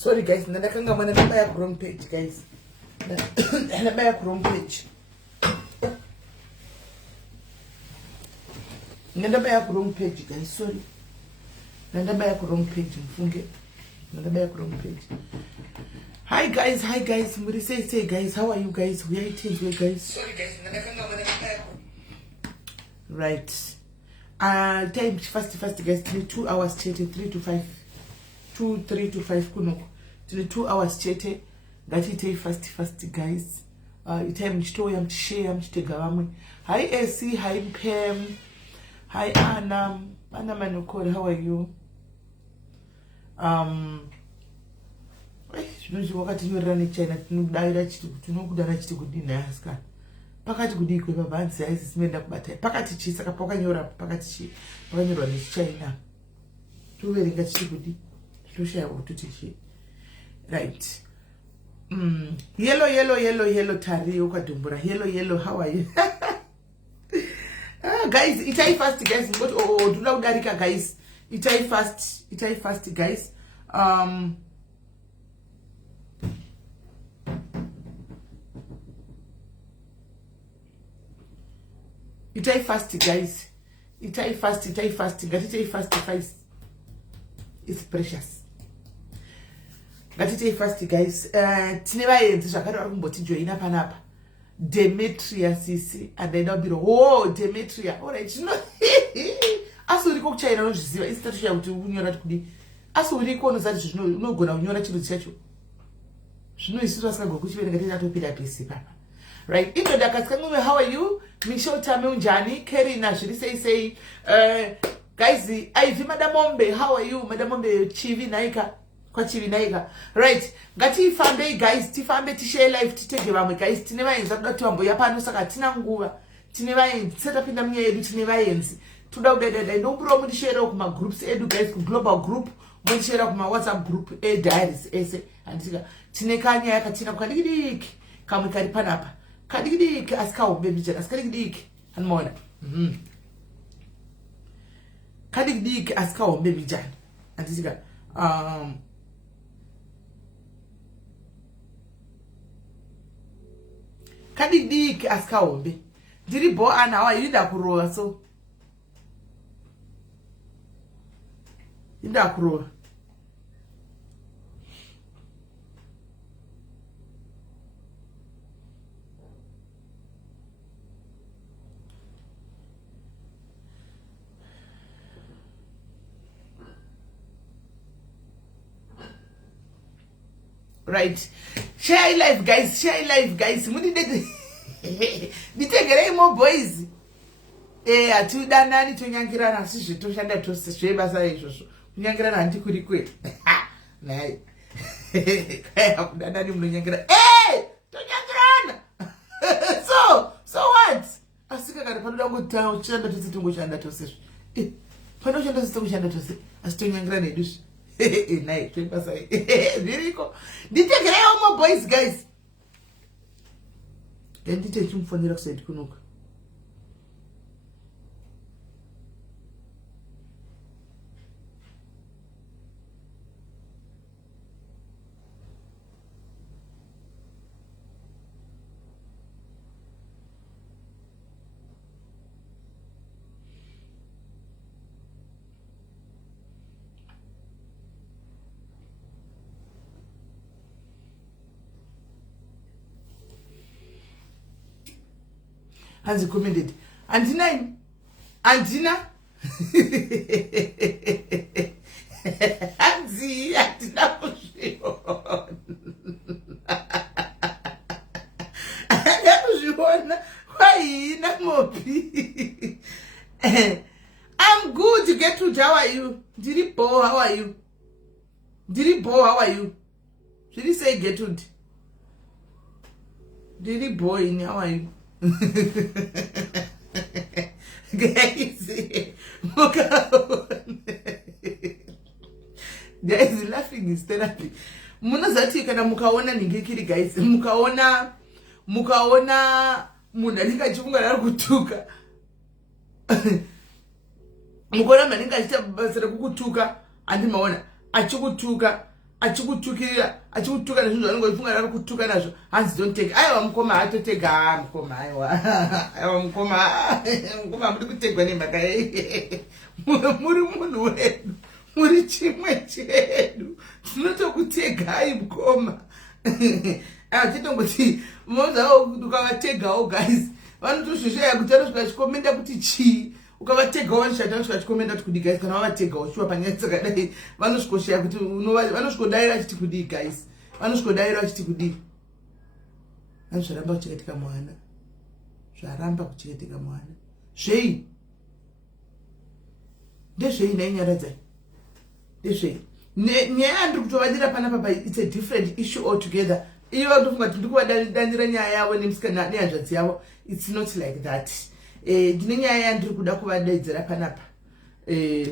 Sorry guys, ndakanga mwana namba ya wrong page guys. Namba ya wrong page. Namba ya wrong page guys, sorry. Namba ya wrong page mfunge. Namba ya wrong page. Hi guys, Muri say guys, how are you guys? We are eating well guys. Sorry guys, ndakanga mwana namba ya. Right. Time fast guys, 2 hours chete 3 to 5. 3 to 5 kunoko. 2 hours chete. Ngati fast guys. Time mchitoya mchishare mchitega vamwe. Hi AC, hi Pam. Hi Anna. Anna Manukore, how are you? Zvinozi wakati nyorera nechina tinokudana chiti kudini aska. Pakati kudi kwe babanzi aisi simenda kubata. Pakati chi saka pakanyora pakati chi. Pakanyorwa nechichina. Tuverenga chiti kudi. Tushaya kututi chi. Right. Yellow tari ukadumbura. Yellow, how are you? Guys, itai fast guys. Tuna kudarika guys. Itai fast guys. Itai fast guys. Itai fast. It's precious. Itai fast guys. Tineva yenzi zvakati kumboti joina panapa. Demetria sisi and then I'll oh Demetria. All right, you know. Asuri kuchayina nozviziva isitatu ya kuti unyora kudi. Asuri kono zati zvinogona kunyora chiro chacho. Zvino isusu asingagona kuchiverenga tinatopida pesi papa. Right, into dakaskangume, how are you? Misho tame unjani, Kerina, should say, guys, Ivy Madamombe, how are you? Madamombe, Chivi Naika, kwa Chivi Naika. Right, gati fambe, guys, tifambe, tishe life, titeke vame, guys, tineva yenzi, adatu ambo, yapanu saka, tinanguwa, tineva yenzi, set up in the mnia edu, tineva yenzi. Tuda udedede, no bro, mwdi share kuma groups, edu, guys, global group, mwdi share kuma WhatsApp group, diaries, ese, andisika, tinekanya yaka, tina kwa digidiki, kama karipanapa. Kadigidiki askao baby jet askadigidiki anmona kadigidiki askao baby jet antisika kadigidiki askao be diri bo ana wa yida kuroa so yida kuroa right, share life guys. Mudi ditegere more boys. Atudanani tunyangirana sisi toshanda tose shebasa izvozvo. Kunyangirana handikuri kwetu. Nai. Kaya kudanani munonyangira. Tonyangirana. So what? Asika kana panoda ngota uchanda tose tungoshanda tose. Panoshanda tose tungoshanda tose. Asitonyangirana edushi. Night, Viriko. Ditegere more boys, guys. Then did you from the outside Kunuk? Has he commented? Andina? Andina, why not Mopi? I'm good to get to how are you? Diripo, how are you? Diripo, how are you? Should he say get to? Diripo, how are you? Guys, laughing is therapy. Muna zati kana mukaona ningekiri guys. Mukaona munalika chifunga la kutuka. Mukona maninga achita basa kukutuka andi maona achikutuka achikutukira achikutuka nezvinhu zvanongoifunga raka kutuka nazvo hanzi don't take aiwa mukoma hatotega mukoma aiwa mukoma muri kutegwa nemhaka muri munhu wedu muri chimwe chedu tinotokutegai mukoma titongoti ukavategawo guys vanotoshoshaya kuti vanosvika chikomenda kuti chii ukavategawo vanishata vanosvika chikomenda kuti kudii guys kana vavategawo shuwa panyaya dzakadai vanosvikoshaya kuti vanosvikodaira vachiti kudii guys vanosvikodaira vachiti kudii ani zvaramba kuchengeteka mwana zvaramba kuchengeteka mwana zvei ndezvei nainyaradza ndezvei nyaya yandiri kutovadira panapa it's a different issue altogether iyo ndofunga kuti ndikuvadanira nyaya yavo nehanzvadzi yavo it's not like that ndine nyaya yandiri kuda kuvadaidzira panapa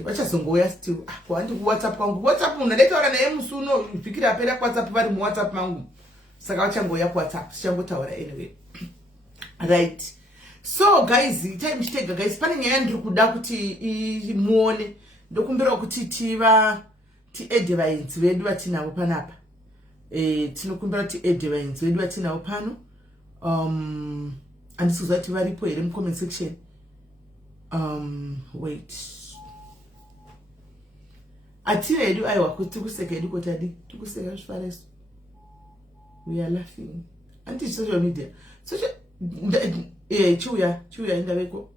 vachazongouya still kwandi kuwhatsapp kwangu whatsapp munhu andaitaura naye musi uno vhiki rapera kuwhatsapp vari muwhatsapp mangu saka vachangouya kuwhatsapp sichangotaura anyway right. So guys, itai muchitega guys, pane nyaya yandiri kuda kuti muone ndokumbira kuti ti-advance vedu vatinavo panapa tinokumbira kuti advance vedu vatinavo pano handisi kuziva kuti varipo here mucomment section. Wait, atina hedu aiwa kuti tikuseka hedu kotadi tikuseka zvifareso, we are laughing anti social media chiuya indaveko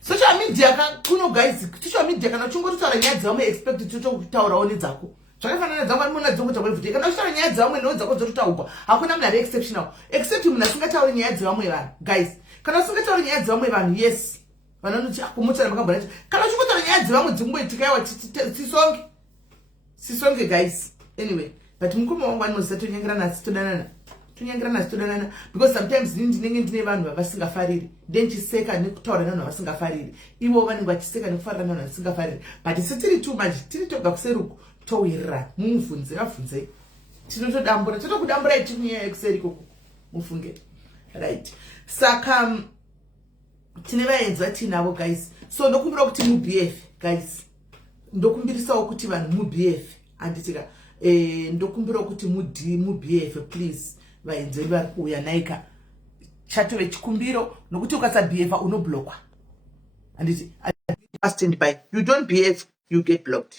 social media kuno guys. Social media kana uchingotaura nyaya dzavamwe expect tototaurawo nedzako zvakafanana dzamwe muna dzongoita kwevhidhiyo kana uchitaura nyaya dzavamwe no dzako dzototaurwa hakuna munhu ari exceptional except munhu asingatauri nyaya dzavamwe vanhu guys. Kana usingatauri nyaya dzavamwe vanhu yes vanoti kumutara makambona kana uchingotaura nyaya dzavamwe dzingoitika yawa sisonge guys. Anyway, but mukoma wangu anoziva tonyangira nasi todanana because sometimes ndinenge ndine vanhu vavasingafariri ndichiseka nekutaura nevanhu vavasingafariri ivo vanenge vachiseka nekufarira nevanhu vasingafariri but sitiri too much tiri toga kuseruku towirira muvunzei tinotodambura totokudamburai tiri nyaya yekuseri koko mufunge right. Saka tine vaenzi vatinavo guys, so ndokumbira kuti mubf guys, ndokumbirisawo kuti vanhu mubf anditika ndokumbira kuti mubf please vaenzi vedu vari kuuya naika chatove chikumbiro nokuti ukasabhiefa unoblokwa handiti stand by. You don't behave, you get blocked.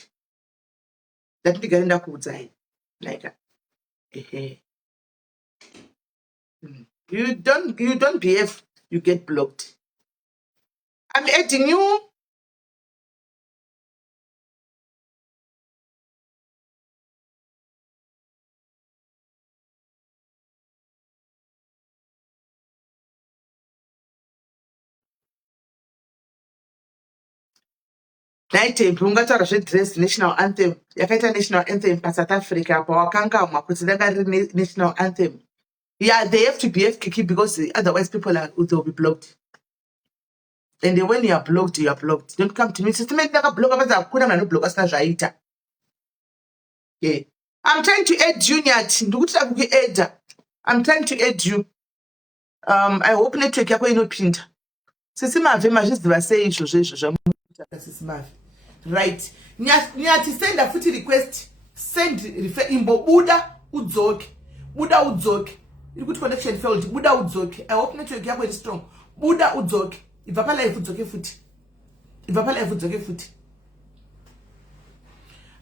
That ndigari ndakuudzai naika you don't behave, you get blocked. I'm adding you. Naitempi ungataura zvedress national anthem yakaita national anthem paSouth Africa apa wakangamwa kuti danga riri national anthem. Yeah, they have to behave kiki because otherwise they'll be blocked. And then when you are blocked, you are blocked. Don't come to me. Systematic block because I couldn't have block as Jaita. Yeah. I'm trying to add you Nyat. I'm trying to add you. I hope network yako inopinda. Sisi mave mazviziva sei izvozvo sisi mave. Right. Nyati send a futi request. Send imbo buda udzoke. Buda udzoke. Iri kuti connection failed. Buda udzoke. I hope network yako is strong. Buda udzoke. Ibva live udzoke futi.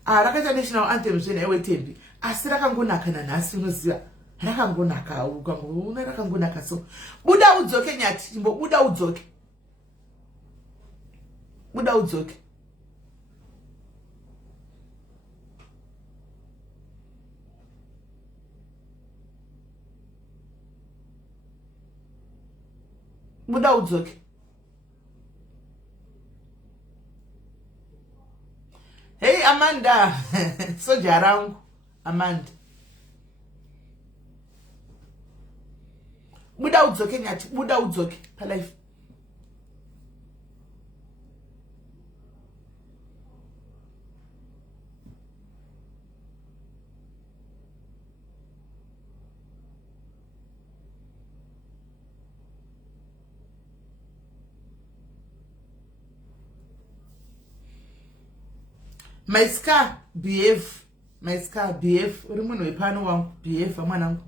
Rakaita national anthem zvene ewe Tembi. Asi rakangonaka nanhasi unoziva. Rakangonaka ukangoona rakangonaka so. Buda udzoke Nyati. Imbo buda udzoke. Buda udzoke. Buda udzoke. Hey Amanda, soja rangu Amanda. Buda udzoke Nyati, buda udzoke pa life. My scar behave. My scar behave. Uri munhu wepano wangu. Behave mwanangu.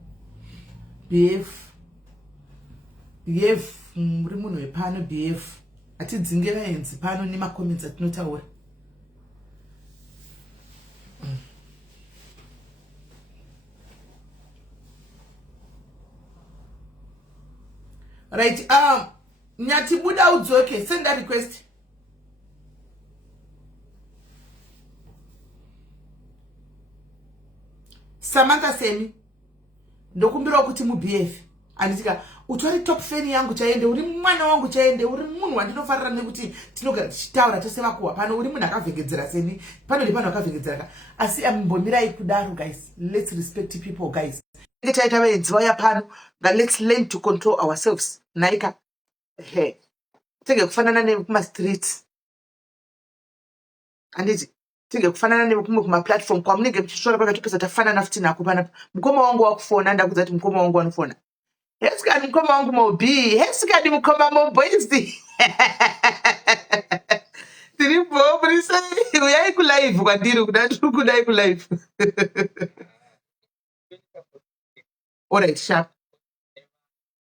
Behave. Behave. Uri munhu wepano behave. Atidzinge vaenzi pano nemacomments atinotaura. Right, Nyati Buddha udzoke, send a request. Samantha Semi, ndokumbira kuti mu BF. Anitika, utori top fan yangu chaende, uri mwana wangu chaende, uri munhu wandinofarira nekuti tinogara tichitaura tose vakuwa pano uri munhu akavhegedzera seni, pano ndi pano akavhegedzera. Asi ambombirai kudaro guys. Let's respect people guys. Taita vaenzi vaya pano, let's learn to control ourselves. Naika he tege kufanana nekuma streets anditi tege kufanana nekumwe kuma platform kwa munenge mchishora pakati pesa tafanana futi nako pana mukoma wangu wakufona ndakuza kuti mukoma wangu wanofona hesikadi mukoma wangu mobi hesikadi mukoma moboys tiripo prisa uyai ku live kwandiri kudati kudai ku live alright sharp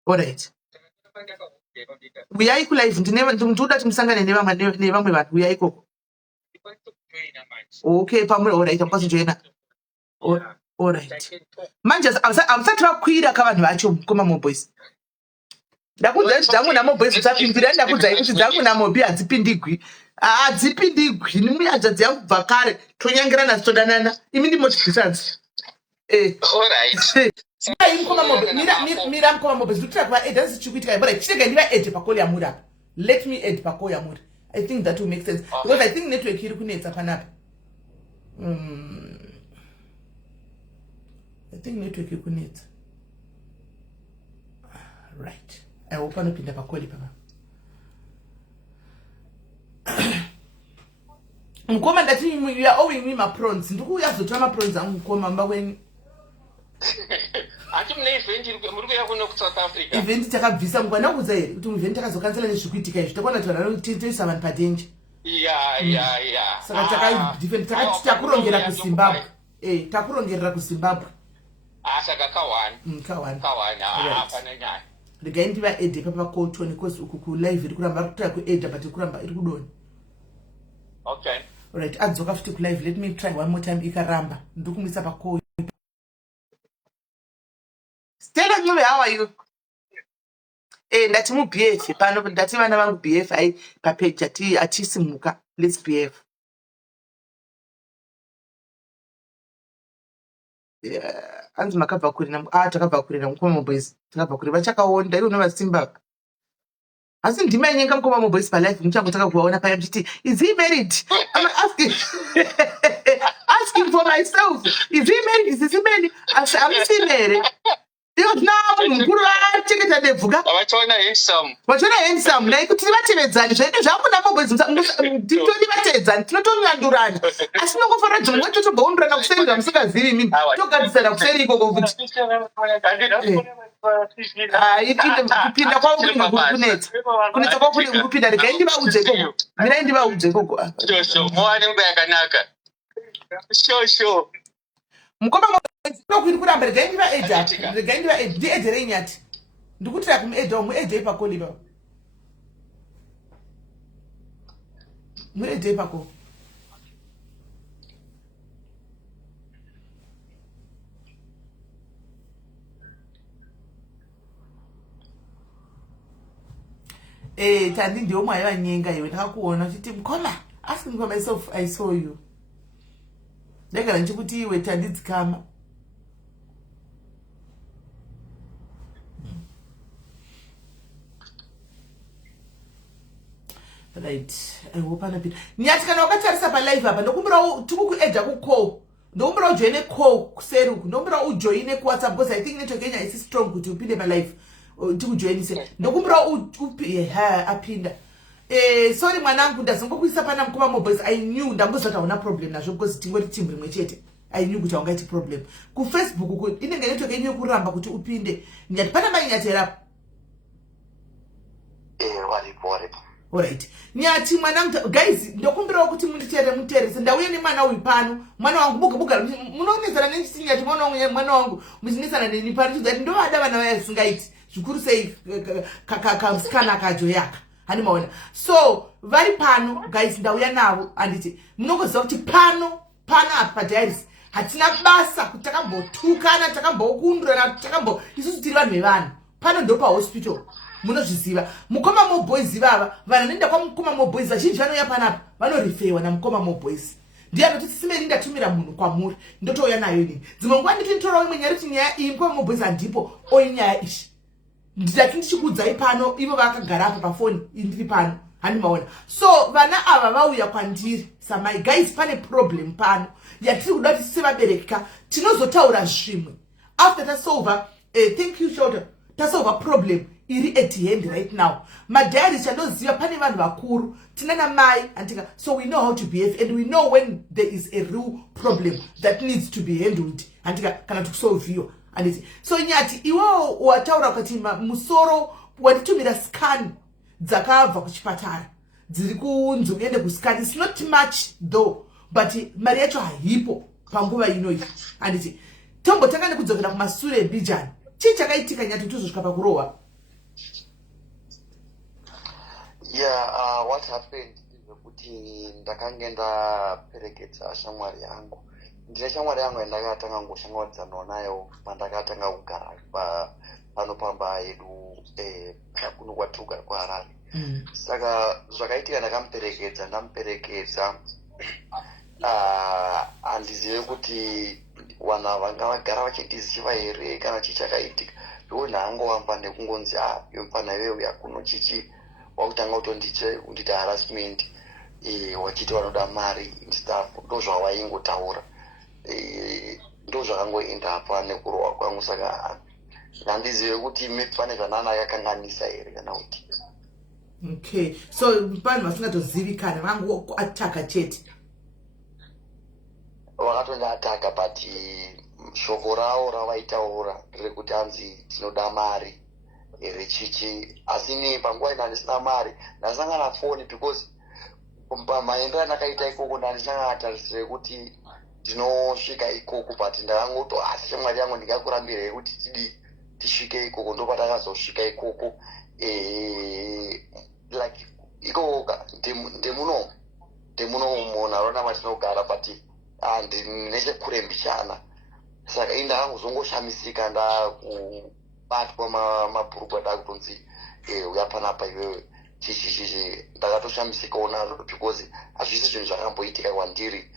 alright uyai ku live ndinoda timsangane nevamwe vanhu uyai ikoko okay pamwe alright amukwazojoina alright manje amusati vakwira kavanhu vacho mukoma moboys ndakudza kuti dzangu namoboys usapimbira ndakudzai kuti dzangu namobi hadzipindigwi nimuyaja dziyakubva kare tonyangirana zitondanana imi ndimotivisanzi alright Mira mkoma mobe zutira kwa ed asi chikuitika but chitega ndiva ed pakoli ya muda. Let me ed pakoli ya muda. I think that will make sense because I think network iri kunetsa panapa. I think network iri kunetsa. Right. I hope anopinda pakoli papa. Mkoma ndati you are owing me my prawns. Nduku yazotoa ma prawns angu mkoma mba when ati mune event muri kuya kuno ku South Africa event takabvisa mukwana kuza here kuti event takazokansela nezvikuitika izvi takwana twana toisa vanhu padenje saka takadefend takurongera kuZimbabwe takurongerera kuZimbabwe saka ka1 hapana nyaya regai ndiva ede papa call because uku ku live iri kuramba kutira ku eda but kuramba iri kudoni okay alright adzoka futi ku live let me try one more time ikaramba ndokumisa pa call. Stella Ngube, how are you? Ndati mu BF pano ndati vana vangu BF ai papage atisimuka. Let's BF. Yeah, anzi makabva kuri takabva kuri na mukoma boys. Takabva kuri vachakaonda iri unova Simba. Asi ndima nyenga mukoma boys pa life muchangotaka kuwaona pa MTT. Is he married? I'm asking for myself. Is he married? Is he married? I'm single. Mukuru vachengeta ndebvuka vachona handsome like kuti vatevedzani zvaito zvakuna mobozi titoni vatevedzani tinotonyandurana asi nongofanira kuti mumwe totogaundurana kuseri musingazivi mimi togadzisana kuseri ikoko kuti kupinda kwavo kunetsa kwavo kune kupinda regai ndivaudze ikoko mirai ndivaudze ikoko mowane nguva yakanaka sure mukoma kwiri kuramba regai ndiva edha regai ndiva ed ndiedherei nyati ndikutira kumuedha muedhei pakoli baba muedhei pako tandi ndiwo mwayo vanyenga iwe ndakakuona uchiti mukoma asking for myself I saw you ndagara ndichikuti iwe tandidzikama right I hope anapita nyati kana wakatarisa pa live apa ndokumbira tikukuedha ku ndokumbira ujoine call kuseruku ndokumbira ujoine ku WhatsApp because I think network Kenya is strong kuti upinde pa live tikujoinise ndokumbira apinda sorry mwanangu ndazongokuisa pana mukoma moboys I knew ndambozata una problem nazvo because tingori team rimwe chete I knew kuti aungaiti problem ku Facebook ku inenge network yenyu kuramba kuti upinde nyati pana mai nyati rap wari Alright. Nyati mwanangu guys ndokumbira kuti munditere ndauya nemwana uyu pano mwana wangu buga munoonezana nenyati mwana wangu muchinesana neni pano kuti ndo vada vana vaya singaiti zvikuru sei kamsikana kajoyaka hani maona so vari pano guys ndauya navo anditi munongoziva kuti pano apa padiaries hatina basa kuti takambotukana takambokundurana isusu tiri vanhu vevanhu pano ndo pahospital munozviziva mukoma mo boys vava vanoenda kwamukoma mo boys vazhinji vanouya panapa vanorifewa namukoma mo boys ndiye anoti tisimeri ndatumira munhu kwamuri ndotouya nayo inini dzimwe nguva nditi ntorawo imwe nyaya kuti nyaya iyi mukoma mo boys handipo oinyaya ishi ndidati ndichikuudzai pano ivo vakagara apa pafoni indiri pano handimaona so vana ava vauya kwandiri samai guys pane problem pano yatiri kuda kuti sevaberekeka tinozotaura zvimwe after tasolva thank you shoulder tasolva problem iri at hand right now madhari chandoziva pane vanhu vakuru tinana mai antika so we know how to behave and we know when there is a real problem that needs to be handled antika kana kusolviwa anditi so nyati iwo wataura kuti musoro wanditumira scan dzakabva kuchipatara dziri kunzi uende kuscan it's not much though but mari yacho haipo panguva inoi anditi tombotanga nekudzokera kumasure ebijani chii chakaitika nyati tuzosvika pakurohwa. Yeah, what happened ndekuti ndakange ndaperekedza shamwari yangu. Ndine shamwari yangu yandakatanga ngoshamwaridzana nayo pandakatanga kugara panopamba yedu kuno kwatugara kwaHarare. Saka zvakaitika ndamuperekedza handizive kuti vana vanga vagara vachindiziva here kana chii chakaitika. Ndona angowamba nekungonzi yomufana iwewe yakuno chichi wakutanga unditi harassment wachiti vanoda mari stuff ndo zvavaingotaura ndo zvakangoenda apa nekurohwa kwangu saka handizive kuti pane zvanana akakanganisa here kana kuti okay so vanhu vasingatozivikana vangoataka chete vakatondiataka but shoko ravo ravaitaura rekuti hanzi tinoda mari rechichi asini panguva ina handisina mari ndasangana foni because pamaendero andakaita ikoko ndandisangana atarisire kuti ndinosvika ikoko but ndakangoto asi shamwari yangu ndingakurambirei kuti tisvike ikoko ndopatakazosvika ikoko like ikoka ndemuno munharaunda matinogara but nechekure mbichana saka ini ndakangozongoshamisika ndakubatwa mabhurukwa ndakutonzi uya panapa iwewe chichichichi ndakatoshamisikawo nazvo because hazvisi zvinhu zvakamboitika kwandiri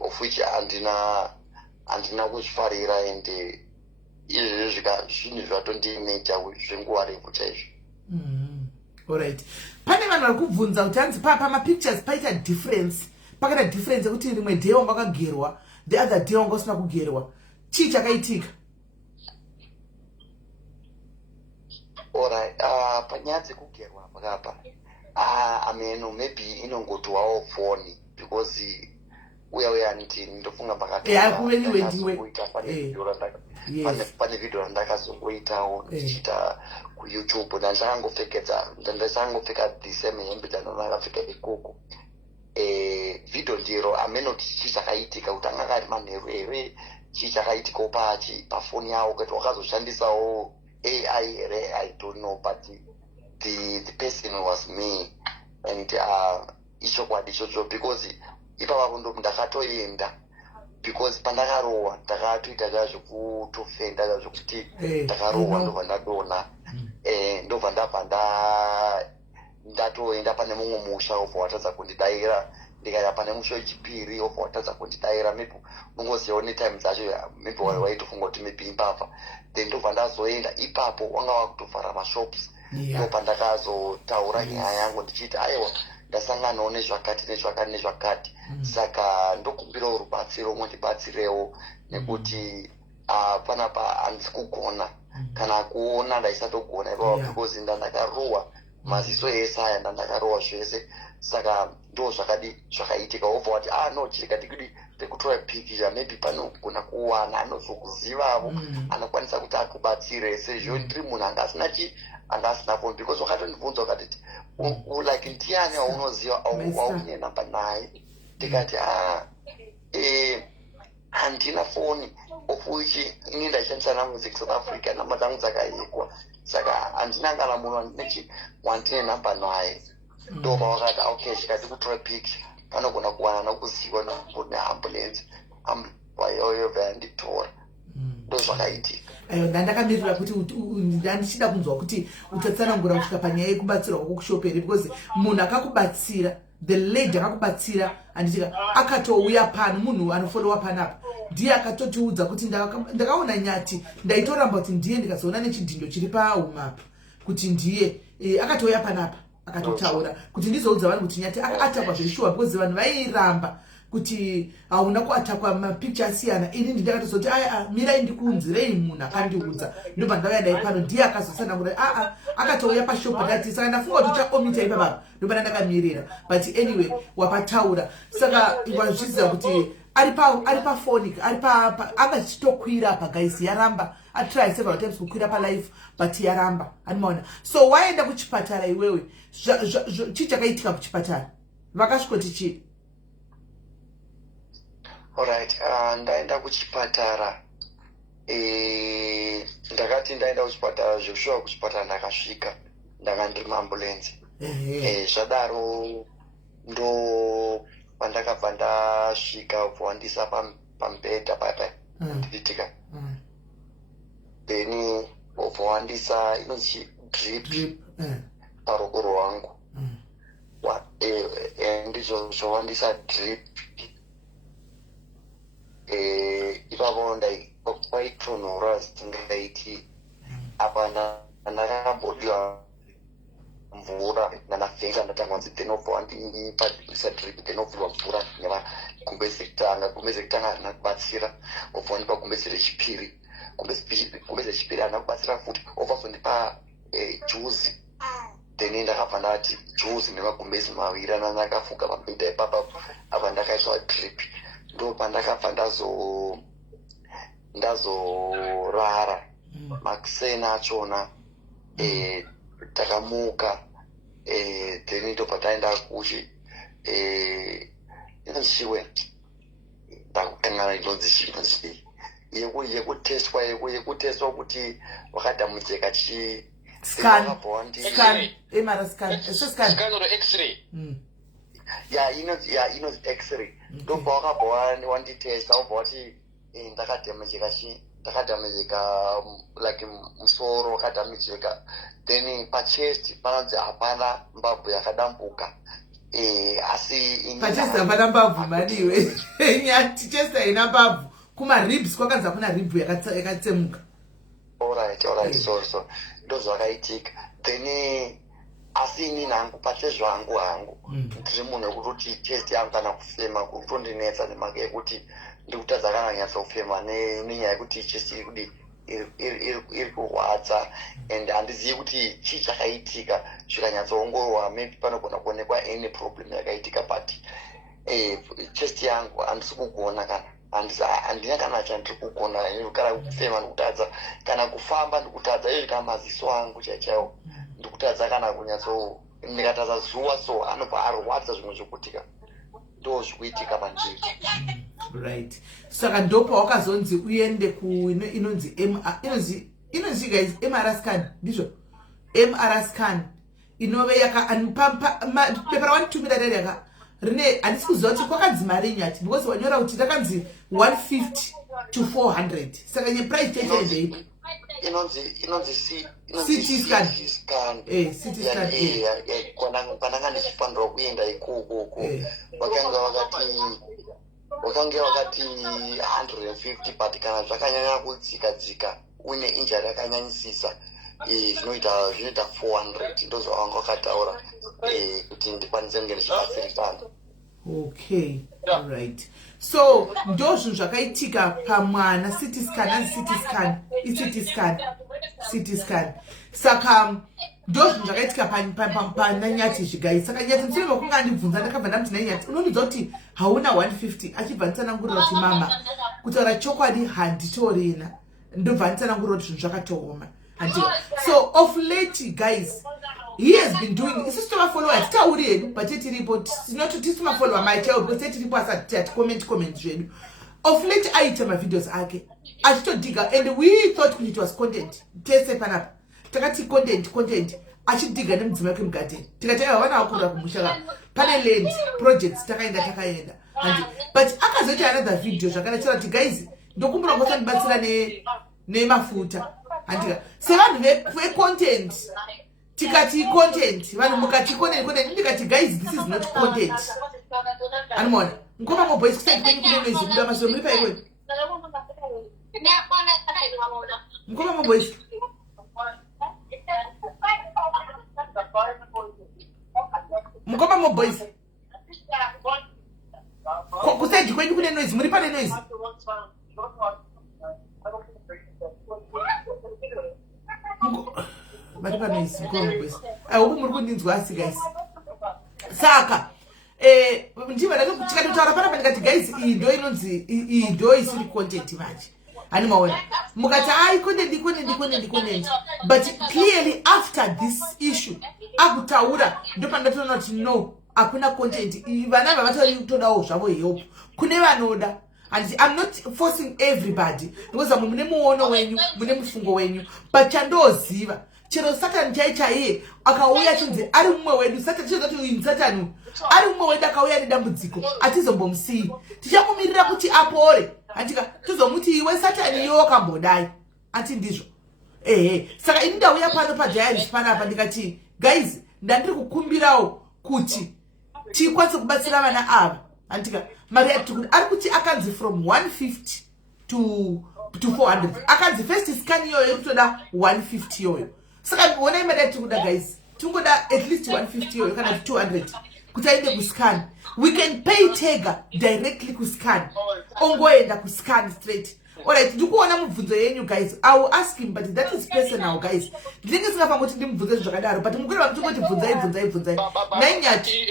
of which handina kuzvifarira and izvezvi zvinhu zvatondineja zvenguva refu chaizvo. Alright. Pane vanhu vari kubvunza kuti hanzi pamapictures paita difference pakada difference yekuti rimwe day wanga wakagerwa the other day wanga usina kugerwa chii chakaitika. Alright, panyaya dzekugerwa pakapa ameno maybe inongotowawo foni because uya ndofunga pane video randakazongoitawo ndichiita kuYouTube ndandakangopfeka the same hembe dzandakapfeka ikoko video ndiro ameno chii chakaitika kuti anga ari manheru here chii chakaitikawo pafoni yawo kuti wakazoshandisawo AI here I don't know but the person was me and ichokwadi ichocho because ipapa ndo ndakatoenda because pandakarohwa ndakatoita zvekutofenda zvekuti ndakarohwa ndobva ndadona ndobva ndabva ndatoenda pane mumwe musha obva watadza kundidaira ndikaenda pane musha wechipiri obva watadza kundidaira maybe unongozivawo netime dzacho maybe waitofunga kuti maybe impapa then ndobva ndazoenda ipapo wanga wakutovhara mashops ndobva ndakazotaura nyaya yangu ndichiti aiwa ndasanganawo nezvakati saka ndokumbirawo rubatsiro mundibatsirewo nekuti panapa handisi kugona kana kuona ndaisatogona ipapa because ndandakarohwa maziso ese aya ndandakarohwa zvese saka ndo zvakaitika wobva wati no chirikati kudi tekutora picture maybe panogona kuwana anozokuzivavo anokwanisa kuti akubatsire sezvo ndiri munhu anga asina anga asina foni because wakatondibvunza wakati like ndiani waunoziva waune namba naye ndikati handina foni of which ini ndaishandisa namusic South Africa namba dzangu dzakayekwa saka handina kana munhu wandine namba naye ndopa wakati okay chikati kutora picture panogona kuwana nokuziva neambulance wayoyo vayanditora ndozvakaitika. Ndandakamirira kuti ndichida kunzwa kuti utatsanangura kusvika panyaya yekubatsirwa kwokushoperi because munhu akakubatsira the lady akakubatsira anditika akatouya pano munhu anofolowa panapa ndiye akatotiudza kuti ndakaona nyati ndaitoramba kuti ndiye ndikazoona nechidhindo chiri paumapa kuti ndiye akatouya panapa akatotaura kuti ndizoudza vanhu kuti nyati akatakwa zveshuwa because vanhu vairamba kuti hauna kuatakwa mapicture asiyana ini ndakatozoti mirai ndikunzirei munhu akandiudza ndobva ndauya naye pano ndiye akazotsanangura akatouya pashopu ndati saka ndafunga kuti uchaomita ipapapa ndobva ndakamirira but anyway wapataura saka wazviziva kuti ari pafoni anga chitokwira pagaisi yaramba atry several times kukwira palive but yaramba animaona so waenda kuchipatara iwewe chii chakaitika kuchipatara vakasvikoti chii? Alright, ndaenda kuchipatara ndakati ndaenda kuchipatara zvoshuwa kuchipatara ndakasvika ndanga ndiri muambulenzi zvadaro ndo pandakabva ndasvika kuvandisa pambedha papa ndiitika then kuvandisa inonzi drip paroko rwangu ndizvo zvowandisa drip ipapo kwaitonhora zvisingaiti apa ndakambodiwa mvura nanavhenga ndatanga nzi denobva wandipadisa drip denobvurwa mvura nevagumbeze kutanga harina kubatsira obva wandipa gumbeze rechipiri gumbeze rechipiri harina kubatsira futi obva zondipa juzi then ndakabva ndati juzi nemagumbezi maviri anandakafuga pambedha ipapa apa ndakaiswa drip ndo pandakabva ndazorara makusena achona takamuka then ndobva taenda kuchi inonzi chiwe ndakukangana inonzi yekutestwa kuti wakadhamudzeka scan inonzi x-ray ndobva wakabva wanditesta wobva wati ndakadhamejeka like musoro wakadhamejeka then pachest panonzi hapana mbabvu yakadambuka asi pachest hapana mbabvu maniwe nyati chest haina mbabvu kumaribs kwakanzi hakuna ribvu yakatsemuka. Alright, so ndozvakaitika then asi ini nangu pachezvo hangu ndiri munhu wekutoti chest yangu kana kufema kutondinetsa nemhaka yekuti ndikutadza kana nyatsofema nenyaya yekuti chest iri kurwadza and handizivi kuti chii chakaitika zvikanyatsoongorwa maybe panogona kuonekwa any problem yakaitika but chest yangu handisi kugona kana handina kana chandiri kugona kana kufema ndikutadza kana kufamba ndikutadza iyo kana maziso angu chaichaiwo ndikutadza kana kunyatso ndikatadza zuva so anobva arwadza zvimwe zvekutika ndo zvikuitika panjiri. Right, saka ndopa wakazonzi uende inonzi guys MR scan ndizvo MR scan inove pepa rawanditumira rari yaka rine handisi kuziva kuti kwakanzi mari nyati because wanyora kuti rakanzi 150 to 400 saka price chacho ndeipa inonzi CT scan kwananga ndichifanirwa kuenda ikoko wakange wakati 150 but kana zvakanyanya kudzika une injury yakanyanyisisa zvinoita 400 ndozvavanga wakataura kuti ndikwanise kunge ndichibatsirikana. Okay, alright. So ndozvo zvakaitika pamwana CT scan saka ndozvo zvakaitika pananyati zvigai saka nyati musoro wakunga ndibvunza ndakabva ndamuti nanyati unonudza kuti hauna 150 achibva nditsanangurira kuti mama kutaura chokwadi handitorina ndobva nditsanangurira kuti zvinhu zvakatooma So of late, guys, he has been doing. Is this to my follower? It's tauri, but it report. It's not to my follower. My child, but it reports at comment. Of late, I tell my videos. I just digger, and we thought it was content. Test panap. Takati content. I should dig them to make him get it. Tikataya one out of Mushala. Panel projects, Takayenda. But I can say another video. I can tell you guys. Don't come up with Batsila name a footer. And seven make content. Tikati content. When Mukati content, guys, this is not content. And more. Mkoma boys say Mkoma boys. Mkoma boys. Kusaji kwenye kuna noise, mlipa noise. Mlipa noise, mkoma boys. Ubu mlipa ninzwasi guys. Saka. Ndiba ndako kuchika tutara pana ndikati guys indo inonzi indo isiri content manje. Ani maona. Mukati content. But clearly after this issue, akutaura ndipo ndatona kuti no. Akuna content vana vatori kutodawo zvavo help kune vanoda, and I'm not forcing everybody because mune muono wenyu mune mufungo wenyu, but chandoziva chero Satan chaiye akauya chinzi ari mumwe wedu. Satan chezoti Satan ari mumwe wedu akauya nedambudziko atizombomsii, tichamumirira kuti apore, andika tizomuti iwe Satan iwe wakambodai ati ndizvo saka ini ndauya pano paDiaries panapa ndikati guys ndandiri kukumbirawo kuti tikwanise kubatsira vana ava. Andika mari ari kuti akanzi from 150 to 400. Akanzi first scan yoyo kutoda 150 yoyo. Saka wona imari atikuda guys, tingoda at least 150 yoyo kana 200 kuti aende kuscan. We can pay Tega directly kuscan. Ongoenda kuscan straight. Alright, ndikuona mubvunzo yenyu guys. I will ask him, but that is personal guys. Ndinge singafanga kuti ndimubvunze zvakadaro, but mukuru vakutongoti bvunzai. Nainyati.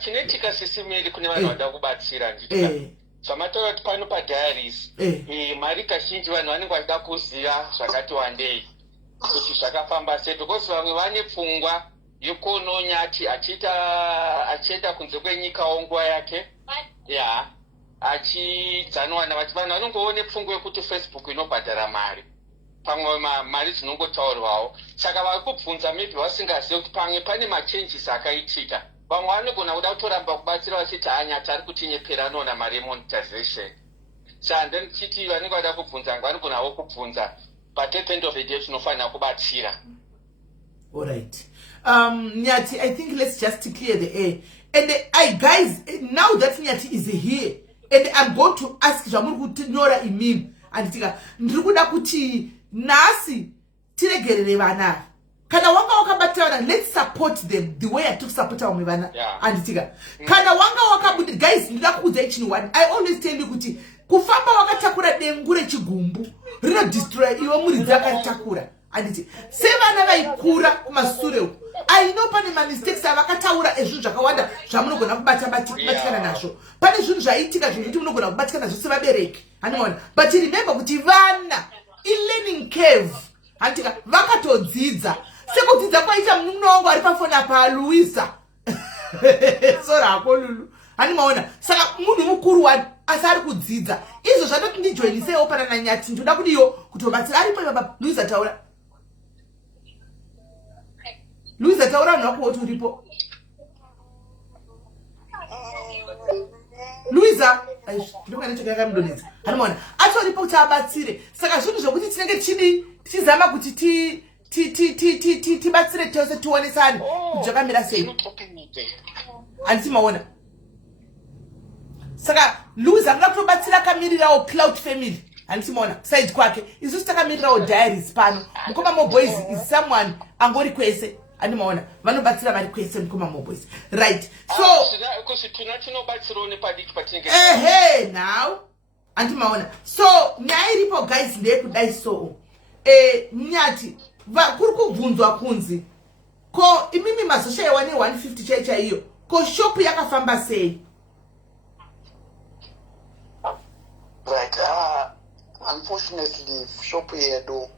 Chinetika sisimiri kune vanhu vada kubatsira ndita. Zvamatora kuti pano paDiaries. Mari kazhinji vanhu vanenge vachida kuziva zvakati wandei. Kuti zvakafamba sei, because vamwe vane pfungwa yokuono Nyati achienda kunze kwenyika nguva yake. Yeah. Achidzanwana vati vanhu vanongoone pfungwa yekuti Facebook inobhadhara mari, pamwe mari dzinongotaurwawo. Saka vari kubvunza maybe vasingazivi kuti pamwe pane machanges akaitika. Vamwe vanogona kuda kutoramba kubatsira vachiti Nyati ari kutinyepera anoona mari yemonetization. Saka ndechiti vanenge vada kubvunza vanogonawo kubvunza, but at the end of the day tinofanira kubatsira. All right. Nyati, I think let's just clear the air. And guys, now that Nyati is here, and I'm going to ask Jamur Nyora Imim and Tika Nruda Kuti Nasi Tiregerere vana. Kana waka batana, let's support them the way I took support on Mivana and Tika. Kana waka guys, one. I always tell you Kuti Kufamba waka takura dengure chigumbu. Rino destroy iwa murizaka takura. And it's Seva ikura masure. I know pane ma mistakes avakataura ezvinhu zvakawanda zvamunogona kubatikana nazvo. Pane zvinhu zvaitika zvekuti munogona kubatikana nazvo sevabereki. Anoona. But remember kuti vana e-learning curve. Antika vakatodzidza. Sekudzidza kwaita munhu wangu ari pafoni apa Luisa. Sora akolulu. Anoona. Saka munhu mukuru asari kudzidza. Izvo zvatoti ndijoinisewo pana naNyati ndoda kudiyo kutobatsira aripo baba Luisa taura. Luisa taura nako woti uripo. Luisa ndokana chakaka mudonedza. Hanoona. Acho uripo kuti abatsire. Saka zvinhu zvokuti tinenge tichizama kuti tibatsire tose tuonesane kuti zvakamira sei. Anditi maona. Saka Luisa angada kutobatsira kamirirawo Cloud Family. Anditi maona side kwake. Isusu takamirirawo Diaries pano. Mukoma Mo Boys is someone angori kwese. Ani maona vanobatsira vari kwese mukoma Mo Boys, right? So now andi maona so nyaya iripo guys ndeyekudai so Nyati kuri kubvunzwa kunzi ko imimi mazoshayiwa ne150 chaiyo ko shop yakafamba sei? Right, unfortunately shop yedu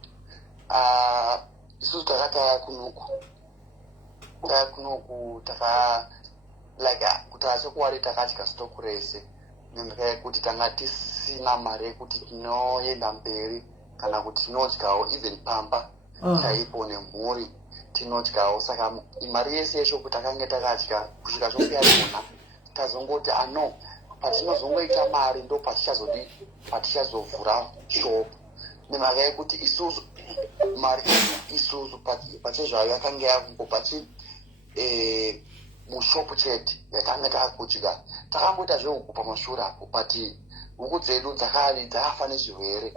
isusu takataya kunuku taka like kuti asekuwari takadya stock rese nemhaka yekuti tanga tisina mari yekuti tinoenda mberi kana kuti tinodyawo even pamba chaipo nemhuri tinodyawo. Saka mari yese yeshopu takange takadya kusvika shopu yarona tazongoti ano patinozongoita mari ndo patichazovhura shopu nemhaka yekuti isusu mari isusu pachezvayo yakanga yakungopa mushopu chete yakanga takudya takamboita zvehuku pamashure apo but huku dzedu dzakafa nezvirwere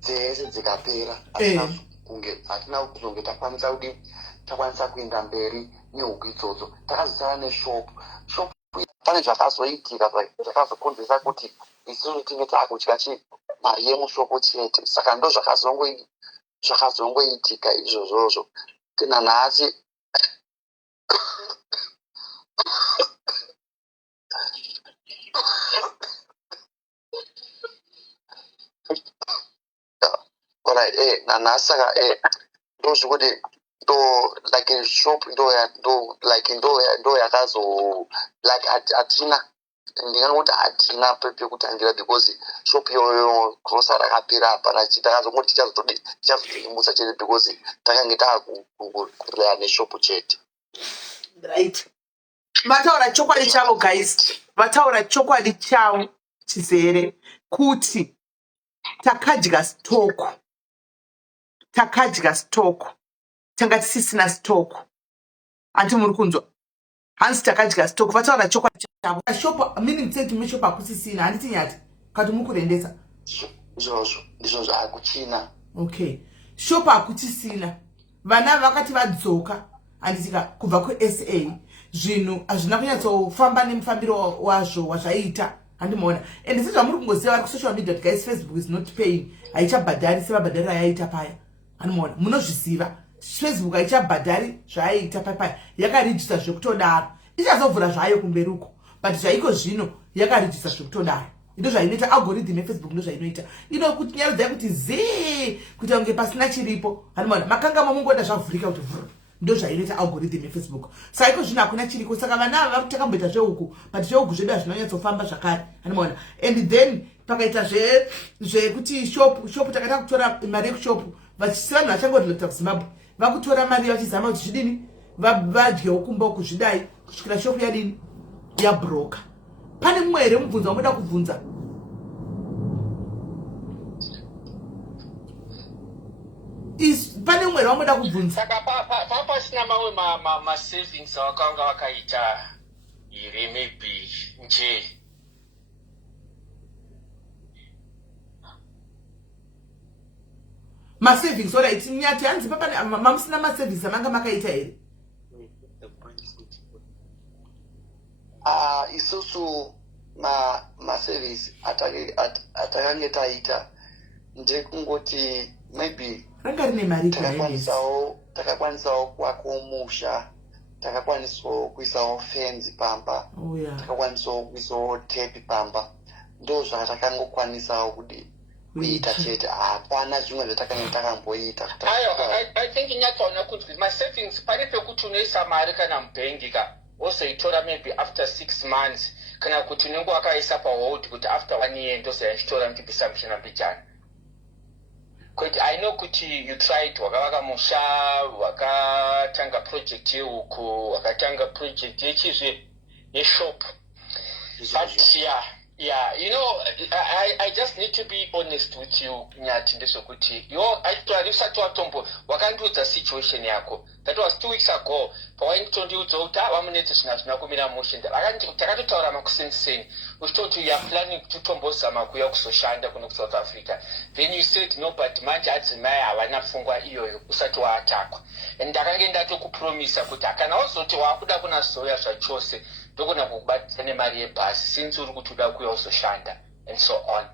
dzese dzikapera hatina kuzonge takwanisa kuenda mberi nehuku idzodzo takazosara neshopu. Pane zvakazoitika zvakazokonzeresa kuti isusu tinge takudya mari yemushopu chete. Saka ndo zvakazongoitika izvozvozvo kana nhasi nanhasi saka ndozvikuti like shop ndo yakazo like hatina ndingangoti hatina pekutangira because shop yoyo grosa rakapera hapana takazongoti tichazotiimusa chete because takange takurea neshop chete. Right. Vataura chokwadi chavo guys, vataura chokwadi chavo chizere kuti takadya stock tanga tisisina stock. Anti muri kunzwa hanzi takadya stock. Vataura chokwadi chavo shop meaning say to shop akusisina handiti nyati kati mukurendesa ndizvo zvaakuchina. Okay, shop akuchisina vana vakati vadzoka handitika kubva kuSA zvinhu hazvina kunyatsofamba nemufambiro wazvo wazvaita handimaona. And sezva muri kungoziva vari kusocial media guys, Facebook is not paying, haichabhadhari sevabhadhari ayaita paya handimaona. Munozviziva Facebook haichabhadhari zvaaita paya yakarijista zvekutodaro ichazovhura zvayo kumberi uko but zvaiko zvino yakarijista zvekutodaro. Ndo zvainoita algorithm yeFacebook, ndo zvainoita inokuti nyarudzai kuti zii kuti kunge pasina chiripo handimaona. Makanga mamungoda zvavhurika kuti ndo zvainoita algorithm yeFacebook. Saka iko zvino hakuna chiriko. Saka vana ava takamboita zvehuku but zvehuku zvedu hazvina kunyatsofamba zvakare handimaona. And then pakaita zvekuti shop takada kutora mari yekushopu vanhu vachangorelekta kuZimbabwe vakutora mari vachizama kuti zvidini vadyewo kumba kuzvidai kusvikira shopu yadini yabroka. Pane mumwe here mubvunzo wamuda kubvunza? Pane mumwe here wamuda kubvunza? Saka pasina mamwe ma-savings awakanga wakaita here maybe nje? Ma-savings alright nyati hanzi papane mamusina ma-savings amanga makaita here? Isusu ma-service atakange taita ndekungoti maybe ranga rine mari takakwanisawo kuwakawo musha, takakwanisawo kuisawo fence pamba, takakwanisawo kuisawo tape pamba. Ndo zvatakangokwanisawo kuita chete, hapana zvimwe zvatakanga takamboita. I think nyatsaona kuti ma-savings pane pekuti unoisa mari kana mubank wozoitora maybe after 6 months kana kuti unenge wakaisa pahold kuti after 1 year ndozoyachitora mchibvisa muchina mbijana. Kuti I know kuti you tried, wakavaka musha, wakatanga project yehuku, wakatanga project yeshop. But yeah, you know, I just need to be honest with you, Nyati, ndezvokuti actually usati watombo wakandiudza situation yako. That was 2 weeks ago. Pawainditondiudza kuti vamunetse zvina kumira mushe. Takatotaura makusenseni. Uchitoti you are planning kuti utombozama kuuya kuzoshanda kuno kuSouth Africa. Then you said no, but manje adzimai havana pfungwa iyoyo usati waatakwa. And ndakange ndatokupromisa kuti kana wazoti wakuda kunazoya zvachose ndogona kukubatisa nemari yebhasi since uri kuti uda kuuya kuzoshanda and so on.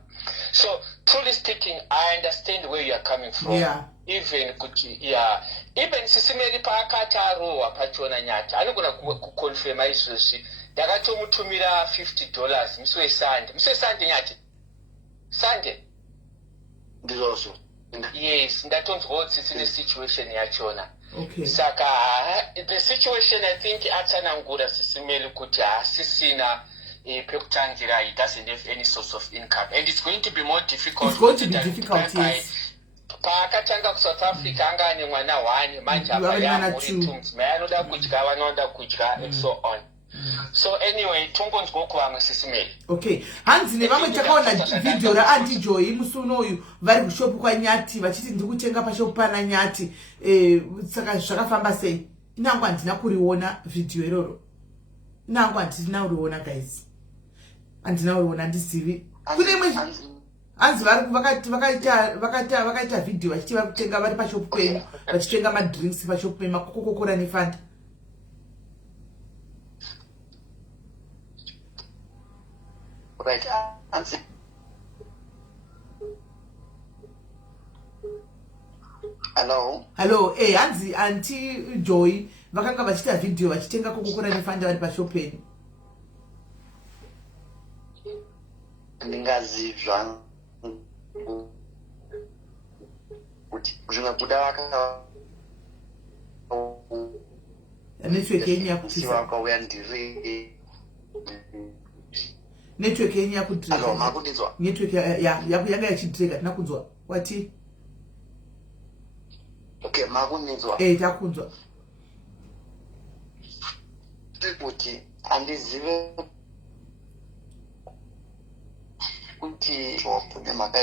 So truly speaking, I understand where you are coming from. Yeah. Even kuti even Sisimeri paakati arohwa pachona Nyati anogona kuconfirma izvozvi. Ndakatomutumira $50 musi weSunday Nyati Sunday ndizvozvo Yes, ndatonzwa kuti tsine situation yachona. Okay. Saka the situation I think atsanangura sisimeli kuti asisina pekutangira, it doesn't have any source of income, and it's going to be more difficult. It's going to be difficult, yes. Paakatanga kuSouth Africa anga ane mwana 1 manje apa yamuri tums mai anoda kudya vanoda kudya and so on. So anyway, tombonzwa kuvamwe sisimeli. Okay. Hanzi nevamwe takaona video raAunty Joy musuno uyu vari kushopu kwaNyati vachiti ndikutenga pashopu pana Nyati. Saka zvakafamba sei? Nangu handina kuriona video iroro. Nangu handina kuriona guys. Handina kuriona ndisivi. Kune imwe hanzi vari vakaita video vachiti vari kutenga vari pashopu penyu vachitenga madrinks pashopu penyu makokokora neFanta. Right, hello. Hello, hanzi Aunty Joy vakanga vachita video vachitenga kokokora neFanta vari pashopu penyu. Ndingazivya kuti zvimwe kuda vaka network yenyu yakutisa vakauya ndiri network yenyu yakudrega. Hello, makundinzwa? Network yanga yachidrega tina kunzwa. Wati? Okay, makundinzwa? Takunzwa. Kuti andizive kuti nemhaka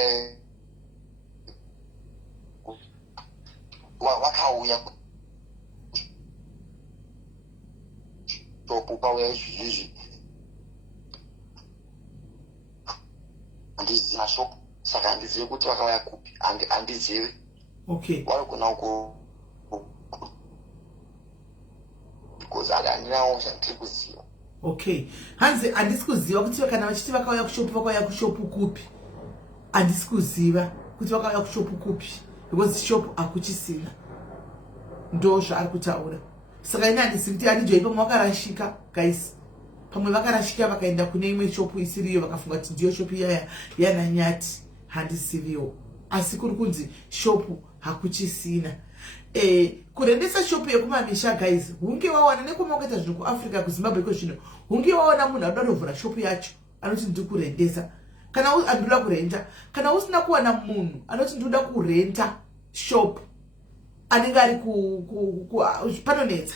vakauya shopu pauya izvizvi handiziva shopu, saka handizivi kuti vakauya kupi, handizivi. Okay. Varikuna because handinawo zvandiri kuziva. Okay. Hanzi handisi kuziva kuti kana vachiti vakauya kushopu kupi. Handisi kuziva kuti vakauya kushopu kupi. Because shopu hakuchisina. Ndo zvaari kutaura. Saka ine handisi kuti Aunty Joy pamwe vakarashika guys. Pamwe vakarashika vakaenda kune imwe shopu isiriyo vakafunga kuti ndiyo shopu yaNanyati. Handisiviwo. Asi kuri kunzi shopu hakuchisina. Kurendesa shopu yekumamisha guys, hunge wawana nekumakaita zvinhu kuAfrica kuZimbabwe kwezvino, hunge wawana munhu anoda kutovhura shopu yacho anoti ndiri kurendesa, kana andoda kurenta, kana usina kuwana munhu anoti ndoda kurenta shopu anenge ari panonetsa,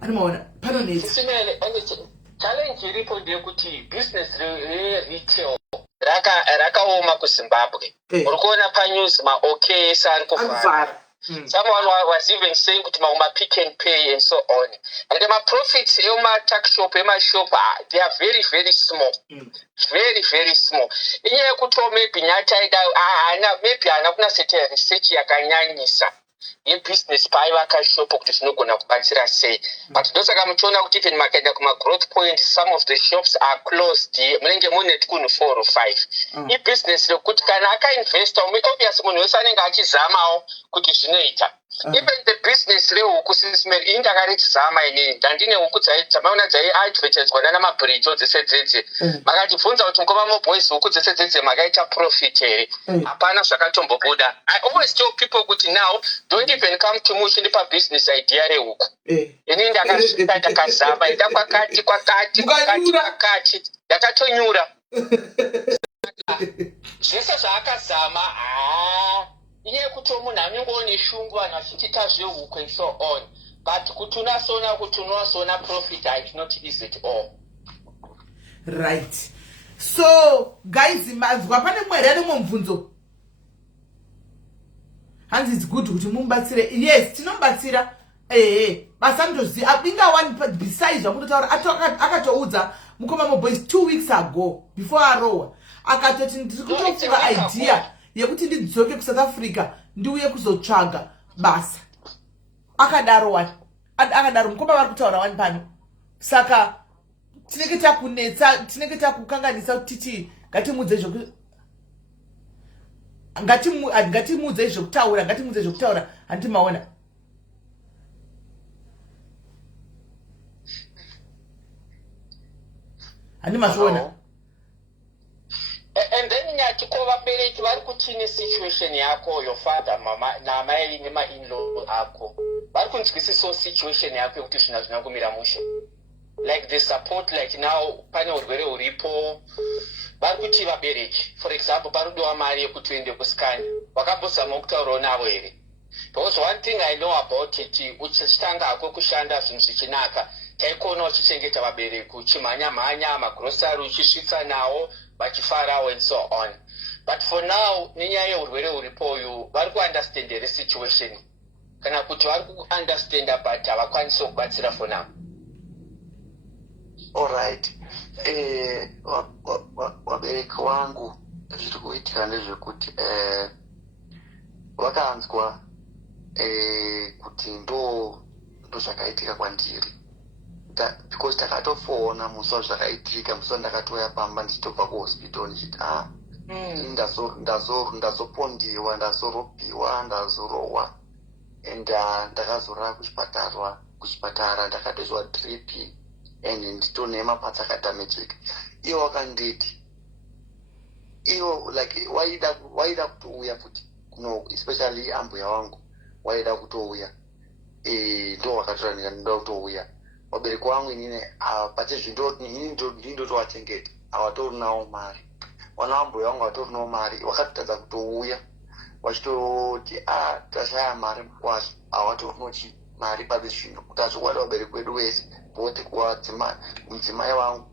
anomaona panonetsa. Challenge iripo ndeyekuti business retail rakaoma kuZimbabwe. Uri kuona panews maOKS ari kuvhara. Someone was even saying kuti Pick and Pay and so on. And the profits tax shop, shop, they are very, very small. Very, very small. Iye kuto maybe maybe anakuna sete research yakanyanyisa. Ye business pai vakashopo kuti zvinogona kubatsira sei. But ndosaka muchiona kuti even makaenda growth point, some of the shops are closed. Munenge mune kunu 4 or 5. I business rekuti kana akainvesta obviously munhu wese anenge achizamawo kuti zvinoita. Even the business rehuku sisimeri iyi ndakaritizama inini ndandine huku dzamaona dzaiadvertiswa namabridge dzese makatibvunza kuti mukoma moboys huku dzese makaita profit here. Hapana zvakatombobuda. I always tell people kuti now don't even come to me uchindipa business idea rehuku. Inini ndakasvika ndakazama ita kwakati ndakatonyura. Zvese zvaakazama iye kuti munhu anongoone shungu vanhu vachitita zvehuku and so on, but kuti unasona profit it's not easy at all. Right. So guys, mazwa pane mwere ari mumvunzo. Hanzi it's good kuti mumbatsire. Yes, tinomubatsira. Basandoziva inga one besides vakutotaura akatoudza mukoma moboys 2 weeks ago before arowa akatoti ndiri kutofunga idea yekuti ndidzoke kuSouth Africa ndiuye kuzotsvaga basa. Akadaro mukoma vari kutaura wani pano. Saka tinenge takunetsa, tinenge takukanganisa kuti tichi ngatimudze zvekutaura handimaona. And then nyati ko vabereki vari kuchine situation yavo. yako, your father, mama, na mai nema in-law ako. Vari kunzwisisawo situation yako yekuti zvinhu hazvina kumira mushe. Like the support, like now, pane urwere huripo, vari kuti vabereki. For example, parudiwa mari yekuti uende kusikani. Wakambozama kutaurawo navo here. Because one thing I know about it, uchitanga hako kushanda zvinhu zvichinaka, taikuona uchichengeta vabereki, uchimhanya-mhanya, magrosari uchisvitsa nawo, vachifarawo and so on. But for now, nenyaya yeurwere huripo uyu, vari kuunderstand the situation. Kana kuti vari kuunderstand but havakwanisi kubatsira for now. Alright. Wabereki wangu zviri kuitika ndezvekuti vakanzwa kuti ndo zvakaitika kwandiri. Because takatofona musi zvakaitika, musi ndakatoya pamba ndichitobva kuhospital ndichiti ndazopondiwa, ndazoropiwa, ndazorowa, and ndakazorara kuchipatara ndakatozwa drip and nditone mapatsa akadamejeka. Iwo wakanditi iwo like waida kutouya futi kuno, especially ambuya wangu waida kutouya, ndo wakatora ndinoda kutouya. Wabereki wangu inini pachezvindotowachengeta havatori nawo mari. Wana ambuya wangu havatori nawo mari, wakatotadza kutouya vachitoti tashaya mari mukwazvo, havatori nochi mari pazvino kuti azvokwadi vabereki wedu wese bote mudzimai wangu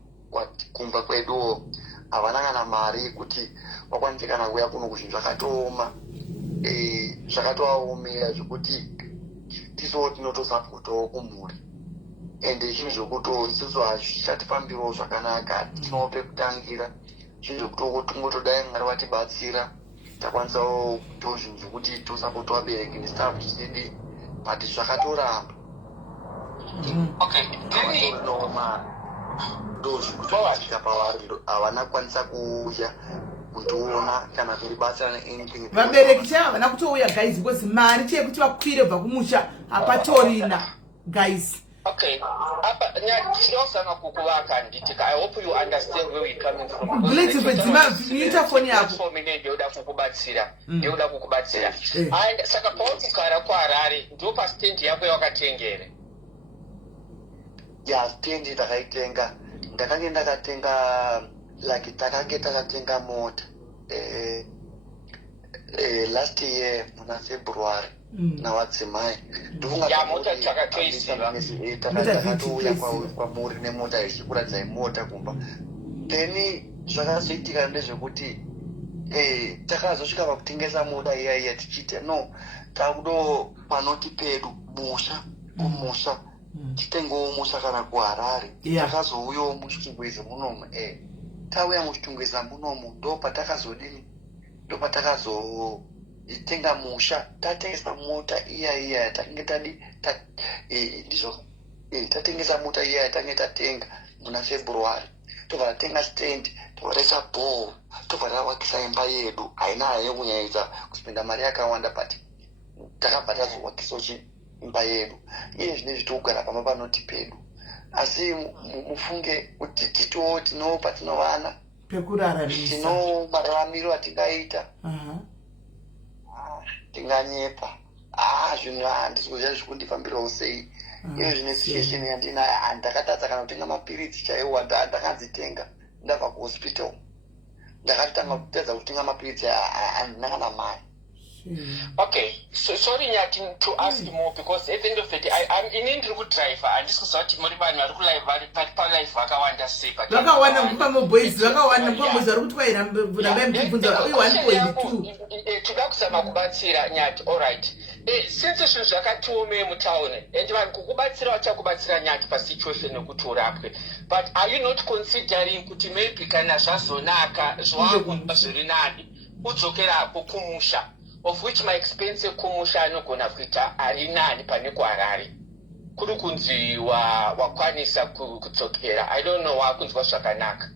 kumba kweduwo havana kana mari kuti vakwanise kana kuya kuno kuzvinhu zvakatooma, zvakatovaomera zvekuti tisowo tinotosapotawo kumhuri, ende zvinhu zvokuti isusu hazvichatifambirawo zvakanaka, tinowo pekutangira, zvinhu zvokuti tingotodai Mwari vatibatsira takwanisawo kuitawo zvinhu zvokuti tosapota vabereki nestafu tisidi, but zvakatoramba. Ndozvikutoasvika pavari havana kukwanisa kuuya kundiona kana kundibatsira neanything. Vabereki chaivo havana kutouya guys, because mari chekuti vakwire kubva kumusha hapatorina guys. Okay, ndinozama kukuvaka nditika. I hope you understand where we're coming from. Let's phone yako. For me ndoda kukubatsira. Ndoda kukubatsira. And saka paukugara kuHarare ndo pa stand yako yakatengere. Ya stand ndakaitenga. Ndakange ndakatenga like takatenga mota. Last year muna February. Nawadzimai ya mota takatoisiva takatouya kwamuri nemota ichikuradza mota kumba. Then zvakazoitika ndezvekuti takazosvika pakutengesa mota iyaiya tichiti no takudo panoti pedu musha kumusha titengewo musha kana kuHarare. Takazouyawo muchitungwizi munomu tauya muchitungwiza munomu ndopatakazodini itenga musha, tatengesa mota iya takange tatengesa mota iya takange tatenga muna February. Tobva tatenga stand, tobva taisa ball, tobva tavakisa imba yedu. Haina hanya kunyaidza kuspenda mari yakawanda, but takabva tazovakisawo imba yedu. Iye zvinezvi togara pamba panoti pedu, asi mufunge kuti titowo tino patinovana pekuraramisa, tino mararamiro atingaita tinganyepa. Zvinhu handizikuziva zvekundifambirawo sei. Iyo zvine situation yandinayo, handakatadza kana kutenga mapiritsi chaiwo, ndakanzitenga ndabva kuhospital. Ndakatanga kutadza kutenga mapiritsi, handina kana mari. Okay, so sorry Nyati to ask more, because at the end of the day I'm in driver and this is what muri vanhu vari kulive vari live vakawanda sei vakawanda mupamo boys vakawanda mupamo vari kuti vairamba mubvunza uye 1.2 toda kuzama kubatsira Nyati. All right, since zvinhu zvakatiomei mutauni and vanhu kukubatsira vachakubatsira Nyati pasituation yekuti urapwe, but are you not considering kuti maybe kana zvazonaka zvakunga zviri nani udzokerapo kumusha, of which my expense kumusha anogona kuita ari nani pane kuHarare kuri kunzi wakwanisa kudzokera. I don't know wakunzwa zvakanaka,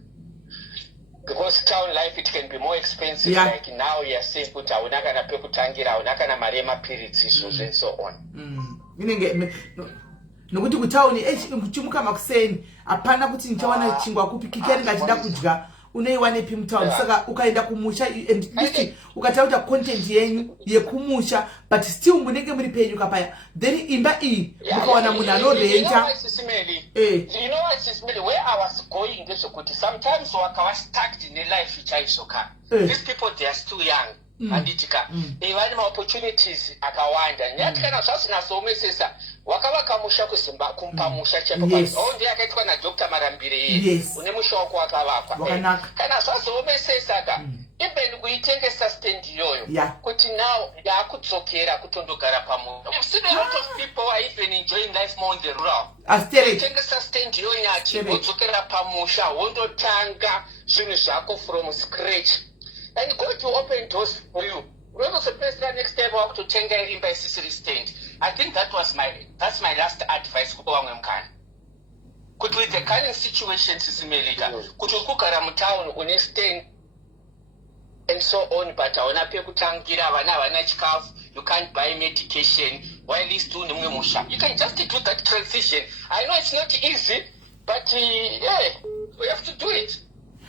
because town life it can be more expensive. Like now you are saying kuti hauna kana pekutangira, hauna kana mari yemapiritsi izvozvo and so on. Inenge nokuti kutauni kuchimuka makuseni hapana kuti nichawana chingwa kupi kikeri ngachida kudya unoiwane pi mutaundi saka ukaenda kumusha and ukataura content yenyu yekumusha but still munenge muri penyu kapaya then imba iyi mukawana munhu anorenta you know what is really where I was going ngezvekuti sometimes wakawa stuck nelife ichaizvoka these people they are still young handitika vane maopportunities akawanda nyati kana zvazvinazomesesa wakava kamusha kuzimba kumpamusha chepo ndiye akaitwa naDr. Marambire une musha wako wakavakwa kana zvazomesesa ka even kuitengesa stand iyoyo kuti now ndakudzokera kutondogara pamunhu. I've seen a lot of people are even enjoying life more in the rural. Kuitengesa stand iyoyo nyati wodzokera pamusha wondotanga zvinhu zvako from scratch and God will open doors for you. Remember the place that next time walk to tenga irimba isisiri stand. I think that's my last advice kuba mkana. Kuti with the current situation sisimelika kuti ukugara mutown une stand and so on but awanape kutangira vana chikafu you can't buy medication while least do nemwe musha. You can just do that transition. I know it's not easy but we have to do it.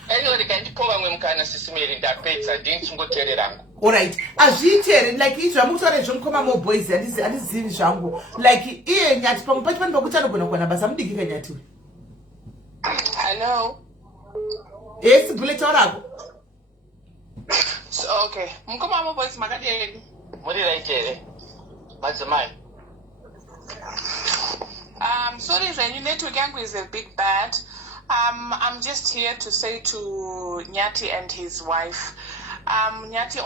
Anyway, kandipo vamwe mukana sisimeri ndapedza ndinchingotevera. Alright, azviitere like izvo amutaure zvomukoma mo boys handizivi zvangu like iye nyati pamwe pacho panenge kuti anogona kuwana basa mudikika nyati uyu. Hello. Yes, bule taurako. Okay, mukoma mo boys makadeni. Muri right here. Madzimai. Sorry, the network yangu is a big bad. I'm just here to say to Nyati and his wife, Nyati,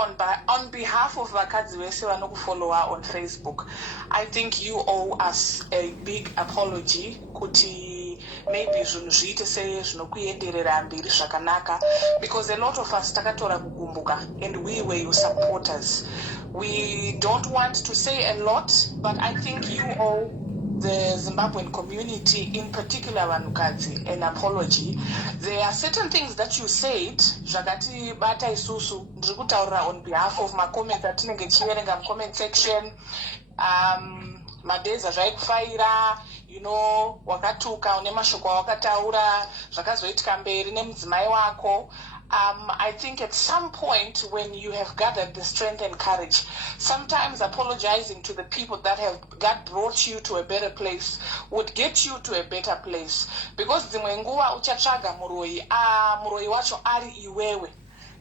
on behalf of vakadzi vese vanokufollowa on Facebook, I think you owe us a big apology kuti maybe zvinhu zviite zvinokuenderera mberi zvakanaka because a lot of us takatora kugumbuka and we were your supporters. We don't want to say a lot, but I think you owe the Zimbabwean community, in particular vanhukadzi, an apology. There are certain things that you said, zvakati bata isusu, ndiri kutaura on behalf of my comments atinenge tichiverenga mcomment section, madeza zvaikufaira, you know, wakatuka, une mashoko awakataura, zvakazoitika mberi nemudzimai wako. I think at some point when you have gathered the strength and courage, sometimes apologizing to the people that have brought you to a better place would get you to a better place. Because dzimwe nguva uchatsvaga muroi wacho ari iwewe.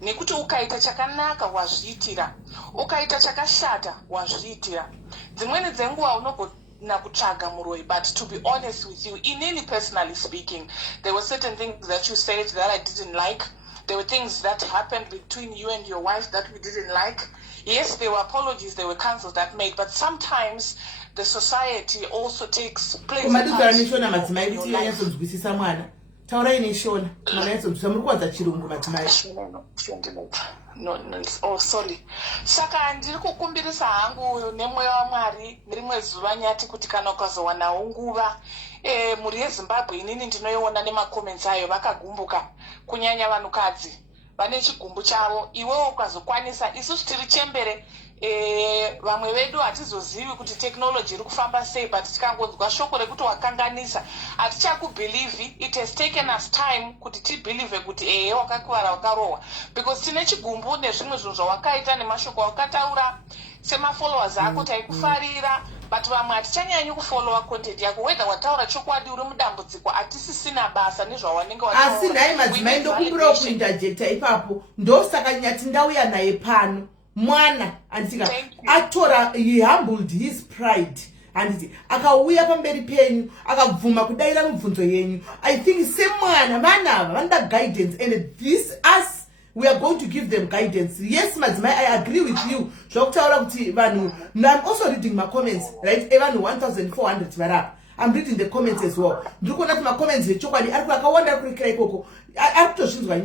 Nekuti ukaita chakanaka wazviitira, ukaita chakashata wazviitira. Dzimweni dzenguva unogona kutsvaga muroi, but to be honest with you, inini personally speaking, there were certain things that you said that I didn't like. There were things that happened between you and your wife that we didn't like. Yes, there were apologies, there were cancels that made, but sometimes the society also takes place. Oh, sorry. Saka ndiri kukumbirisa hangu nemweya waMwari rimwe zuva Nyati kuti kana ukazowanawo nguva muri yeZimbabwe inini ndinoiona nemacomments ayo vakagumbuka kunyanya vanhukadzi vane chigumbu chavo iwewo ukazokwanisa isusu tiri chembere vamwe vedu hatizozivi kuti technology iri kufamba sei but tikangonzwa shoko rekuti wakanganisa hatichakubhelievhi. It has taken us time kuti tibhelieve kuti wakakuvara wakarohwa because tine chigumbu nezvimwe zvinhu zvawakaita nemashoko awakataura semafollowers ako taikufarira but vamwe hatichanyanyi kufollowa content yako whether wataura chokwadi uri mudambudziko hatisisina basa nezvawanenge asi nhai madzimai ndokumbirawo kuinterjecta ipapo ndosaka Nyati ndauya naye pano mwana andika atora he humbled his pride anditi akauya pamberi penyu akabvuma kudaira mibvunzo yenyu. I think semwana vanava vanoda guidance and this us we are going to give them guidance. Yes madzimai, I agree with you zvakutaura kuti vanhu. I'm also reading my comments right evanhu 1400 varapa. I'm reading the comments as well. Ndiri kuona kuti macomments vechokwadi ari akawanda kurikira ikoko ari kutozvinzwa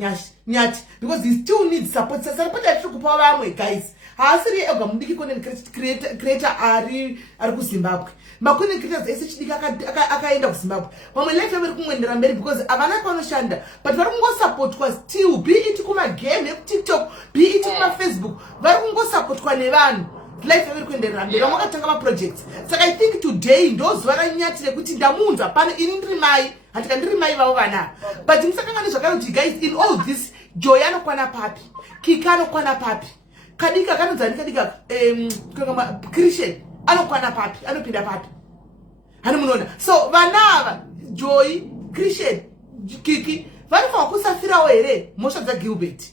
Nyati because he still needs support. Sasa pata tiri kupa vamwe guys haasiri ega mudiki content creator ari kuZimbabwe. Macontent creators ese chidiki akaenda kuZimbabwe vamwe life yavo iri kumwendera mberi because havana kwanoshanda but vari kungosupportwa still, be it kumagame ekuTikTok, be it kumafacebook, vari kungosupportwa nevanhu life yavo iri kuenderera mberi vamwe vakatanga maprojects. Saka I think today ndozuva raNyati rekuti ndamunzwa pano ini ndiri mai handika ndiri mai vavo vana but musakangani zvakare kuti guys in all this Joy anokwana papi, Kiki anokwana papi, Kadika kanozani kadika Christian anokwana papi, anopinda papi. Hanomunona. So vanava Joy, Christian, Kiki vanofanira kusafirawo here mhosva dzaGilbert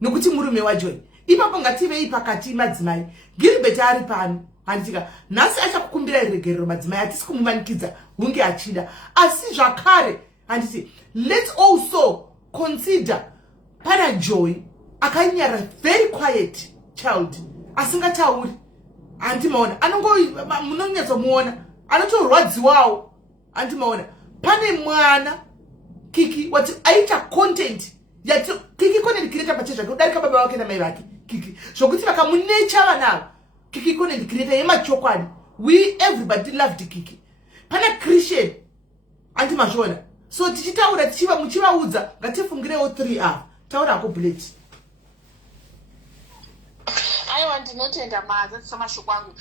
nokuti murume waJoy. Ipapo ngativei pakati madzimai. Gilbert ari pano handitika nhasi achakukumbira regerero madzimai hatisi kumumanikidza hunge achida asi zvakare handiti let's also consider pana Joy akanyara very quiet child asingatauri handimaona munonyatsomuona anotorwadziwawo handimaona pane mwana Kiki wati aita content yati Kiki content creator pachezva kudarika baba wake namai vake Kiki zvokuti vakamunecha vanavo Kiki content creator yemachokwadi. We everybody loved Kiki. Pana Christian andimazvona. So tichitaura tichiva muchivaudza ngatifungirewo 3 hours. Taura ko bullet. Aiwa ndinotenda maza samashoko angu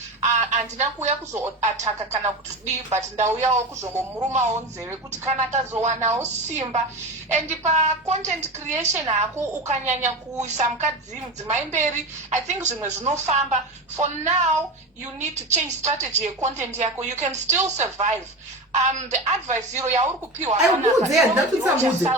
andina kuuya kuzoataka kana kuti but ndauyawo kuzongomurumawo nzeve kuti kana atazowanawo simba and pa content creation hako ukanyanya kuisa mukadzi mudzimai mberi I think zvimwe zvinofamba. For now you need to change strategy yecontent yako. You can still survive. The advice yauri kupiwa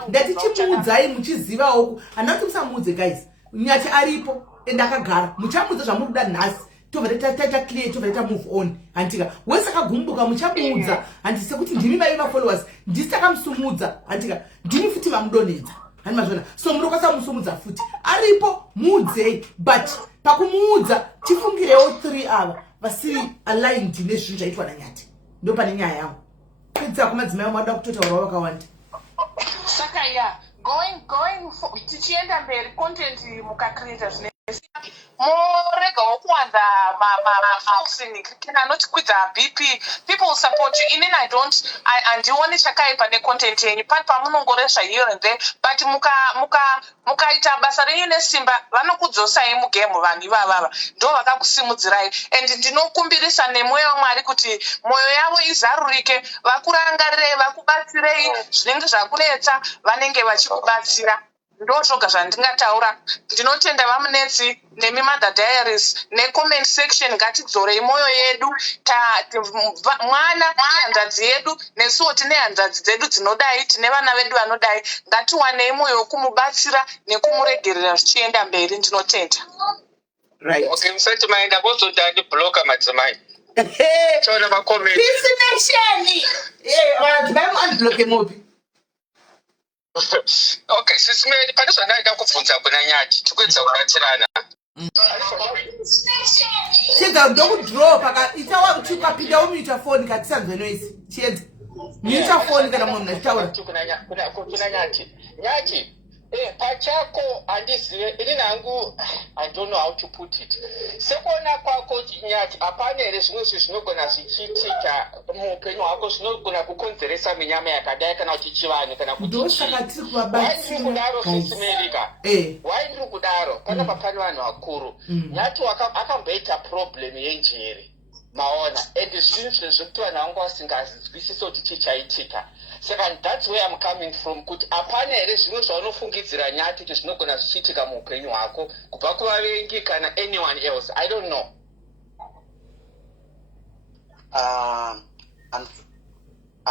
ndatichimuudzai muchizivawo handatimusamudze guys nyati aripo endakagara muchamudza zvamurikuda nhasi tobva taita clear tobva taita move on handika wese akagumbuka muchamuudza handisi sekuti ndimi vaiva followers ndisi takamusumudza handika ndimi futi vamudonedza handimazvona so muri kwasamusumudza futi aripo muudzei but pakumuudza tifungirewo 3 ava vasiri aligned nezvinhu zvaitwa nanyati ndo pane nyaya yangu pedza kumadzimai vamada kutotaurawo vakawanda saka going for tichienda mberi content mukacreata zvine moregawo kuwanza kana anotikwidza BP people support you inini handioni chakaipa necontent yenyu pani pamunongoresva here and there but mukaita basa renyu nesimba vanokudzosai mugame vanhu ivavava ndo vakakusimudzirai and ndinokumbirisa nemweya waMwari kuti mwoyo yavo izarurike vakurangarirei vakubatsirei zvinenge zvakunetsa vanenge vachikubatsira. Ndo zvoga zvandingataura. Ndinotenda vamunetsi nemi Mother Diaries necomment section ngatidzorei moyo yedu mwana nehanzvadzi yedu nesuwo tine hanzvadzi dzedu dzinodai tine vana vedu vanodai ngatiwanei moyo wokumubatsira nekumuregerera zvichienda mberi. Ndinotenda. Right. Okay, musati maenda bozodani bloka madzimai. Chona macomment. Peace nation. Vanhu vamunbloke mobi. Okay, sisimeni pane zvandaida kubvunza kuna Nyati tikuedza kubatsirana. Chedza ndokudraw itawa uchikapinda umuita phone katisanzwe noise. Chedza. Muita phone kana munhu achitaura. Kuna Nyati. Pachako handizive ini nangu I don't know how to put it. Sekuona kwako Nyati hapana here zvimwe zvinogona zvichiitika muupenyu hwako zvinogona kukonzeresa minyama yakadai kana kuti chivanhu kana kuti ndiri kudaro sisimerika ndiri kudaro pana papane vanhu vakuru Nyati akamboita problem yenjere maona and zvinhu zvekuti vanhu vangu vasingazwisisi kuti chichaitika. Saka that's where I'm coming from kuti hapana here zvimwe zvaunofungidzira Nyati kuti zvinogona zvichiitika muupenyu hwako kubva kuvavengi kana anyone else. I don't know.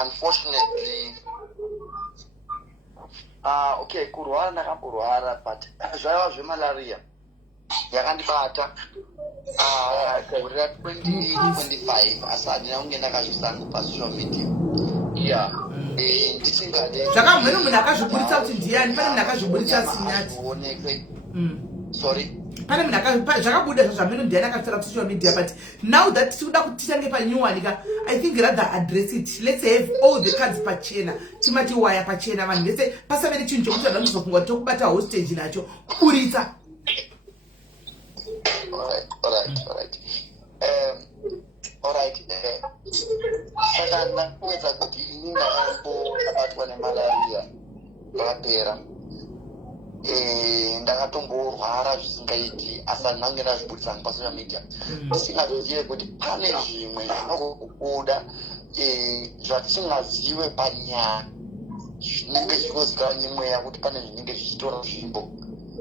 Unfortunately okay kurwara ndakamborwara but zvaiva zvemalaria yakandibata gore ra2025 asi handina kunge ndakazvisangu pasocial media ndisingade zvakamhene munhu akazviburitsa kuti ndiani pane munhu akazviburitsa sinyati sorry pane munhu zvakabuda zvamene ndiani akataura kusocial media but now that tikuda kuti tichange panew one I think rather address it. Let's have all the cards pachena timati waya pachena vanhu vese pasave nechinhu chokuti vanhu vanozofunga kuti tokubata hostage nacho kuburitsa. Alright. Saka ndakuedza kuti ini ndakambobatwa nemalaria vakapera ndakatomborwara zvisingaiti asi handinange ndazviburitsa pasocial media ndisingazive kuti pane zvimwe zvinokubuda zvatingazive panyaya zvinenge zvichikozikana nemweya kuti pane zvinenge zvichitora nzvimbo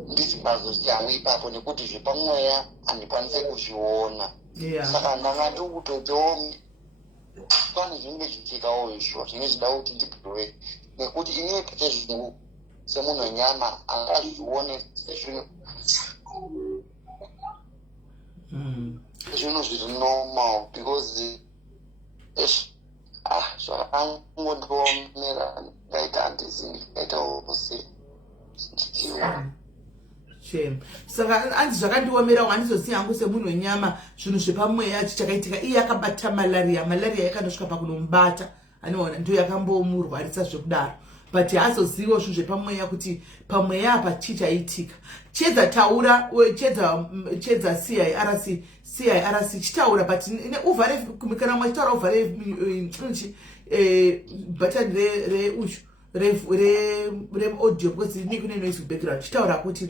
ndisingazozihamwe ipapo nekuti zvepamweya handikwanise kuzviona. Saka ndangati kutotomi pane zvinenge zvichitikawo izvo zvinenge zvida kuti ndibhuwe nekuti inini pete zvinhu semunhu wenyama angazvione sezvinhu zvinhu zviri normal because zvakangondiomera ngaita handizivi ngaita ose shame. Saka anzi zvakandiomerawo handizozivi hangu semunhu wenyama zvinhu zvepamweya chichakaitika. Iye akabata malaria yakandosvika pakunomubata, anoona ndiyo yakambomurwarisa zvekudaro, but hazoziviwo zvinhu zvepamweya kuti pamweya apa chichaitika. Chedza taura, chedza CIRC chitaura, but uvhare kana mwachitaura uvhare button re-audio because ini kune noise background. Chitaura kuti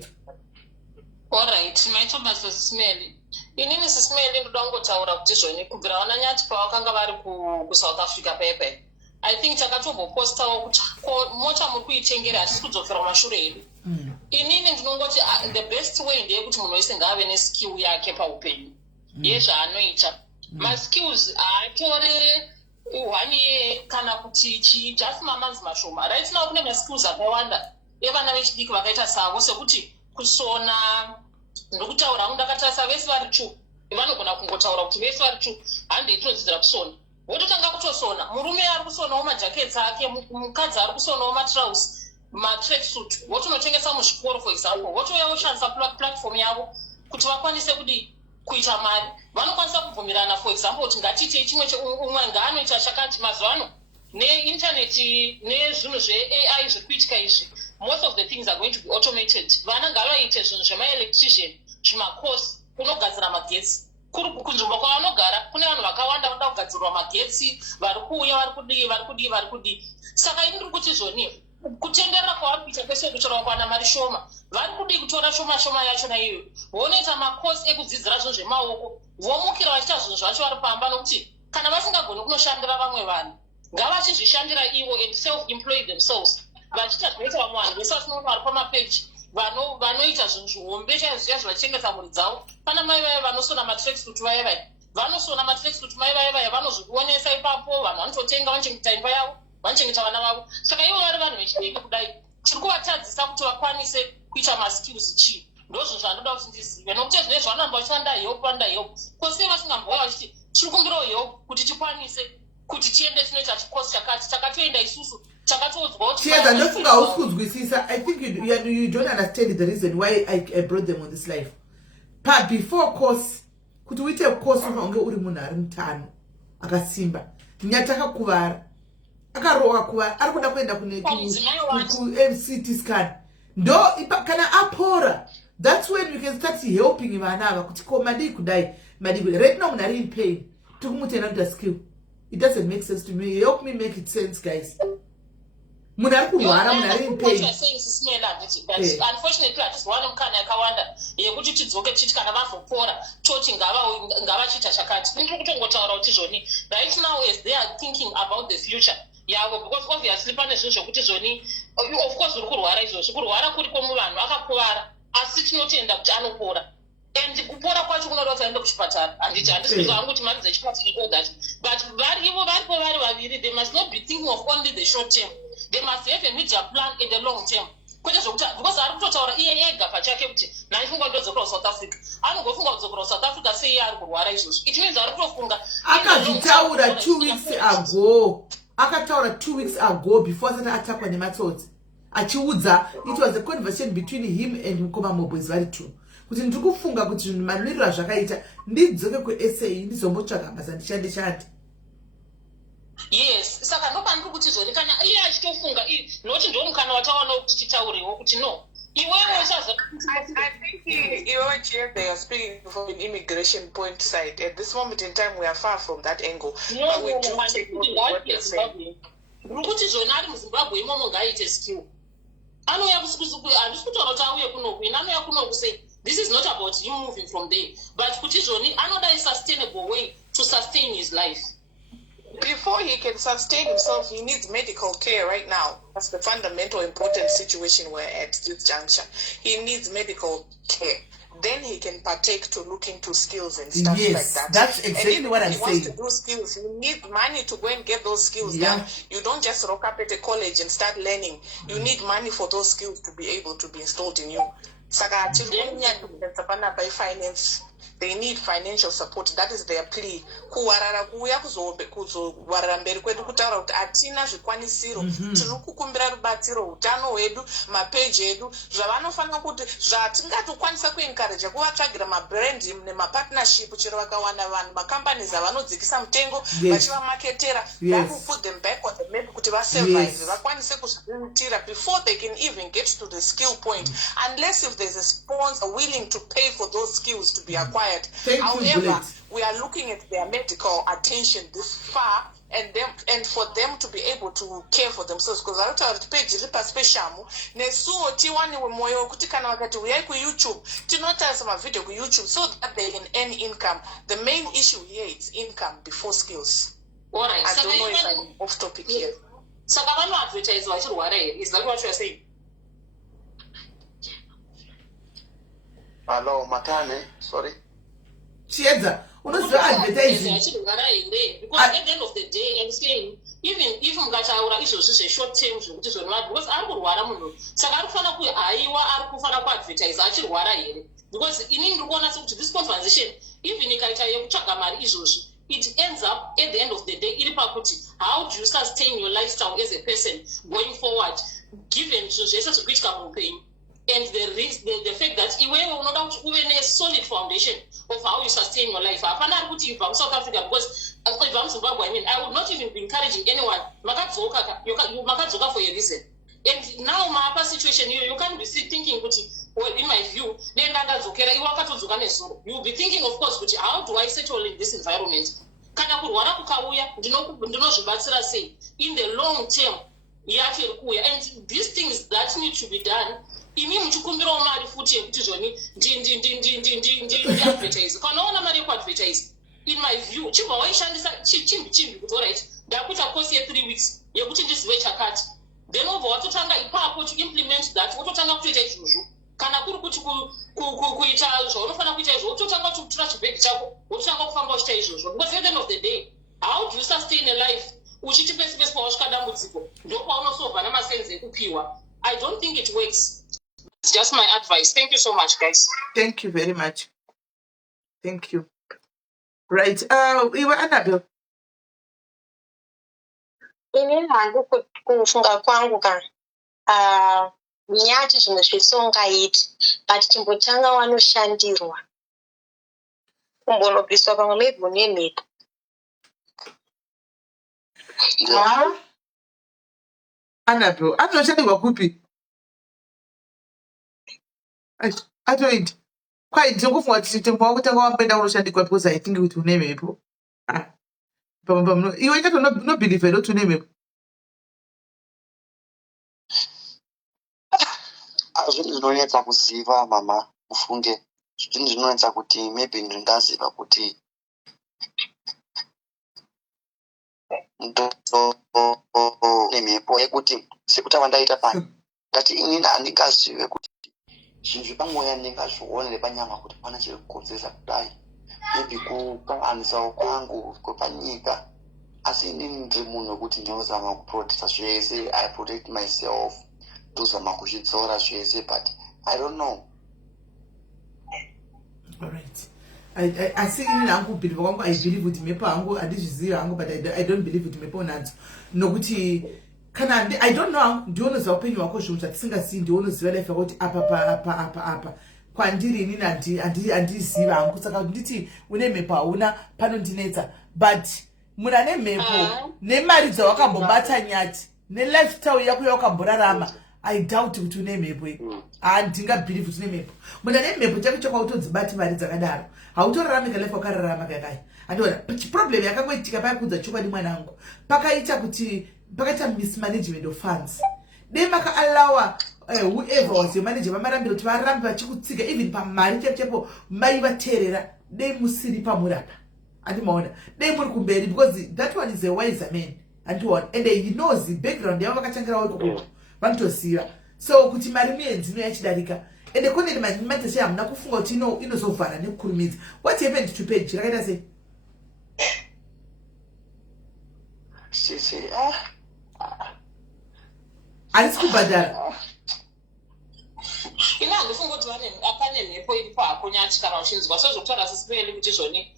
alright, maitoba sismeli. Inini sismeli ndoda kungotaura kuti zvoni kubvira vananyati pavakanga vari kuSouth Africa pepe. I think takatopostawo kuti mota muri kuitengera hatisi kudzokera kumashure edu. Inini ndinongoti the best way ndeyekuti munhu wese ngaave neskill yake paupenyu yezvaanoita. Maskills aatore uhani kana kuti just mamanzi mashoma. Right now kune maskills akawanda evana vechidiki vakaita savo sekuti kusona ndokutaura hangu ndakatarisa vese vari chu vanogona kungotaura kuti vese vari chu handi itodzidzira kusona. Wototanga kutosona murume ari kusonawo majakets ake, mukadzi ari kusonawo matrausi matracksuit, wotonotengesa muzvikoro for example, wotouya woshandisa platform yavo kuti vakwanise kuita mari. Vanokwanisa kubvumirana for example kuti ngatiite chimwe umwe ngaanoita chakati. Mazuva ano neintaneti nezvinhu zveAI zviri kuitika izvi, most of the things are going to be automated. Vana ngavaite zvinhu zvemaelectrician, zvimakosi kunogadzira magetsi. Kunzvimbo kwavanogara kune vanhu vakawanda vanoda kugadzirwa magetsi, vari kuuya vari kudii. Saka ini ndiri kuti zvoni kutenderera kwavari kuita kwese kuchora kuwana mari shoma, vari kudii kutora shoma yachona iyoyo, vonoita makosi ekudzidzira zvinhu zvemaoko, vomukira vachiita zvinhu zvacho vari pamba, nokuti kana vasingagoni kunoshandira vamwe vanhu ngavachizvishandira ivo and self-employ themselves, vachiita zvinoita vamwe vanhu vese vasinoona vari pamapeji vanoita zvinhu zvihombe chaizviya zvivachengeta mhuri dzavo. Pana mai vaya vanosona matracksuit vaya vaya vanosona matracksuit mai vaya vaya vanozvionesa ipapo, vanhu vanototenga vanochengeta imba yavo, vanochengeta vana vavo. Saka ivo vari vanhu vechidiki kudai, tiri kuvatadzisa kuti vakwanise kuita maskills chii. Ndozvo zvandoda kuti ndizive, nokuti zvine zvavanamba vachita ndahelp kwose vasingambouya vachiti tiri kumbirawo help kuti tikwanise kuti tiende tinoita chikosi chakati takatoenda isusu takatoudzwa kuti Chiedza ndofunga hausi kunzwisisa. I think you don't understand the reason why I brought them on this life. Before course kuti uite course unge uri munhu ari mutano akasimba, nyati akakuvara, akarowa kuvara, ari kuda kuenda ku-CT scan, ndo kana apora, that's when you can start helping vana ava kuti ko madii kudai right now munhu ari in pain, tikumutenda kuita skill. It doesn't make sense to me. Help me make it sense, guys. Munhu ari kurwara, munhu ari in pain. Unfortunately, I just want mukana yakawanda yekuti tidzoke tichiti kana vazopora toti ngavachita chakati. Ndiri kutongotaura kuti zvoni right now as they are thinking about the future yavo, because obviously pane zvinhu zvekuti zvoni of course uri kurwara izvozvo, kurwara kuriko muvanhu akakuvara, asi tinotenda kuti anopora. And kupora kwacho kunoda kuti aende kuchipatara. Handisi hangu kuti mari dzechipatara all that, but varivo varipo vari vaviri, they must not be thinking of only the short term. They must have a media plan in the long term. Kwete zvokuti because ari kutotaura iye ega pachake kuti naifunga ndodzokera kuSouth Africa, anongofunga kudzokera kuSouth Africa seiye ari kurwara izvozvo. It means ari kutofunga akazvitaura 2 weeks ago. Akataura 2 weeks ago before asati atakwa nematsotsi, achiudza it was a conversation between him and Mukoma Mobwezi vari two, kuti ndiri kufunga kuti zvinhu manwiriro azvakaita ndidzoke kuSA ndizombotsvaga basa ndishande. Yes, saka ndopandiri kuti zvoni kana iye achitofunga noti ndo mukana watawana kuti titaurewo kuti no iwewe uchazo. I think you they are speaking from an immigration point side. At this moment in time we are far from that angle. No, we do take what you're saying. Rukuti zvoni ari muZimbabwe imomo ngaaite skill. Anoya kusukusuku handisi kutaura kuti auye kunoku, anoya kunoku say this is not about him moving from there, but kuti zvoni anoda a sustainable way to sustain his life. before he can sustain himself, he needs medical care right now. That's the fundamental important situation we're at this juncture. He needs medical care. Then he can partake to look into skills and stuff like that. That's exactly what I'm saying. If he wants to do skills, you need money to go and get those skills done. You don't just rock up at a college and start learning. You need money for those skills to be able to be installed in you. Saka by finance. They need financial support. That is their plea. Kuwarara kuya kuzowarara mberi kwedu kutaura kuti atina zvikwanisiro. Tiri kukumbira rubatsiro utano hwedu, mapeji edu, zvavanofanira kuti zvatingatokwanisa kuencourage kuvatsvagira mabrand nemapartnership chero vakawana vanhu macompanies avanodzikisa mutengo vachivamaketera. That will put them back on the map kuti vasurvive, vakwanise kuzviitira before they can even get to the skill point. Unless if there's a sponsor willing to pay for those skills to be acquired. However, we are looking at their medical attention this far and for them to be able to care for themselves, because I thought page ripa special nesuo tiwani wemoyo kuti kana wakati uyai ku YouTube tinota some video ku YouTube so that they can earn income. The main issue here is income before skills. All right. I don't know if I'm off topic here. So vano advertise vachirwara here. Is that what you are saying? Hello, Matane, sorry. Chiedza, unoziva advertising. Because at the end of the day, I'm saying, even if mukataura izvozvi zveshort term zvokuti zvorwara, because ari kurwara munhu, saka ari kufanira kuhaiwa, ari kufanira kuadvertise achirwara here. Because inini ndiri kuona sekuti this conversation, even ikaita yekutsvaga mari izvozvi, it ends up at the end of the day iri pakuti how do you sustain your lifestyle as a person going forward, given zvese zvekuitika muupenyu. And the fact that iwewe unoda kuti uve ne-solid foundation of how you sustain your life. Hapana ari kuti ibva South Africa, because ibva muZimbabwe, I would not even be encouraging anyone. Makadzoka for a reason. And now maapa situation you can't be thinking kuti, well, in my view, denda ndadzokera iwe wakatodzoka nezuro. You will be thinking, of course, kuti how do I settle in this environment? Kana kurwara kukauya ndinozvibatsira sei in the long term yacho iri kuuya. And these things that need to be done, imi muchikumbirawo mari futi yekuti zvoni ndi-advertise. Kana unaona mari yekuadvertise, in my view, chibva waishandisa chimbi kuti alright, ndakuita course ye3 weeks yekuti ndizive chakati, then wobva watotanga ipapo to implement that, wototanga kutoita izvozvo. Kana kuri kuti kuita zvaunofanira kuita izvo, wototanga kutora chibhegi chako, wototanga kufamba uchiita izvozvo. Because at the end of the day, how do you sustain a life uchiti pese pese pawasvika dambudziko ndopaunosobva namasenzi ekupiwa? I don't think it works. It's just my advice. Thank you so much, guys. Thank you very much. Thank you. Right. Iwe Annabelle. Ini hangu kufunga kwangu ka nyati zvimwe zvisongaiti but chimbotanga wanoshandirwa kumbonobviswa pamwe maybe unemhepo. Annabelle, anoshandirwa kupi? Atoita kwai ndinokufunga kuti tembo wakutanga wamboenda unoshandikwa because I think kuti une mhepo. Iwe chato no believe here kuti une mhepo. Zvinhu zvinonetsa kuziva mama mufunge. Zvinhu zvinonetsa kuti maybe ndingaziva kuti nemhepo yekuti sekuti avandaita pani ndati inini handingazive kuti zvinhu zvepamweya ndingazvionere panyama kuti pana chiri kukonzeresa kudai, maybe kukanganisawo kwangu kwepanyika. Asi inini ndiri munhu wekuti ndinozama kuprotecta zvese, I protect myself, ndozama kuzvidzora zvese, but I don't know. All right. I see in hangu believe kwangu, I believe kuti mhepo hangu handizviziva hangu, but I don't believe kuti mhepo nadzo nokuti kana I don't know ndionoziva upenyu hwako zvinhu zvatisingazivi, ndionoziva life yako kuti apa kwandiri inini handiziva hangu, saka nditi une mhepo hauna panondinetsa. But munhu ane mhepo nemari dzawakambobata nyati nelifestyle yako yawakamborarama, I doubt kuti une mhepo. Handingabelieve kuti une mhepo. Munhu ane mhepo chako chakautodzibati mari dzakadaro hautorarami kalife wakararama kakaya. Andiona problem yakangoitika paya kudza chokwadi mwanangu, pakaita mismanagement of funds. Demaka allow whoever was your manager vamarambira kuti varambe vachikutsiga even pamari chepo mai vateerera dei musiri pamurapa. andimaona dei muri kumberi because that one is a wiser man andiona and he knows the background yavo vakatangirawo ikoko vanotosiva so kuti mari mienzi ino yachidarika ende kune madheshe hamuna kufunga kuti inozovhara nekukurumidza. What happened to page rakaita sei? Handisi kubhadhara ina handifunga kuti pane mhepo iripo hako Nyati kana uchinzwa sezvokutaura sisipeli kuti zvoni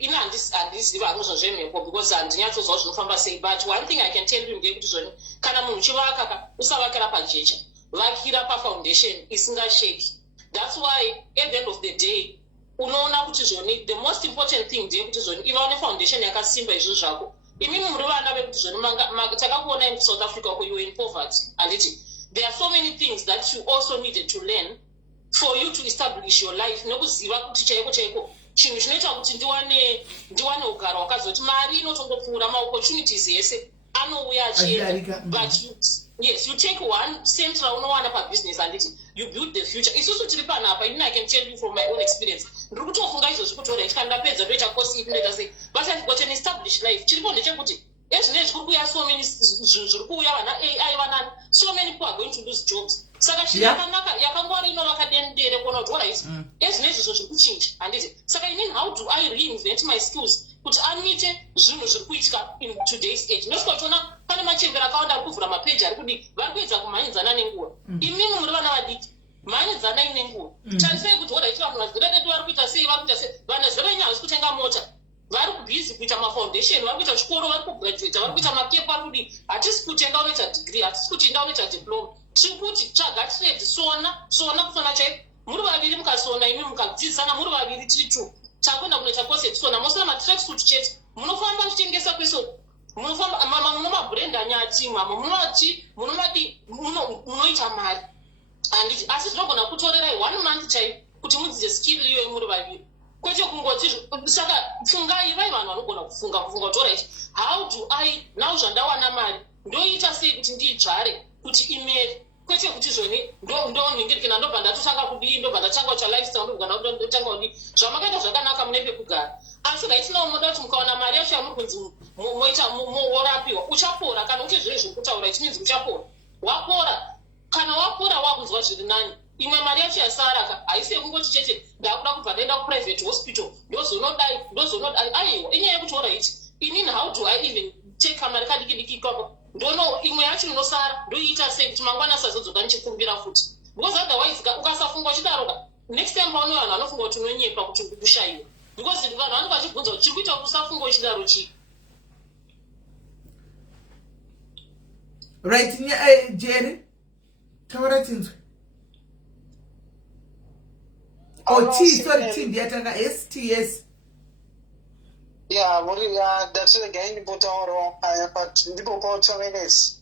ina handiziva hangu zvemhepo because handinyatsozva zvinofamba sei, but one thing I can tell you ndeyekuti zvoni kana munhu uchivaka usavakira pajecha, vakira pafoundation isingasheki. That's why at the end of the day unoona kuti zvoni the most important thing ndeyekuti zvoni iva une foundation yakasimba izvo zvako. Imimi muri vana vekuti zvoni takakuona in South Africa where you were in poverty, handiti there are so many things that you also needed to learn for you to establish your life nekuziva kuti chaiko chinhu chinoita kuti ndiwane ugaro wakazoti mari inotongopfuura maopportunities ese anouya achienda, but yes, you take one central unowana pabusiness handiti you build the future. Isusu tiri panapa ini I can tell you from my own experience ndiri kutofunga izvozvi kuti alright kana ndapedza ndoita course iyi kunoita sei, but I've got an established life. Chiripo ndechekuti ezvinezvi kuri kuuya so many zviri kuuya vana AI vanani, so many people are going to lose jobs. Saka chiri yakanaka yakangwara inovaka dendere kuona kuti alright ezvinezvi zviri kuchinja handiti. Saka I mean how do I reinvent my skills kuti anite zvinhu zviri kuitika in today's age. Ndosikotiona pane machembera akawanda ari kuvhura mapeji ari kudi vari kuedza kumhanyidzana nenguva. Imimi muri vana vadiki mhanyidzanai nenguva. Chanisei kuti alright vanhu vazera redu vari kuita sei vanhu zera nyaya vari kutenga mota vari kubhizi kuita mafoundation, vari kuita chikoro, vari kugraduata, vari kuita makepa, vari kudi hatisi kutenda unoita degree, hatisi kutenda unoita diploma. Tiri kuti tsvaga trade sona kusona chaipo. Muri vaviri mukasona imi mukadzidzisana muri vaviri tiri two takwenda kunoita course yekusona mosona matracksuit chete munofamba muchitengesa kweso munofamba mumabhurenda Nyati mama munoita mari handiti, asi zvinogona kutorerai 1 month chaipo kuti mudzidze skill iyoyo muri vaviri kwete kungoti. Saka pfungai vai vanhu vanogona kufunga kuti alright how do I now zvandawana mari ndoita sei kuti ndidzvare kuti imere, kwete kuti zvoni ndonhingirikina ndobva ndatotanga kudii, ndobva ndatanga kucha lifestyle, ndobva ndotanga kudii. Zvamakaita zvakanaka mune pekugara, asi gaitina umoda kuti mukawana mari yacho yamuri kunzi worapiwa uchapora. Kana uti zviri zvokutaura it means uchapora. Wapora, kana wapora wakunzwa zviri nani, imwe mari yacho yasara haisi yekungoti chete ndakuda kubva ndaenda kuprivate hospital ndozonodai aiwa inyaya yekuti alright inini how do I even take kamari kadikidiki ikako ndono imwe yacho inosara ndoiita sei kuti mangwana asazodzoka nichikumbira futi, because otherwise ukasafunga uchidaroka next time paune vanhu vanofunga kuti unonyepa kuti kushayiwa, because vanhu vanenge vachibvunza kuti chiri kuita kuti usafunga uchidaro chii. Right, Jerry taura tinzwe sorry ndiyatanga STS muri ndatiregai ndimbotaurawo but ndipo pa 2 minutes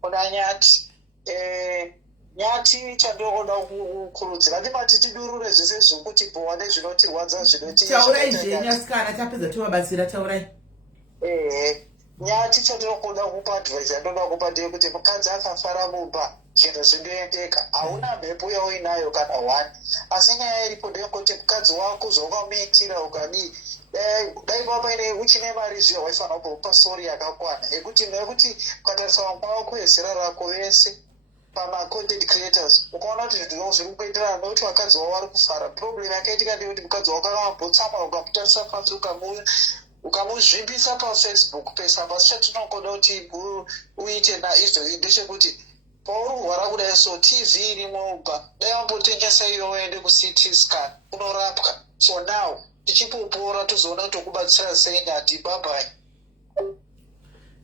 kuna Nyati. Nyati chandoda kukurudzira ndipati tidurure zvese zvekuti bowa nezvinotirwadza taurai zvenyasikana tapedza tovabatsira taurai. Nyati chandinoda kupa advice yandoda kupa ndeyekuti mukadzi akafara mumba zvinhu zvinoendeka, hauna mhepo yauinayo kana one, asi nyaya iripo ndeyekuti mukadzi wako zvaukamuitira ukadii dai papaine uchine mari zviya waifanira kupa stori yakakwana yekuti ukatarisa vamwe wako vezera rako vese pamacontent creators ukaona kuti zvinhu zviri kuenderana nokuti vakadzi wavo vari kufara. Problem yakaitika ndeyekuti mukadzi wako akambotsama ukamutarisa pasi ukamuzvimbisa paFacebook pesa. Basi chatinokoda kuti uite naizvo ndechekuti paururwara kudai so TV irimwoba dai wambotengesa iyo uende kuCT scan unorapwa. So now tichipopora tozoona kuti tokubatsira sei. Nyati bye bye.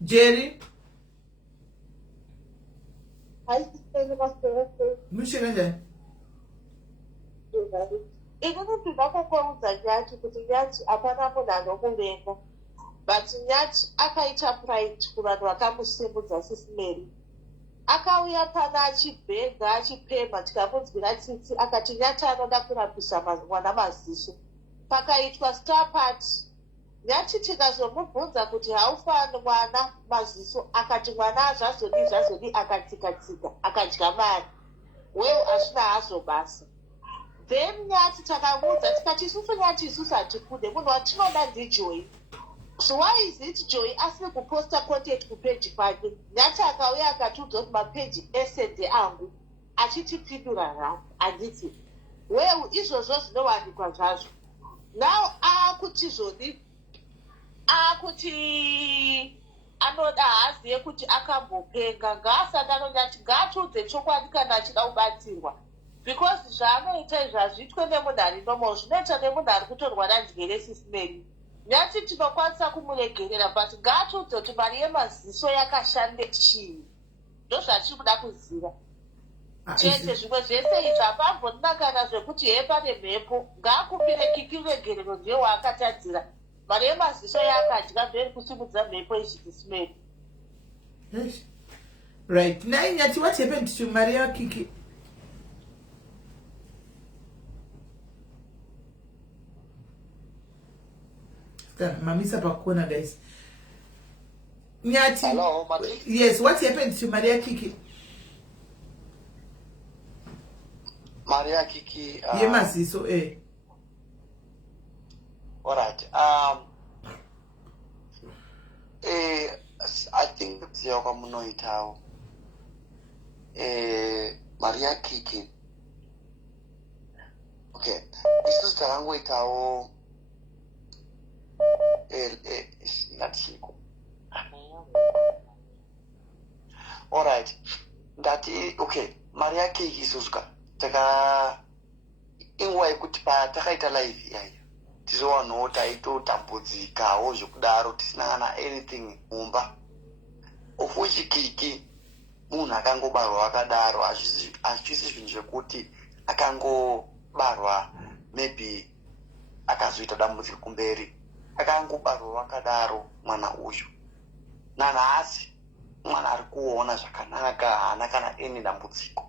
Jerry mushika njani? Inini ndinokukuudza Nyati kuti Nyati hapana munhu anomuvenga, but Nyati akaita pride kuvanhu vakamusimudza sisimeri. Akauya pana achibhenga achipemha, tikamunzwira tsitsi akati Nyati anoda kurapisa mwana maziso. Pakaitwa star party. Nyati tikazomubvunza kuti haufani mwana maziso, akati mwana zvazodi akatsika akadya mari. Wewo hazvina hazvo basa. then Nyati takamuudza tikati isusu Nyati isusu hatifunde munhu watinoda ndiJoy. So why is it Joy asina kuposta content kupage pake? Nyati akauya akatiudza kuti mapeji ese ndeangu achitipindura rap anditi wewe izvozvo zvinowanikwa zvazvo. Now akuti anoda haziye kuti akambopenga ngaasati anonyati ngaatiudze chokwadi kana achida kubatsirwa, because zvaanoita izvi hazviitwe nemunhu ari normal, zvinoita nemunhu ari kutorwa nanjere sisimeri. Nyati tinokwanisa kumuregerera but ngaatiudze kuti mari yemaziso yakashande chii, ndozvatiri kuda kuziva chete. Zvimwe zvese izvi hapambonina kana zvekuti hee pane mhepo, ngaakumbire kikiregerero ndiye waakatadzira. Mari yemaziso yakadya mberi kusimudza mhepo ichidzisimeri. Right. Now, Nyati, what happened to Maria Kiki? Mamisa Pakona, guys. Nyati. Hello, Mati. Yes, what happened to Maria Kiki? Maria Kiki. Yemasiso, eh. Alright. I think it's your community. Maria Kiki. Okay. This is the language. Alright. That is okay. Maria Kiki Suska. Taka ingwa ikuti pa takaita live yayo. Tizowana taito tambudzikawo zvekudaro tisina anything mumba. Of which Kiki munhu akangobarwa akadaro achisi zvinhu zvekuti akangobarwa maybe akazoita dambudziko kumberi. Akangobarwa akadaro mwana uyu. Nanhasi mwana ari kuona zvakanaka, haana kana ene dambudziko.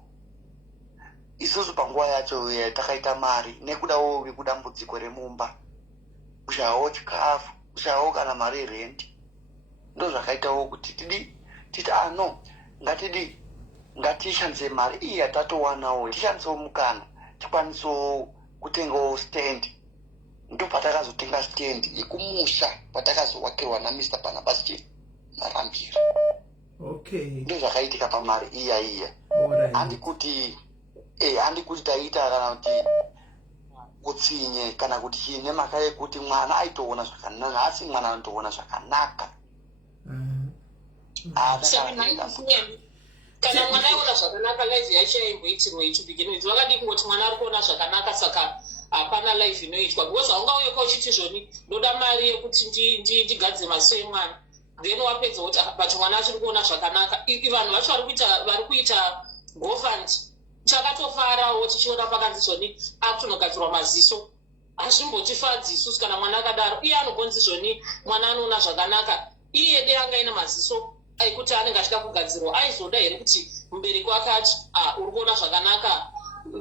Isusu panguva yacho takaita mari nekudawo kudambudziko remumba. Kushayawo chikafu, kushayawo kana mari yerent. Ndo zvakaitawo kuti titi no, ngatishandise mari iyi yatatowanawo, tishandisewo mukana, tikwanisewo kutengawo stand. Ndo patakazotenga stand yekumusha patakazowakirwa naMr. Barnabas Marambira. Okay. Ndo zvakaitika pamari iya. Handikuti taita kana kuti utsinye kana kuti chine maka yekuti mwana aitoona zvakanaka, asi mwana anotoona zvakanaka. Kana mwana aona zvakanaka live yacho yaimboitirwa ichibigino wakadi kungoti mwana ari kuona zvakanaka saka hapana live inoitwa, because haungauyoka uchiti zvoni ndoda mari yekuti ndigadzire maziso emwana then wapedza kuti but mwana achiri kuona zvakanaka. Vanhu vacho vari kuita GoFund chakatofarawo tichiona pakanzi zvoni akutonogadzirwa maziso. Hazvimbotifadzi isusu kana mwana akadaro, iye anogonzi zvoni mwana anoona zvakanaka. Iye dei anga ina maziso aikuti anenge achida kugadzirwa, aizoda here kuti mubereki wake ati uri kuona zvakanaka,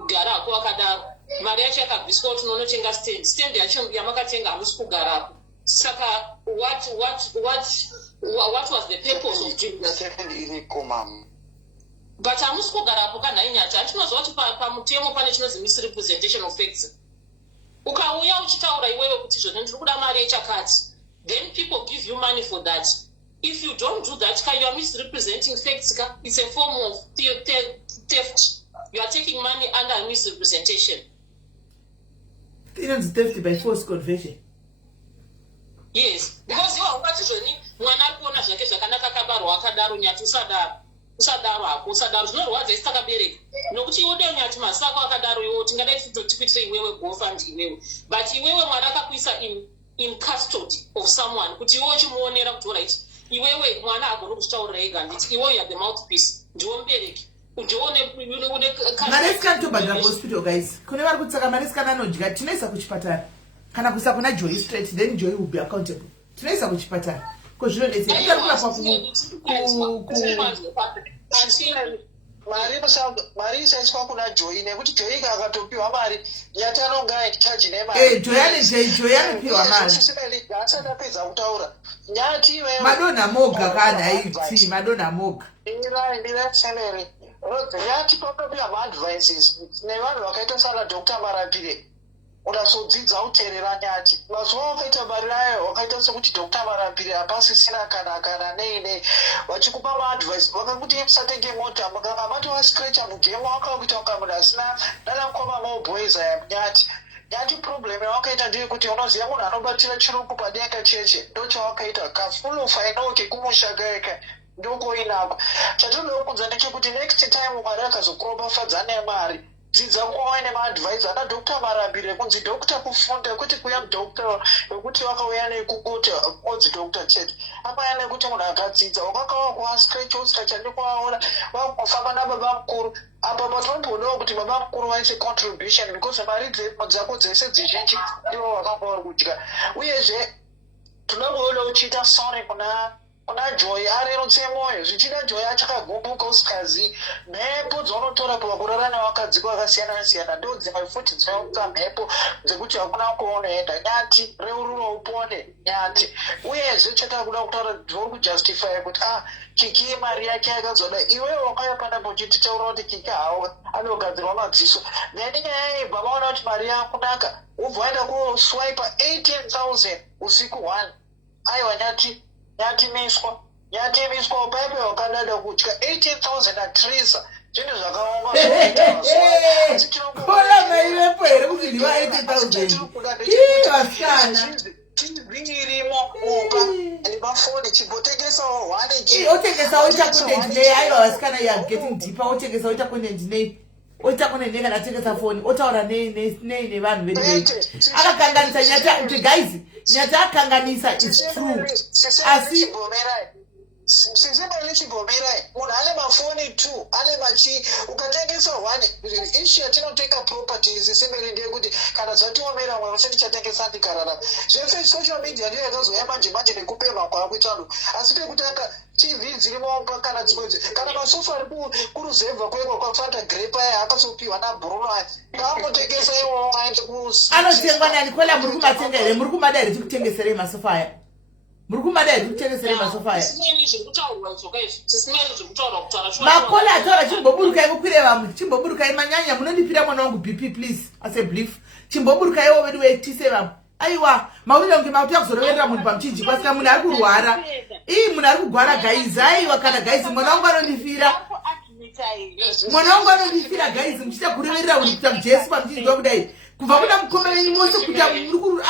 gara hako akadaro. Mari yacho yakabviswa kuti unonotenga stand yacho yamakatenga hamusi kugarapo. Saka what was the purpose of doing that? But hamusi kugarapo kana Nyati. Hatinozwa kuti pamutemo pane chinonzi misrepresentation of facts. Ukauya uchitaura iwewe kuti zvone ndiri kuda mari yechakati, then people give you money for that. If you don't do that, you are misrepresenting facts. It's a form of theft. You are taking money under misrepresentation. It's theft by forced conversion. Yes, because you are ungati zvoni mwana ari kuona zvake zvakanaka akabarwa akadaro Nyati usadaro hako usadaro zvinorwadza isi takabereka nokuti iwe dei Nyati maziso ako akadaro iwewe tingadai tikuitire iwewe GoFund iwewe, but iwewe mwana akakuisa in custody of someone kuti iwewe uchimuonera kuti right iwewe mwana agone kuzvitaurira ega nditi iwewe you are the mouthpiece, ndiwo mubereki Maresika hospital guys. Kune vari kutsaka Maresika anodya tinoisa kuchipatara. Kana kuisa kuna Joy straight, then Joy will be accountable. Tinoisa kuchipatara. Kozvinodetsera. Mari isaiswa kuna Joy nekuti Joy akatopiwa mari Nyati anonga aitaji nemari. Joy anopiwa mari. Asatapedza kutaura. Nyati iwewe. Madonna moga kana aiti Madonna moga. Ndira salary. Nyati kwakabuya maadvices nevanhu vakaita sana Dr. Marapire unazodzidza uteerera Nyati. Mazuva wakaita marirayo wakaita sekuti Dr. Marapire hapasisina kana nei vachikupa maadvice vakakuti musatenge mota mukanga matowascratcha mugemu wakakuita kunga munhu asina nanamukoma maboys aya Nyati. Nyati problem yawakaita ndeyekuti unoziva munhu anobatira chirungu padenga cheche ndochawakaita kafulofa inoke kumushakaeka ndokoinako. Chatinoda kunza ndechekuti next time Mwari akazokuropafadza nemari dzidza kuva nemaadvice ana Dr. Marapire kunzi Dr. kufunda kwete kuya Dr. wekuti wakauya nekukoti odzi Dr. chete apaya nekuti munhu akadzidza wakakawa kuwascratch uscratcha ndikuvaona wakufamba nababa mukuru apa patombodawo kuti baba mukuru vaise contribution because mari dzako dzese dzizhinji ndivo vakamba kudya. Uyezve tinongoona uchiita sorry kuna Joy arirutse mwoyo zvichida Joy achakagumbuka usikazi mhepo dzaunotora pakurara nevakadzi vakasiyana-siyana ndo dzimwe futi dzinounza mhepo dzekuti hakuna kuonoenda. Nyati reurura upone Nyati. Uyezve chatakuda kutaura ndiri kujustify kuti Kiki mari yake yakazoda iwe wakauya panapo uchiti taura kuti Kiki hawo anogadzirwa madziso then nyaya yebva maona kuti mari yakunaka ubva waenda kuswipa 18,000 usiku 1 aiwa Nyati miswa upaipe wakadada kutya 18,000 atrisa zvinhu zvakaoma kola maivepo here kuti ndiva 80,000 irimo upa nemafoni chimbotengesawo 1 otengesawo oita content nei aiva vasikana you are getting deeper otengesawo oita content nei oita content nei kana atengesa foni otaura nei nevanhu vedu vedu akakanganisa Nyati guys Nyati akanganisa is true asi sisibali chibomera munhu ane mafoni 2 ane machi ukatengesa 1 ishi yatinoteka properties simberi ndeyekuti kana zvatiomera mwe usati chatengesa ndikararama zvese social media ndiyo yakazoya manje nekupema kwakuita vanhu asi pekutanga TV dzirimo kana dzimwe kana masofa ari kuruzevha kweko kwafata grape aya akazopiwa naBruno ngaambotengesa iwo aende anotengwa nani kola muri kumatenga here muri kumada here tikutengeserei masofa aya muri kumada here tikutengeserei masofa aya makola ataura chimboburukai mukwire vamwe chimboburukai manyanya munondipira mwana wangu BP please ase belief chimboburukaiwo vedu veitise vamwe aiwa maurira kunge mauta kuzoroverera munhu pamuchinji pasina munhu ari kurwara munhu ari kugwara gaizi aiwa kana gaizi mwana wangu anondifira gaizi muchita kureverera uri kuita mujesu pamuchinji wakudai kubva kuna mukome venyu mose kuita muri kuru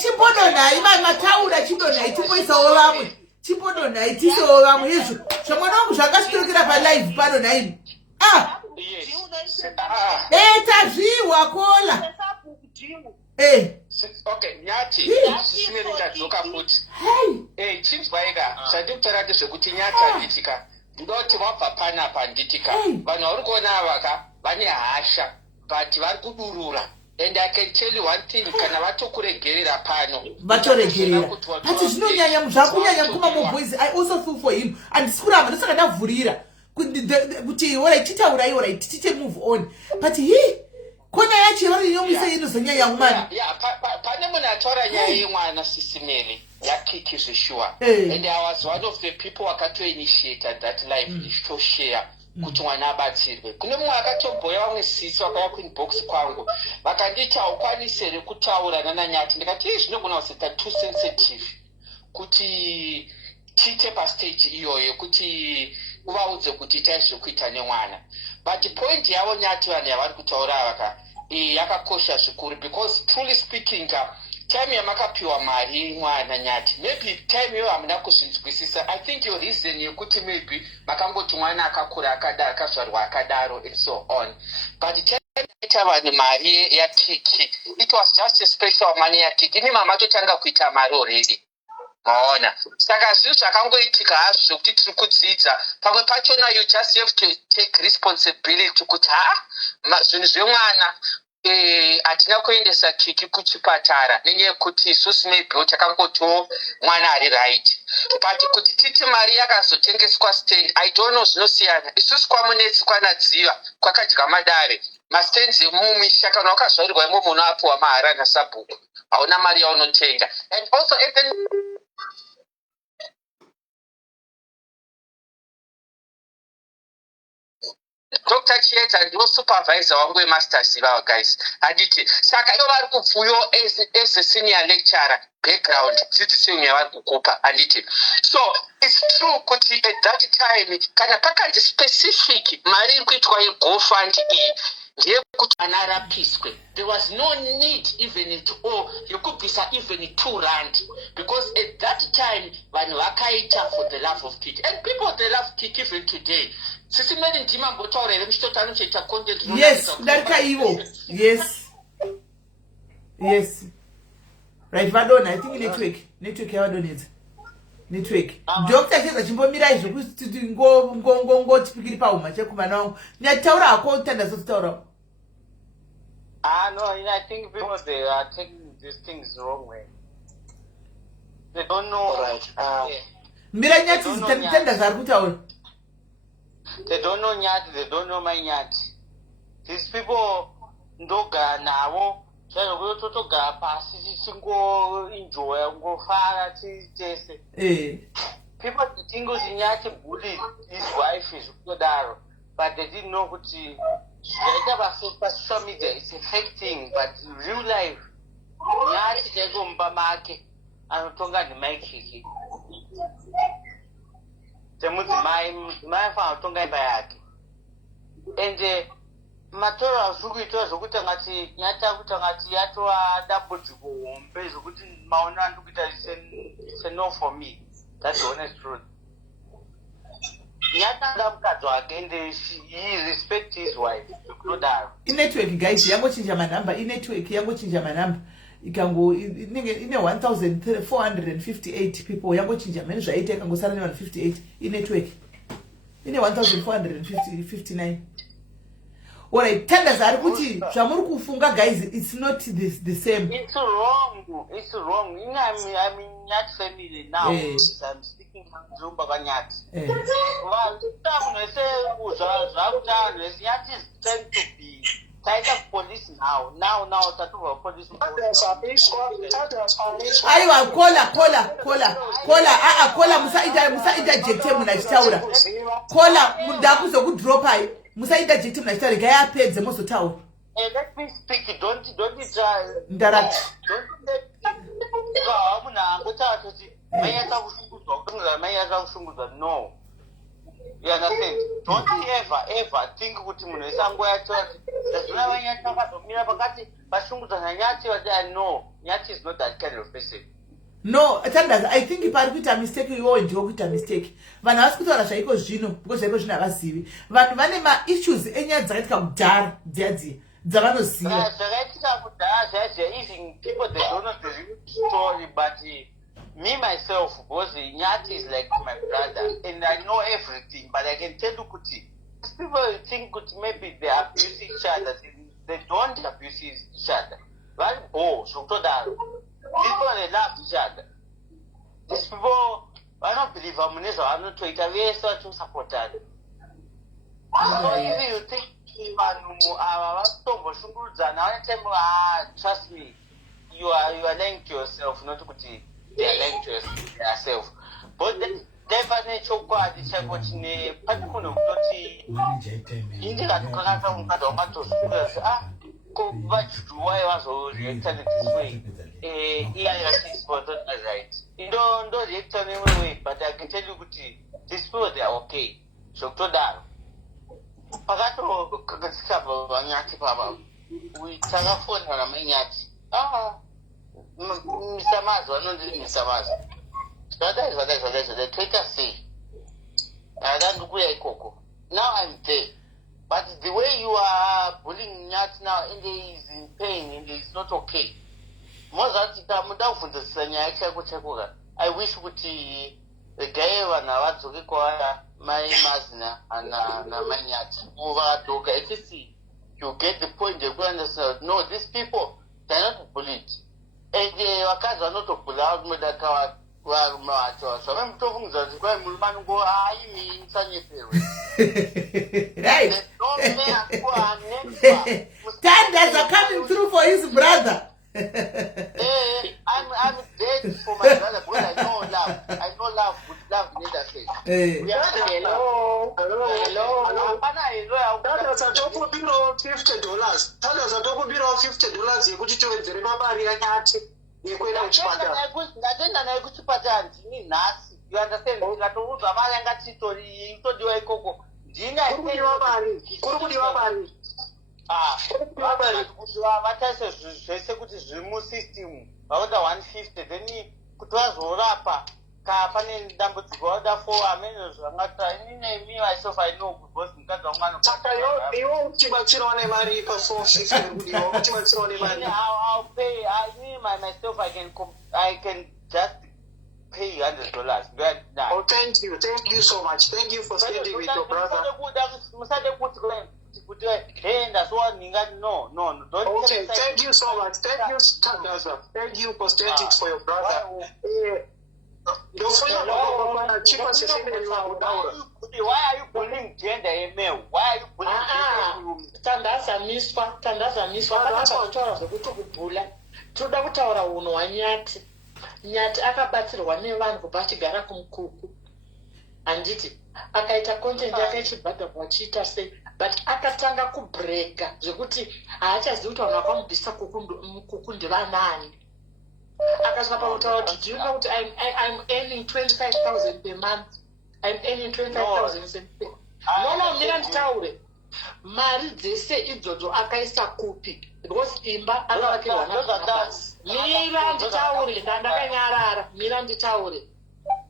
chimbodonhai mataura chimbodonhai timboisawo vamwe chimbodonhai tisewo vamwe izvo zvamwana wangu zvakasitorokera palive padonhai tazviwa kola Nyati simeri ndadzoka futi chinzwaika zvandikutaura ndezvekuti Nyati anditika ndoti wabva panapa nditika vanhu vari kuona vaka vane hasha but vari kudurura and I can tell you one thing kana vatokuregerera pano vatoregerera but zvinonyanya zvakunyanya kuma moboys I also feel for him handisi kuramba ndosaka ndavhurira kuti alright titaura iwo right tite move on but kona yacho vari yomise inozonyanya umana pane munhu ataura nyaya yemwana sisimeli yakiki zveshuwa and I was one of the people wakatoinitiated that life ndichitoshare kuti mwana abatsirwe. Kune mumwe akatomboya vamwe sisi vakauya kuinbox kwangu vakanditi haukwanisi rekutaura naNanyati ndikati zvinogona kuseta too sensitive kuti tiite pastage iyoyo kuti uvaudze kuti itai zvekuita nemwana but point yavo Nyati vanhu yavari kutaura vaka yakakosha zvikuru because truly speaking time yamakapiwa mari mwana Nyati maybe time iyo hamuna kuzvinzwisisa. I think your reason yekuti maybe makangoti mwana akakura akadaro akazvarwa akadaro and so on but time yaita vanhu mari yatiki it was just a special money yatiki ini mama totanga kuita mari already maona saka zvinhu zvakangoitika hazvo zvokuti tiri kudzidza pamwe pachona you just have to take responsibility kuti zvinhu zvemwana hatina kuendesa Kiki kuchipatara nenyaya yekuti isusu maybe takangoto mwana ari right but kuti titi mari yakazotengeswa stand I don't know zvinosiyana isusu kwamunetsi kwanadziva kwakadya madare mastands emumisha kana wakazvarirwa imo munhu apiwa mahara nasabhuku hauna mari yaunotenga and also even Dr. Chieta ndiwo supervisor wangu wemasters vavo guys. Handiti saka ivo vari kubvuyo as a senior lecturer background dzidziso imwe yavari kukupa. Handiti so it's true kuti at that time kana pakanzi specific mari iri kuitwa yeGoFund iyi ndeyekuti ana arapiswe. There was no need even at all yekubvisa even R2 because at that time vanhu vakaita for the love of kit and people they love kit even today. Sisi meri ndima mbotaura here muchitotano choita content. Yes, ndarika ivo. Yes. Right, vadona, I think network yavadonedza. Network. Dr. Chieta chimbomira izvo kuti ngo tipikiri pauma chekumana wangu. Nyataura hako utanda taura. No, I think people they are taking these things the wrong way. They don't know. Right. Mira nyati tanda zari kutaura. They don't know nyati, they don't know my nyati. These people ndoga navo. Chero kuyo totoga pasi chingo enjoy ngofara tese. People think kuti nyati bullied his wife is kudaro, but they didn't know kuti social media it's a fake thing, but in real life nyati chego mba make anotonga ndimaikiki. Temudzimai fanotonga imba yake. And matoro azvikuita zvokuti ngati nyata kuti ngati yatova dambudziko hombe zvokuti maona andikuita it's a no for me. That's the honest truth. Nyata ndamukadzi wake and he respect his wife. Kudaro. Network guys yangochinja manamba. Network yangochinja manamba. Ikango ine 1458 people yangochinja meni zvaita ikangosara ne 158 network. Ine 1459. Alright, tell us kuti zvamuri kufunga guys, it's not the same. It's wrong. I'm Nyati family now. I'm speaking from Zumba Nyati. Well, Nyati is trying to be tied up police now. Now, Tatuva police. Aiwa, kola, musaida jekte munachitaura. Kola, mundakuzo kudropa hai. Musaida jekte munachitaura, gaya pedze mozotaura. Let me speak, don't try. Ndarati. No. You understand? Don't ever think kuti munhu esango yatora zvazvina vanyati vakazomira pakati vashungudza nanyati vati no, Nyati is not that kind of person. No, I think pari kuita mistake iwo ndiwo kuita mistake. Vanhu havasi kutaura zvaiko zvino because zvaiko zvino havazivi. Vanhu vane ma-issues enyaya dzakaitika kudhara dzavanoziva. Zvakaitika kudhara zvazva even people they don't know the real story, but me myself, because Nyati is like my brother and I know everything, but I can tell you kuti people think kuti maybe they abuse each other. They don't abuse each other. Right? So people they love each other. These people, I don't believe I'm not Twitter. We are to support that. So if you think trust me, you are lying to yourself, not to they are lying to yourself. But definitely chokwadi chakochine patikuno kutoti indira tukakasa mukadzi wamatosuka ko vachiduwai vazoreacta this way. EIRC was not right. You don't react on any way, but I can tell you kuti these people they are okay. So to that. Pagato kakasika banyati baba. We tanga phone na manyati. Misamazo, no misamazo. So that is what the Twitter say. I don't go Koko. Now I'm there. But the way you are bullying Nyati now, and he is in pain, and it's not okay. I wish kuti the guy na watu kwa my mazna na Nyati over doga. If you see, you get the point. You understand? No, these people they're not bullied. And the wakazi are not bullied. Out with that car. So I'm talking that the guy will man go. I mean, right. Tenders are coming through for his brother. I'm dead for my brother because I know love. I know love. Good love neither say. Hello. tokubirawo $50 tadasa tokubirawo $50 yekuti tiwedzere mabari anyati yekuenda kuchipatara ndatenda naye kuchipatara ndini nhasi you understand ndikatoudza mari yanga titodiwa ikoko kuri kudiwa mari kuti vatarise zvese kuti zviri musystem vaoda 150 then kuti vazorapa pane dambudziko vauda 4 amene zvangata inine me myself I know because mukadzi wamwana iwo utibatsirawo nemari pa450 kudiwa utibatsirawo nemari I'll pay me myself I can just pay $100 oh thank you so much thank you for standing with your brother musade kuti hey ndaswa ningati no don't okay thank you so much thank you Tandaza thank you for standing for your brother why are you bullying gender email? Why are you bullying Tandaza miswa kutaura zvekuti kubhula toda kutaura unhu hwanyati nyati akabatsirwa nevanhu kubva achigara kumukuku handiti akaita content yake ichibhadharwa achiita sei but akatanga kubreka zvekuti haachazivi kuti vanhu vakamubvisa mukuku ndevanaani akasvika pakutaura kuti do you know kuti I'm earning 25,000 per month I'm earning 25,000 no mira nditaure mari dzese idzodzo akaisa kupi because imba akavakirwa naBhanabhasi mira nditaure ndandakanyarara mira nditaure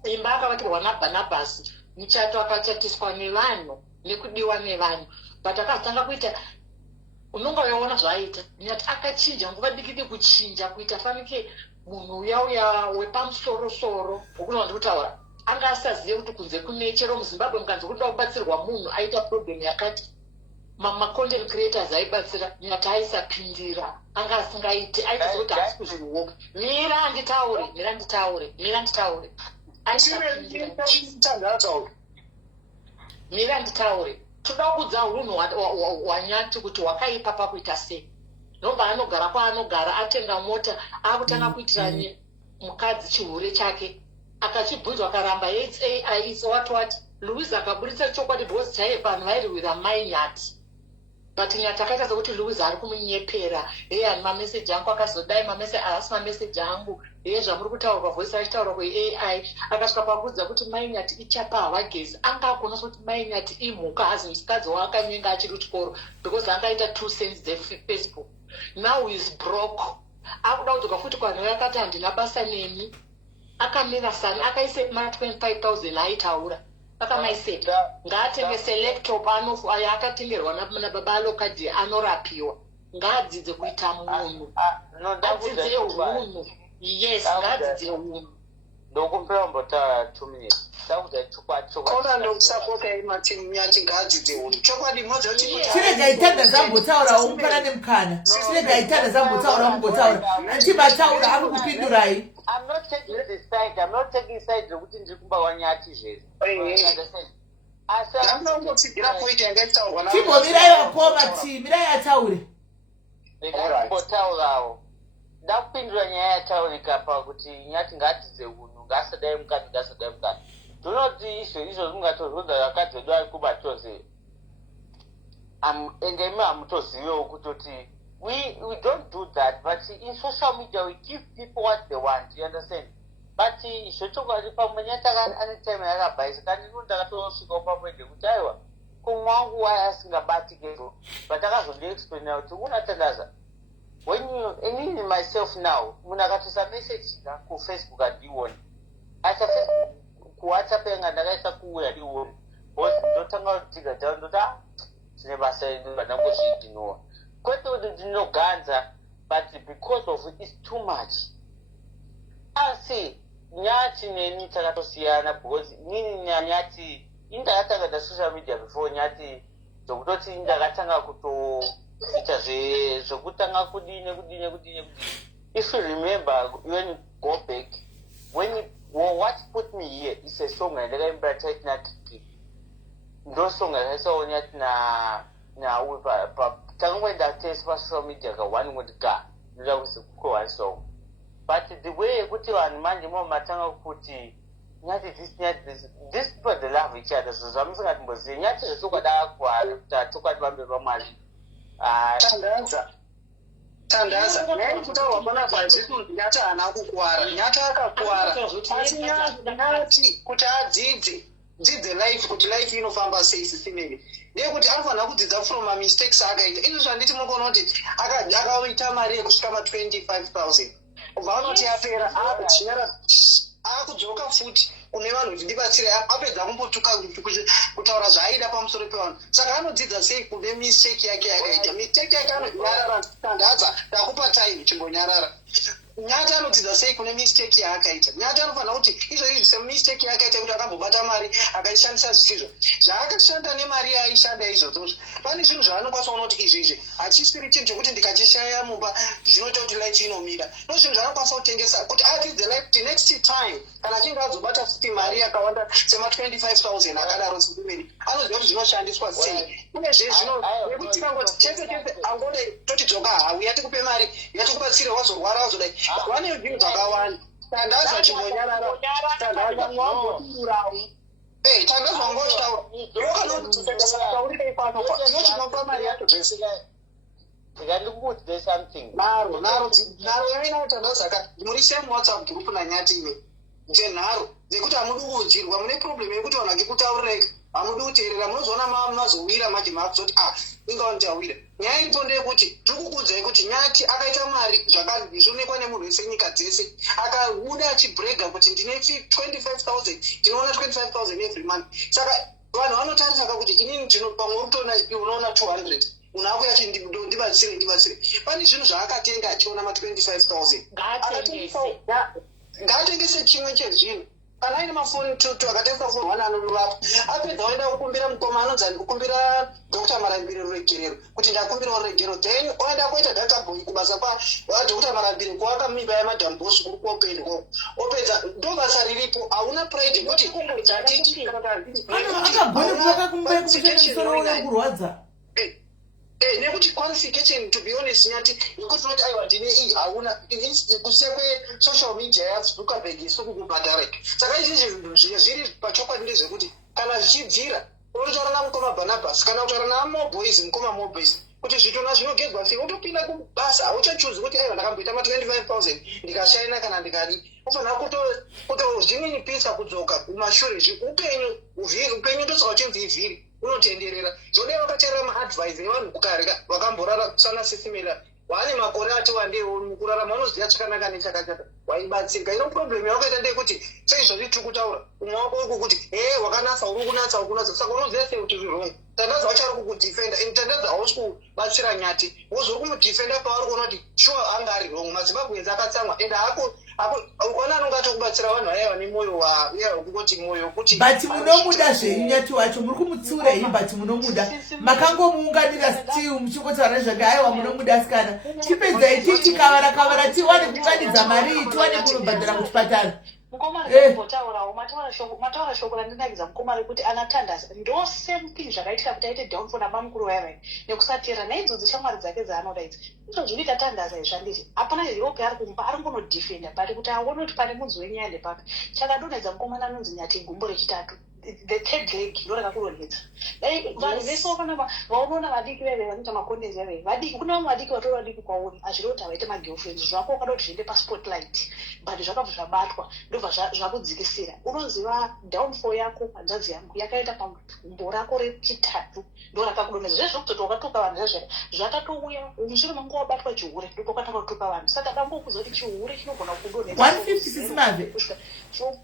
imba akavakirwa naBhanabhasi muchato akachatiswa nevanhu nekudiwa nevanhu but akatanga kuita unonga uyaona zvaaita nyati akachinja nguva dikidi kuchinja kuita fanike munhu uya wepamusoro-soro wokunova ndikutaura anga asazive kuti kunze kune chero muzimbabwe mukanzi kuda kubatsirwa munhu aita problem yakati macontent creators aibatsira nyati aisapindira anga asingaiti aitazi kuti hasi kuzvihoka mira nditaure mira nditaure toda kudza unhu hwanyati kuti hwakaipa pakuita sei nobva anogara kwaanogara atenga mota akutanga kuitira mukadzi chihure chake akachibvunzwa akaramba it's AI it's what Louise akaburitsa chokwadi because chaiye vanhu vairwira mai nyati but nyati akaita sekuti Louise ari kumunyepera ani mameseji angu akazodai haasi mameseji angu zvamuri kutaura pavoice achitaura kweAI akasvika pakudza kuti mai nyati ichapa havagezi anga akona kuti mai nyati imhuka hazi musikadzi waakanyenga achiri kuchikoro because angaita 2 cents dzeFacebook now is broke akuda kudzoka futi kwanhu yakati handina basa nemi akamira sani akaise ma25,000 aitaura akamaise ngaatengese laptop akatengerwa nababa alokadhi anorapiwa ngaadzidze kuita munhu adzidze unhu yes ngaadzidze unhu ndokumpera mbotaura 2 minutes kona ndokusapota imatini nyati ngaadzidze unhu chokwadi chiregaitanda zambotaura umupana nemukana chiregaitanda zambotaura umbotaura achibataura ari kupindurai I'm not taking side zvokuti ndiri kumba wanyati zvese chimbomirai vakoma mirai ataure mbotaurawo ndakupindura nyaya yataurika pakuti nyati ngadzidze unhu ngasadai mukati ndinoti izvo zvingatozodza vakadzi vedu vari kuba chose ende imi hamutozivewo kutoti we don't do that, but in social media we give people what they want, you understand? But zvochokwadi pamwenyata anytime yakabhaisa kandi ndakatosvika papwende kuti aiwa kumwangu waya asingabatikezo but akazondiexplainira kuti unatandaza inini myself now munhu akatoisa message kufacebook handioni aisa facebook kuwhatsapp yanga ndakaisa kuuya ndioni because ndotanga kutiga down ndoti tine basa redu vandangozviignora kwete kuti ndinoganza but because of it's too much asi nyati neni takatosiyana because nini nyati indakatanga dasocial media before nyati zvokutoti ndakatanga kutoita zvokutanga kudini if you remember when you go back what put me here is a song ndakaimbira taiti natiki ndo song yakaisawo nyati takangoenda tese pasocial media ka1 ngoti ka ndoda kuti kuko one song but the way yekuti vanhu manje matanga kuti Nyati this people they love each other. So I'm saying that mbozi nyati zisukada kwa tukwa bambe bamali. Tandaza naye kutawa bona kwanzi nyati anakukwara nyati akakwara asi nyati kuti adzidze life kuti life inofamba sei sisimene ndiye kuti anofana kudzidza from a mistakes akaita izvo zvanditi mukono kuti akaita mari yekusvika ma25,000 ubva anoti yapera akudzoka futi kune vanhu kuti ndibatsire apedza kumbotuka kutaura zvaaida pamusoro pevanhu saka anodzidza sei kune mistake yake yakaita mistake yake anonyarara Tandaza ndakupa time chimbonyarara Nyati anodzidza sei kune mistake yaakaita Nyati anofana kuti izvozvi semistake yaakaita kuti akambobata mari akaishandisa zvisizvo zvaakashanda nemari yaishanda izvozvozvo pane zvinhu zvaanokwanisa kuona kuti izvizvi hachisiri chinhu chokuti ndikachishaya mumba zvinoita kuti life inomira no zvinhu zvaanokwanisa kutengesa kuti adzidze life the next time kana achinge azobata futi mari yakawanda sema25,000 akadaro dzimweni anoziva kuti zvinoshandiswa sei kune zvezvino nekuti kangoti chese angode toti dzoka hawi yatikupe mari yatikubatsire wazorwara wazodai vane zvinhu zvakawanda Tandaza chimbonyarara Tandaza mwangoturawo Tandaza wangotaura lokanotaurire ipano nochinopa mari yacho zvese There's something. Naro yana Tandaza muri same WhatsApp group na Nyati iwe njenharo dzekuti hamudi kuudzirwa mune problem yekuti vanhu vakikutaurira hamudi kuteerera munozoona mazowira manje makuzoti ingawa nditawira nyaya iripo ndeyekuti tikukuudzai kuti Nyati akaita mari zvakazvionekwa nemunhu wese nyika dzese akabuda achibrega kuti ndine 25,000 ndinoona 25,000 every month saka vanhu vanotarisa kuti inini pamwe urikutoona unoona 200 unakuya kuti ndibatsire pane zvinhu zvaakatenga achiona ma25,000 ngaatengese chimwe chezvinhu kana aine mafoni 2 akatengesa foni 1 anorapa apedza oenda kukumbira mukoma anonzi ndikukumbira Dr. Marambire ruregerero kuti ndakumbirawo ruregerero then oenda kuita data boy kubasa Dr. Marambire kuaka mimba yamadhambosi kuri kuopendwa opedza ndobasa riripo hauna pride kuti nekuti qualification to be honest Nyati because not aiwa ndine iyi hauna kusekwe social media yaZuckerberg isuku kubhadhara saka izvi zviri pachokwadi ndezvekuti kana zvichibvira unotaura namukoma Barnabas kana kutaura namoboys mukoma moboys kuti zvitona zvinogedzwa sei utopinda kubasa hauchachuzi kuti aiwa ndakamboita ma25,000 ndikashaina kana ndikadi ufanira kutozvininipisa kudzoka kumashure upenyu ndosaka uchinzi ivhiri unotenderera zvode vakateerera maadvise evanhu kukarika vakamborara kusana sisimira wane makore ati wandei kurarama unoziva chakanaka nechakachata waibatsirika ino problem yawakaita ndeyekuti seizvozvi tiri kutaura umwe wako uri kukuti wakanasa uri kunatsa saka unoziva sei kuti zvirong Tandaza vachari kukudhifenda and Tandaza hausi kubatsira Nyati wozori kumudhifenda pavari kuona kuti sure anga ari wrong mazimbabwenzi akatsamwa and ukaona anonga atokubatsira vanhu vaya vane mwoyo wekungoti mwoyo kuti but munomuda zvenyu Nyati wacho muri kumutsiura hii but munomuda makangomuunganira still muchingotaura zvake aiwa munomuda sikana tipedzai tikavara tiwane kuunganidza mari tiwane kunobhadhara kuchipatara mukoma rekotaurawo mataura shoko randinakidza mukoma rekuti ana Tandaza ndo same thing zvakaitika kuti aite downfall nabamukuru wayavai nekusateera naidzodzi shamwari dzake dzaanoda idzi izvo zvinoita Tandaza izvanditi hapana hiropi ari kumba ari ngonodhifenda but kuti aone kuti pane mudzi wenyande paka chakadonedza mukomana anonzi Nyati gumbo rechitatu the third leg ndo rakakuronedza vanhu vese vaunoona vadiki veve vanoita makondezi veve vadiki kuna vamwe vadiki vatori vadiki kwauri hazviri kuti havaite magirlfriends zvako wakada kuti zviende paspotlight but zvakabva zvabatwa ndobva zvakudzikisira unoziva downfall yako hanzvadzi yangu yakaenda pagumbo rako rechitatu ndo rakakudonedza zvezvo kutoti wakatuka vanhu zvakatouya mushure mangu wabatwa chihure ndipo kwatanga kutuka vanhu saka dambokuziva kuti chihure chinogona kudonedza 156 mave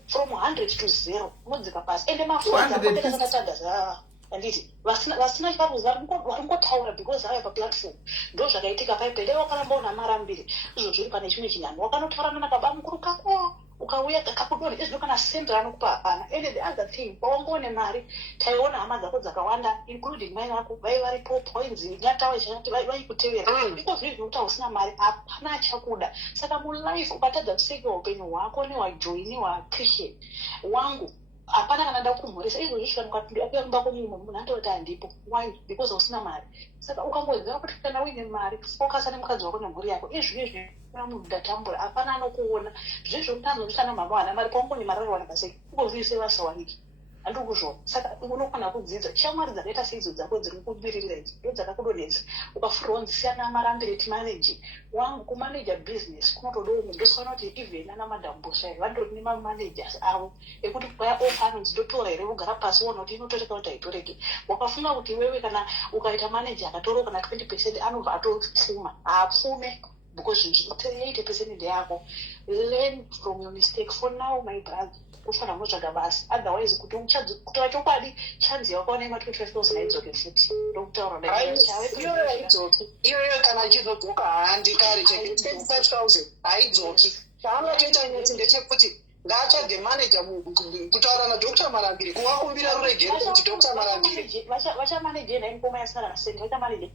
from 100 to 0 unodzika pasi ende mafonza akapeta sakatandaza anditi vasina chikaruza varingotaura because ava paplatform ndo zvakaitika paipende wakaramba marambire izvo zviri pane chimwe chinyanhu wakanotaurana nakaba mukuru kako ukauya kakudoni izvo kana sendera anokupa hapana and the other thing pawangoone mari taiona hama dzako dzakawanda including mai vako vai varipo points Nyatawe chati vaikutevera iko zvinhu zvinokuti hausina mari hapana achakuda saka mulife ukatadza kuseka upenyu hwako newajoyi newaappreciate wangu hapana kana ndakumhoresa izvozvi kana ukapinda kumba kwemunhu munhu andoti handipo. Why? Because hausina mari. Saka ukangoziva kuti kana uine mari focusa nemukadzi wako nemhuri yako izvizvi munhu ndatambura hapana anokuona zvezvo mutazorwisana mama wana mari paungoni mari ariwanika sei ungozviise vasawaniki handikuzvo. Saka unofana kudzidza shamwari dzakaita seidzo dzako dziri kukubiririra idzi ndo dzakakudonetsa ukafronzisiyana marambireti maneji wangu kumanaja business kunotodawo munhu ndosana kuti even ana madhambusha vandori nemamanagers avo ekuti kwaya ofa anonzi totora here kugara pasi wona kuti inotoreka kuti haitoreki. Wakafunga kuti wewe kana ukaita manager akatoro kana 20% anobva atopfuma haapfume because 80% ndeyako. Learn from your mistake. For now my brother kufana motsvaga basi otherwise kuti kutaura chokwadi chanzi wakaona ima 25,000 aidzoke futi ndokutaura iyoyo kana achizodzoka haandikari cheke 25,000 haidzoki. chaanotoita nyatsi ndechekuti ngaatsvage manager kutaura nadokta Marambire kuvakumbira ruregere kuti dokta Marambire vachamanaje naimukoma yasina kana sendi vachamanaje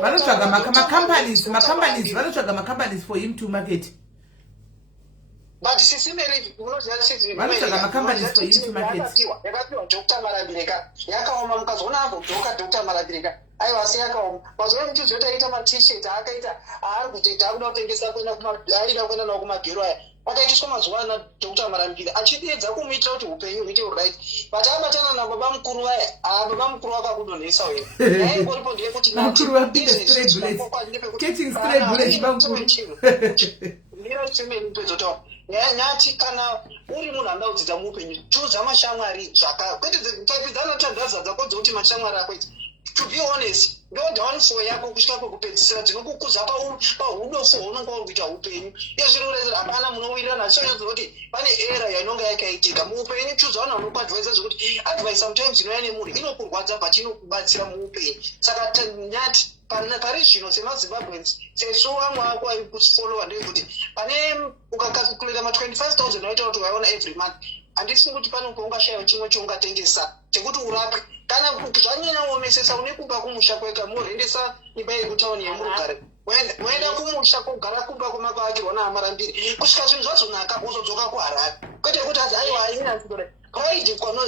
vanotsvaga macompanies vanotsvaga macompanies for him to market. But sisimeri unoziva chizvi vanotsvaga macompanies for him to market. yakapiwa Dr. Marambire yakaoma mukazoona ambodzoka Dr. Marambire aiwa asi yakaoma mazuva muchizoita matshirt akaita aari kutoita akuda kutengesa aida kuenda nawo kumagero aya akaitiswa mazuva ana Dr. Marambire achiedza kumuitira kuti upenyu huite right. But abatana nababa mukuru aya baba mukuru akakudonhesa wewe yaingoripo ndeyekuti mukuru wapiga straight bullets catching straight bullets bamukuru ndiro chimeni ndozotaura nyati kana uri munhu anoda kudzidza muupenyu chuza mashamwari kwete dzaipidzana tandaza dzako dzokuti mashamwari ako idzi to be honest ndo downfall yako kusvika kwekupedzisira dzinokukuza paudofu hwaunenge uri kuita upenyu iyo zvinokuratidza hapana munowirirana zvichonyadzo kuti pane era yainonga yakaitika muupenyu chuzaona unokuadvaisa zvekuti advice sometimes inouya nemuri inokurwadza but inokubatsira muupenyu. Saka nyati pari zvino semazimbabweans sesu vamwe vako vari kufolowa ndeyekuti pane ukakakulira ma25,000 unoita kuti waiona every month handifungi kuti pane kwaungashayiwa chimwe chaungatengesa chekuti urape kana zvanyanya une kumba kumusha kwega murendesa imba yekutauni yemurugare moenda kumusha kugara kumba kumakavakirwa naMarambire kusvika zvinhu zvazonaka uzodzoka kuHarare kwete kuti azi aiwa inazidore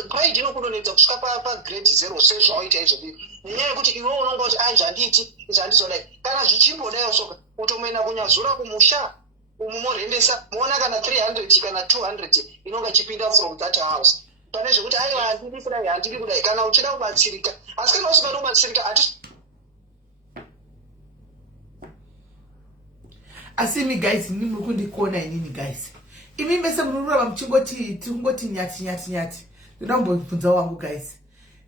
pride inokudonedza kusvika pagrade 0 sezvawaita izvozvi nenyaya yekuti iwe unonga kuti zvandiiti zvandizodai kana zvichimbodayo soka utomboenda kunyazura kumusha umu morendesa moona kana 300 kana 200 inonga ichipinda from that house pane zvekuti aiwa handidi kudai handidi kudai kana uchida kubatsirika asi kana usingadi kubatsirika asi imi guys ini muri kundikona inini guys imi mese munoramba muchingoti tingoti nyati ndoda kumbobvunza wangu guys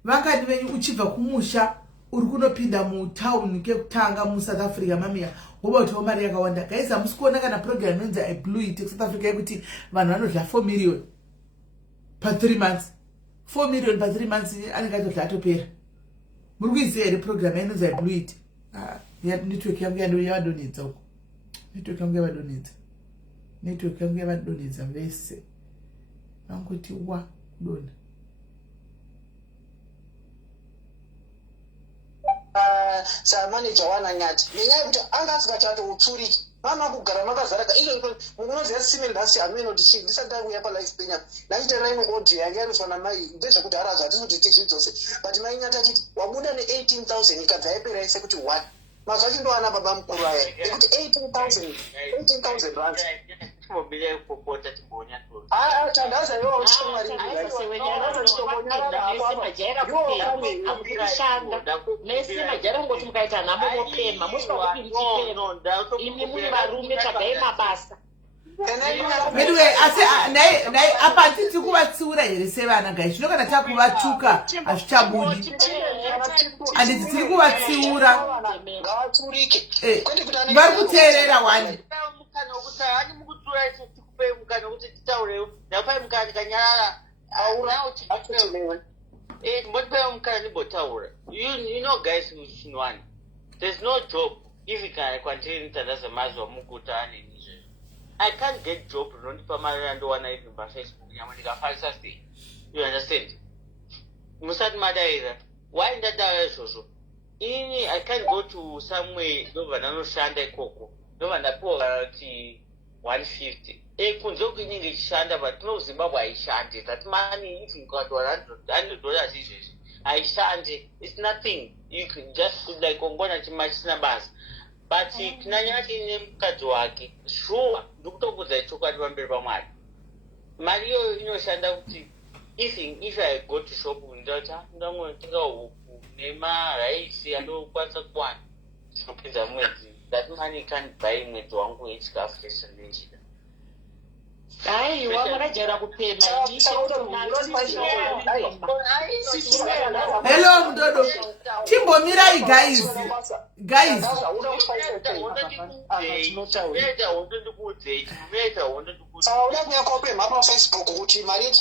vangani venyu uchibva kumusha uri kunopinda mutown kekutanga muSouth Africa mamiya wobautiwa mari yakawanda guys hamusi kuona kana program inonzi I blew it South Africa yekuti vanhu vanodla 4 million per 3 months 4 million per 3 months anenge atodla atopera. Muri kuiziva here program inonzi I blew it network yangu yavadonedza uko network yangu yavadonedza vese vangoti wa kudona samanager wananyati nenyaya yekuti anga asingatati utsuriki mama kugara makazaraka izvo munoziva simeni ndasi hamuinoti ndisati ndauya palife penya ndachitera imwe audio yange yariswa namai ndezvekuti harazvo hatisi kuti tizvi dzose but mainyati achiti wabuda ne18,000 ikabva yapera ise kuti what mazva chindowana baba mukuru aya ekuti 18,000 rand tandaza iwo mese majara ngoti mukaita nhamo mopema imi muri varume tsvagai mabasa anyway asi nai apa hatiti kuvatsiura here sevana gai zvino kana takuvatuka hazvichabudi handiti tiri kuvatsiura vari kuteerera wani You know guys who's one. There's no job if you can continue to as a mazo mukuta and I can't get job run pamara and one even by Facebook yamonika falsa stay. You understand? Musad mada either. Why in that so I can't go to somewhere no banano shanda koko. No banda po ti 150 kunze kuinenge ichishanda but no Zimbabwe haishandi that money if ukatwara $100 izvezvi haishandi it's nothing you can just like ongona chima chisina basa but kunyanyachi nemukadzi wake sure ndikutokuudza chokwadi pamberi paMwari mari iyoyo inoshanda kuti if I go to shop ndangotenga huku nemaraisi anokwanisa kuwana zvinopedza mwedzi that money can't buy mwedzi wangu wechikafu chesandechida aiwa mwakajaira kupema hello Mdodo chimbomirai guys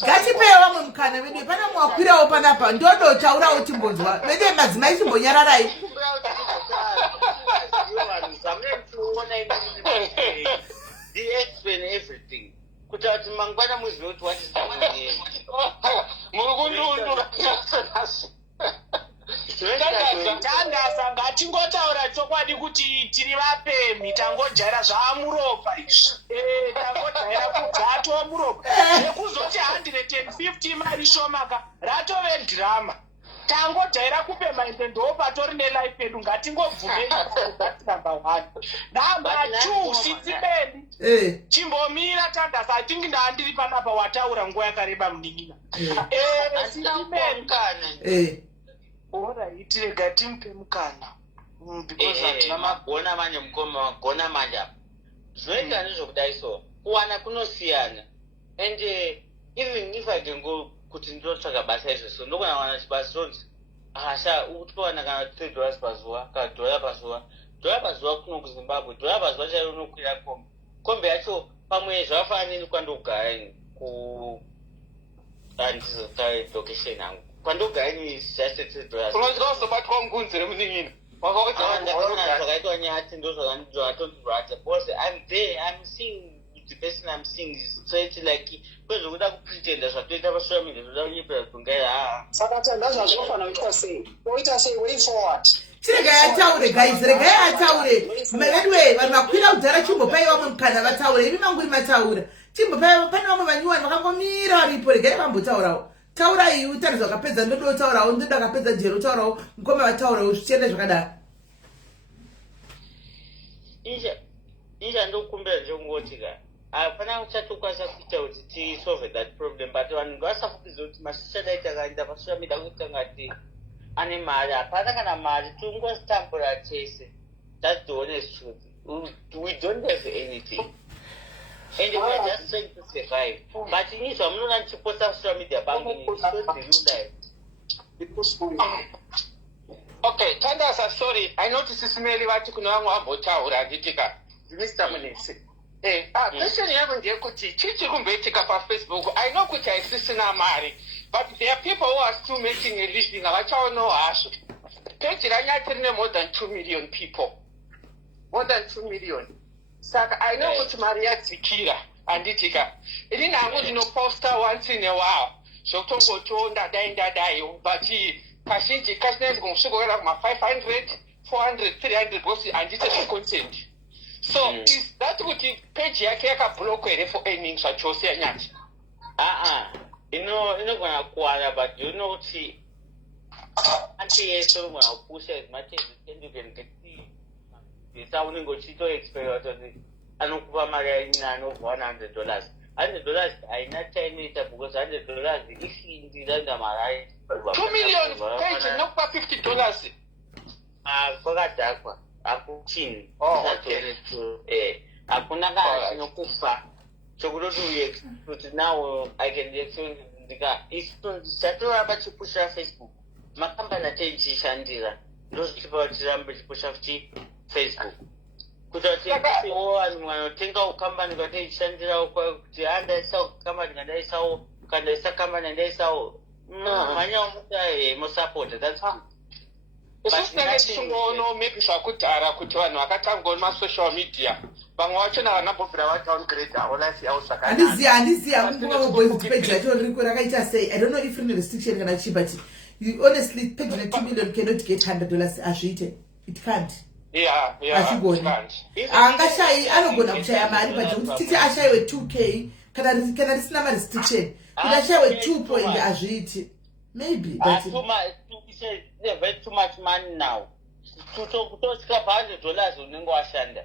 ngatipewo vamwe mukana vedu pana mwakwirawo panapa Ndodo taurawo chimbonzwa vede madzimai chimbonyararai everything kuti ati mangwana muzive kuti watisamuyeni tandasa ngatingotaura chokwadi kuti tiri vapemhi tangojaira zvaamuropa izvi tangojaira kudzatova muropa nekuzoti 150 mari shomaka ratove dhirama tangojaira kupemha ende ndopatori nelife yedu ngatingobvumei number 1 number 2 sitibeni chimbomira tandasa atingi ndaandiri panapa wataura nguva yakareba munin'ina sitibeni alright rega timpe mukana because hatina magona manje mukoma magona manje apa zvinoita nezvokudai so kuwana kunosiyana and even if I can go kuti ndotsvaka basa izvozvo ndogona wana chibasa chonzi asha utowana kana $3 pazuva kana $1 pazuva kuno kuZimbabwe $1 pazuva chaiyo unokwira kombe yacho pamwe zvafana nini kwandogara ku handizotare location yangu kwandogara ni just $3 unonzwa uzobatwa ngunzi remunin'ina zvakaitwa nyati ndozvatonzwata because I'm there I'm seeing the person I'm seeing is straight like kwezvokuda kupretenda zvatoita pasocial media zvoda kunyepera kutongaira saka tanda zvazvinofana kuitwa sei oita sei way forward regai ataure guys regai ataure anyway vanhu vakwira kudhara chimbopai vamwe mukana vataure imi manguri mataura chimbopai pane vamwe vanyuwani vakangomira varipo regai vambotaurawo taurai utano zvakapedza ndodo taurawo ndodo akapedza jero taurawo mukoma vataurawo zvichienda zvakadaro inja ndokumbira zvekungoti ka hapana uchatokwanisa kuita kuti tisolve that problem but vanhu ngavasafukidzwa kuti masishadaita akaenda pasocial media kuita ngati ane mari hapana kana mari tongositambura chese that's the honest truth we don't have anything and we are just trying to survive but ini zvamunoona ndichiposta pasocial media pangu it's not the real life. Okay, Tandasa, sorry. I noticed Sisimeli vati kuna wangu ambotaura nditika. Mr. Munisi. Question yangu ndiye kuti chichi kumbetika pa Facebook. I know kuti haisisina mari, but there are people who are still making a living. Avachaono hasho. Page ranyati rine more than 2 million people. More than 2 million. Saka I know kuti mari yadzikira anditika. Ini nangu ndinoposta once in a while. Zvotongotonda dai but kazhinji kasinaezi kumusvikokera kuma 500 400 300 because handite content. So is that kuti page yake yakablock here for earning zvachose yanyati? Inogona kuwara but you know kuti anti yese unogona kupusha as much as you can get yesa unenge uchitoexpect kuti anokupa mari yainani of $100. $100 haina chainoita because $100 ifindira mari 2 million page nokupa $50. Kwakadhakwa akuchini hakuna kana chinokupa chokutoti kuti now I can explain ndichatora pachipusha Facebook makambani ateichishandira ndozvichipa kuti tirambe chipusha Facebook kuti vanhu vanotenga ukambani kwateichishandirawo kuti ndaisawo kambani kandaisawo kandaisa kambani andaisawo manyawo musapota that's good. Isinenge tichingoono maybe zvakudhara kuti vanhu vakatangona masocial media vamwe vacho navanabhobhira vadowngrade avo life yavo zvakanaka. Handiziva kunguva boys page racho riko rakaita sei. I don't know if rine restriction kana chi but you honestly page ne 2 million cannot get $100 azviite. It can't. achigoni haangashayi anogona kushaya mari but titi ashayiwe 2k kana risina marestriction kuti ashayiwe 2 point hazviiti maybe but too much money now kutosvika $100 unenge washanda.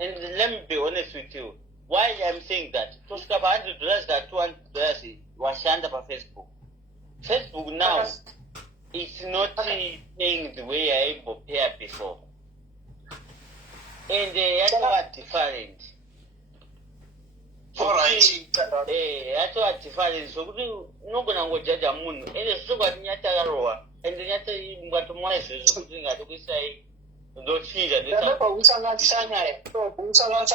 And let me be honest with you, why I'm saying that tosvika $100 ka $200 washanda pafacebook. Facebook now it's not paying the way I prepared before, and yatova different. Yatova different sokuti unogona ngojaja munhu ende zvokwati nyatakarohwa ende nyata ngatomwa izvezvo kuti ngati kuisai usanganisa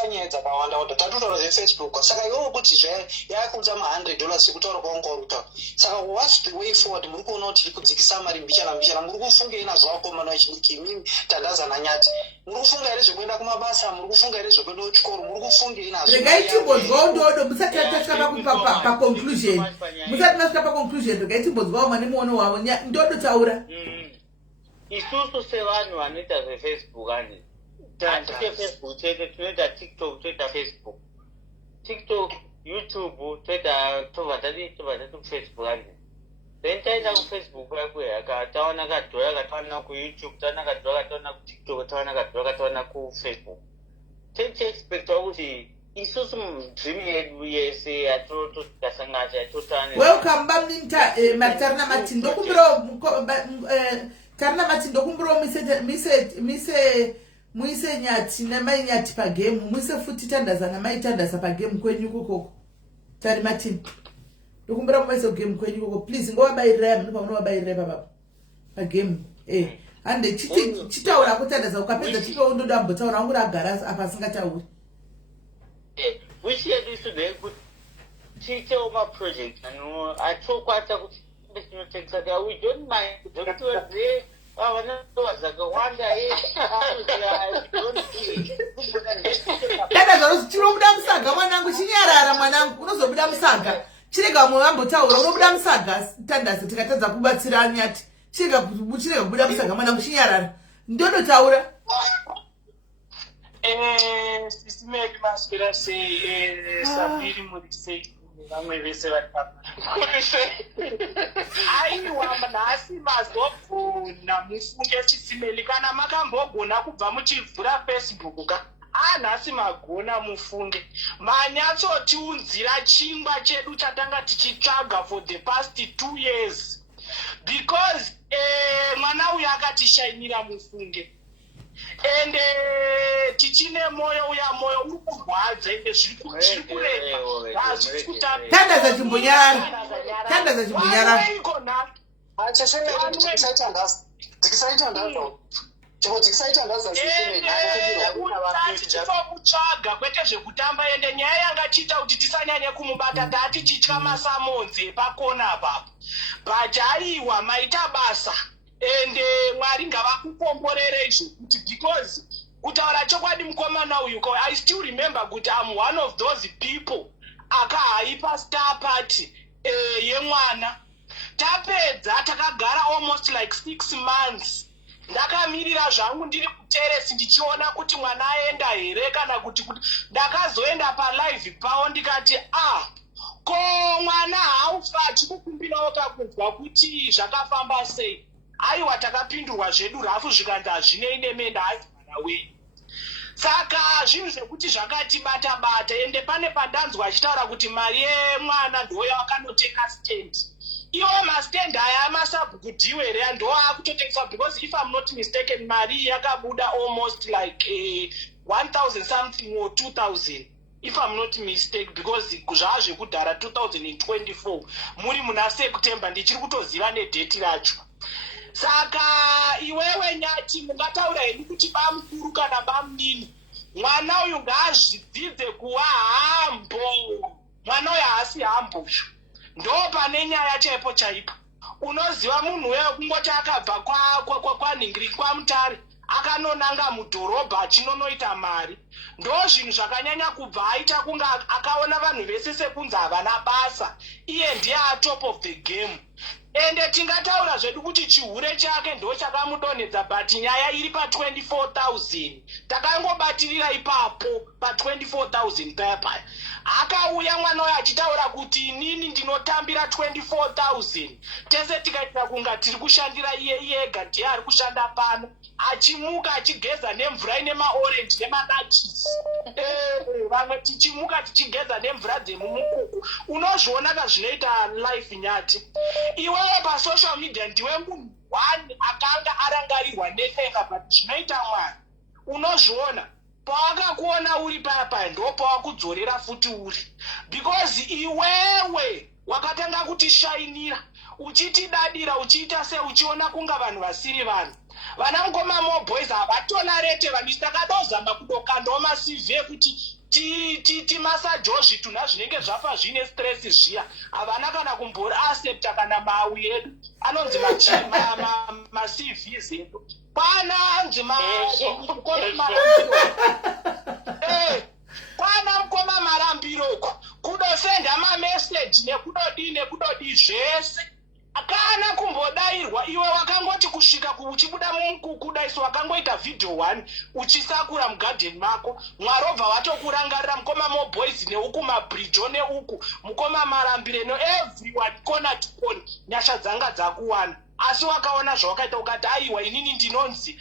nyaya dzakawanda kuti tatotaura zefacebook saka iwo kuti yakunza $100 sekutaura kwaungaurutaura saka what's the way forward muri kuona kuti tiri kudzikisa mari mbichana muri kufunga ina zvawakomana vachidiki imini tandazana nyati muri kufunga here zvekuenda kumabasa muri kufunga here zvekuenda kuchikoro muri kufunga inazvo regaitimbonzwawo ndodo musati tasvika paconclusion musati masvika paconclusion regaitimbonzwawo mane muono wavo ndodo taura isusu sevanhu vanoita zvefacebook ani hatite Facebook chete tinoita TikTok toita Facebook TikTok YouTube tobva tati kufacebook ani then taenda kufacebook yakuya taona kadhora kataona kuYouTube taona kadhora kataona kuTikTok taona kadhora kataona kufacebook tichiexpectawo kuti isusu dream yedu yese yatotasangana yatotane welcome bamninta matarina mati Tarina mati ndokumbiro muise nyati namai nyati pagame muise futi tandaza namai tandaza pagame kwenyu kokoko tari mati ndokumbira muise game kwenyu kokoko please ngowabairira munhu pamunowabairira papa pagame hande chitaura kutandaza ukapedza chipo ndoda mbotaura wangu ragara apa asingatauri which year do today kuti chiitewo maproject atokwata kuti we don't mind doctors there dada zvaro chinobuda musaga mwanangu chinyarara mwanangu unozobuda musaga chirega mwe vambotaura unobuda musaga tandasa tikatadza kubatsira nyati chirega kubuda musaga mwanangu chinyarara ndonotaura sisimeki maswera sei sabiri muri sei vamwe vese aiwa nhasi mazogona mufunge chisimeli kana makambogona kubva muchivhura Facebook ka nhasi magona mufunge manyatsotiunzira chingwa chedu chatanga tichitsvaga for the past 2 years because mwana uyu akatishainira mufunge ende tichine moyo uya moyo uri kurwadza ende zviri kureka hazviri kutamba tandaza chimbonyara tichifokutsvaga kwete zvekutamba ende nyaya yanga chiita kuti tisanyanye kumubata tatichitya masamonzi epakona apapo but aiwa maita basa ende mwari ngavakukomborere izvokuti because kutaura chokwadi mukomana uyu I still remember kuti I'm one of those people akahaipa star party yemwana tapedza takagara almost like 6 months ndakamirira zvangu ndiri kuteresi ndichiona kuti mwana aenda here kana kuti ndakazoenda palive pavo ndikati ko mwana haufa achikukumbirawo pakunzwa kuti zvakafamba sei aiwa takapindurwa zvedu rafu zvikanzi hazvinei nemenda asi mwana wenyu saka zvinhu zvekuti zvakatibata-bata ende pane pandanzwa achitaura kuti mari yemwana ndoyo akanoteka stand iwo mastand aya amasabhukudhiwere ndo akutotekeswa because if I'm not mistaken mari yakabuda almost like 1000 something or 2000 if I'm not mistaken because zvava zvekudhara 2024 muri muna September ndichiri kutoziva nedheti racho saka iwewe nyati mungataura henyu kuti bamukuru kana bamunini mwana uyu ngaazvidzidze kuva hambo mwana uyu haasi hambozvo ndo pane nyaya chaipo chaipo unoziva munhu wewe kungoti akabva kwanhingiri kwamutare akanonanga mudhorobha achinonoita mari ndo zvinhu zvakanyanya kubva aita kunga akaona vanhu vese sekunzi havana basa iye ndiye atop of the game ende tingataura zvedu kuti chihure chake ndo chakamudonhedza, but nyaya iri pa24,000 takangobatirira ipapo pa24,000 paya paya. Akauya mwana uyo achitaura kuti inini ndinotambira 24,000, tese tikaita kunga tiri kushandira iye ega, ndiye ari kushanda pano, achimuka achigeza nemvura ine maorenji nemanachisi, vamwe tichimuka tichigeza nemvura dzemumukuku. Unozviona kazvinoita life Nyati. Iwewe pasocial media ndiwe munhu one akanga arangarirwa netenga, but zvinoita Mwari unozviona pawakakuona uri paya ndo pawakudzorera futi uri, because iwewe wakatanga kutishainira uchitidadira uchiita se uchiona kunga vanhu vasiri vanhu. Vana Ngoma More Boys avatonarete vanhu takadozama kudokandawo masive kuti timasajozvi tuna zvinenge zvafa zvine stress zviya, havana kana kumbori accepta kana mawi edu anonzi ma-CVs edu. Pana anzi pana Mukoma Marambiroko kudosenda mameseji nekudodi zvese kana kumbodairwa. Iwe wakangoti kusvika kuchibuda mumukukuda, isu wakangoita video 1 uchisakura mugarden mako. Mwari obva watokurangarira Mukoma More Boys neuku mabridge neuku Mukoma Marambire no everyone corner to corner, nyasha dzanga dzakuwana. Asi wakaona zvawakaita ukati aiwa inini ndinonzi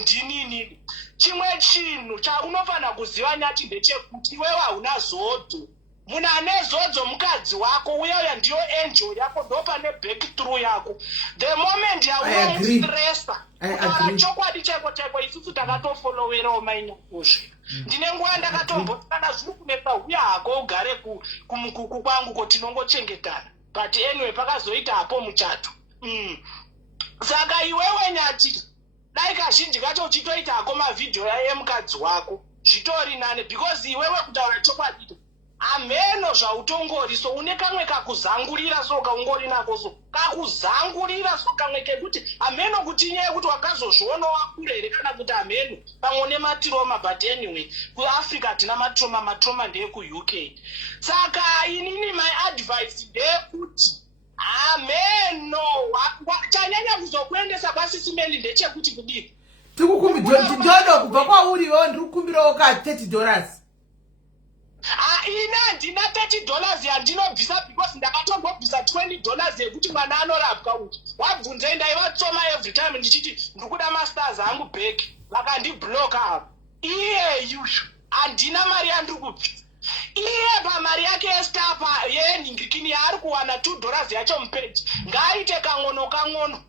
ndinini. Chimwe chinhu chaunofanira kuziva Nyati ndechekuti iwewe hauna zodzo. Munhu ane zodzo mukadzi wako, uya ndiyo angel yako, ndo pane breakthrough yako. The moment yaunomustressa chokwadi cheko isusu takatofolowerawo mainyakozve. Ndine nguva ndakatombotana zviri kunetsa uya hako ugare kumukuku kwangu kotinongochengetana, but anyway pakazoita hapo muchato. Saka iwewe Nyati dai kazhinji kacho uchitoita hako mavhidhiyo emukadzi wako zvitori nane, because iwewe kutaura chokwadi ameno zvautongori, so une kamwe kakuzangurira, so kaungori nako, so kakuzangurira, so kamwe kekuti ameno kuti nyaya kuti wakazozviona wakura here kana kuti ameno pamwe nematiroma, but anyway kuAfrica tina matroma ndeyekuUK. Saka inini my advice ndeyekuti ameno chanyanya kuzokuendesa pasisimeli ndechekuti kudii tikukumbidzodo kubva kwauriwo ndiri kukumbirawo ka $30. Ina ndina $30 yandinobvisa, because ndakatongobvisa $20 yekuti mwana anorapwa uti. Wabvunza ndaivatsoma every time ndichiti ndikuda masters angu back, vakandibloka apo. Iye yushu handina mari yandiri kubvisa. Iye pamari yake yestapa yenhingikini yaari kuwana $2 yacho mupeji, ngaaite kang'ono.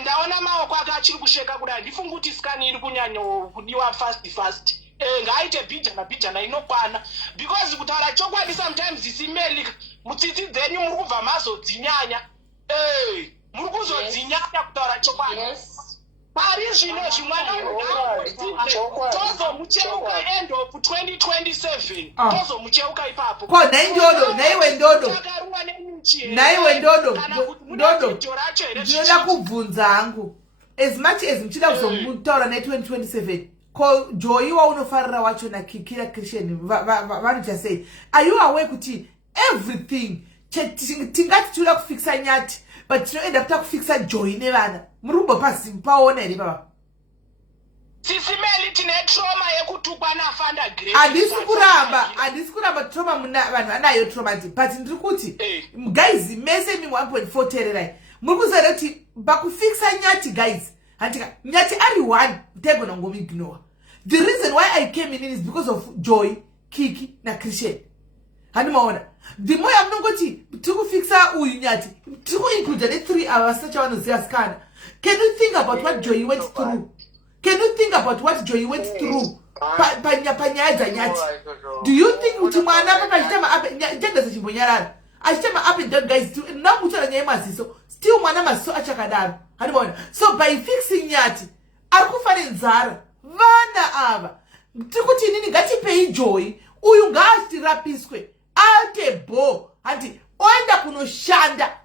Ndaona maoko ake achiri kusheka kudai, ndifunga kuti skani iri kunyanya kudiwa fast. Ngaaite bhijana inokwana, because kutaura chokwadi sometimes isimeli mutsitsi dzenyu muri kubva mazodzinyanya. Muri kuzodzinyanya kutaura chokwadi. Pari zvino zvimwana tozomucheuka end of 2027, tozomucheuka ipapo. Ko naiwe ndodo ndinoda kubvunza hangu, as much as muchida kuzomutaura ne2027, ko Joy waunofarira wacho nakikira Christian vanoti say, are you aware kuti everything tingati tinoda kufikisa Nyati, but tinoenda kuta kufikisa Joy nevana? Murumbo pasi paona here baba. Sisimeli tine trauma yekutukwa naFanda Grace. Handisi kuramba trauma vanhu vanayo trauma, but ndiri kuti guys mese mi 1.4 tererai muri kuzara kuti pakufikisa Nyati guys, handika Nyati ari one mtegona ngomignore. The reason why I came in is because of Joy, Kiki na Christian. Handimaona the more yamunongoti tikufikisa uyu Nyati tikuinclude ne 3 hours sacha vanoziva skana. Can you think about what Joy went through? Can you think about what Joy went through? Panyaya Nyati. Do you think kuti mwana papa achitama up njanga zachimbonyarara achitama up and down guys namutara nyaya maziso still mwana maziso achakadaro. Handimaona, so by fixing Nyati arikufane nzara vana ava tikuti inini ngatipei Joy uyu ngaatirapiswe ate bo handi oenda kunoshanda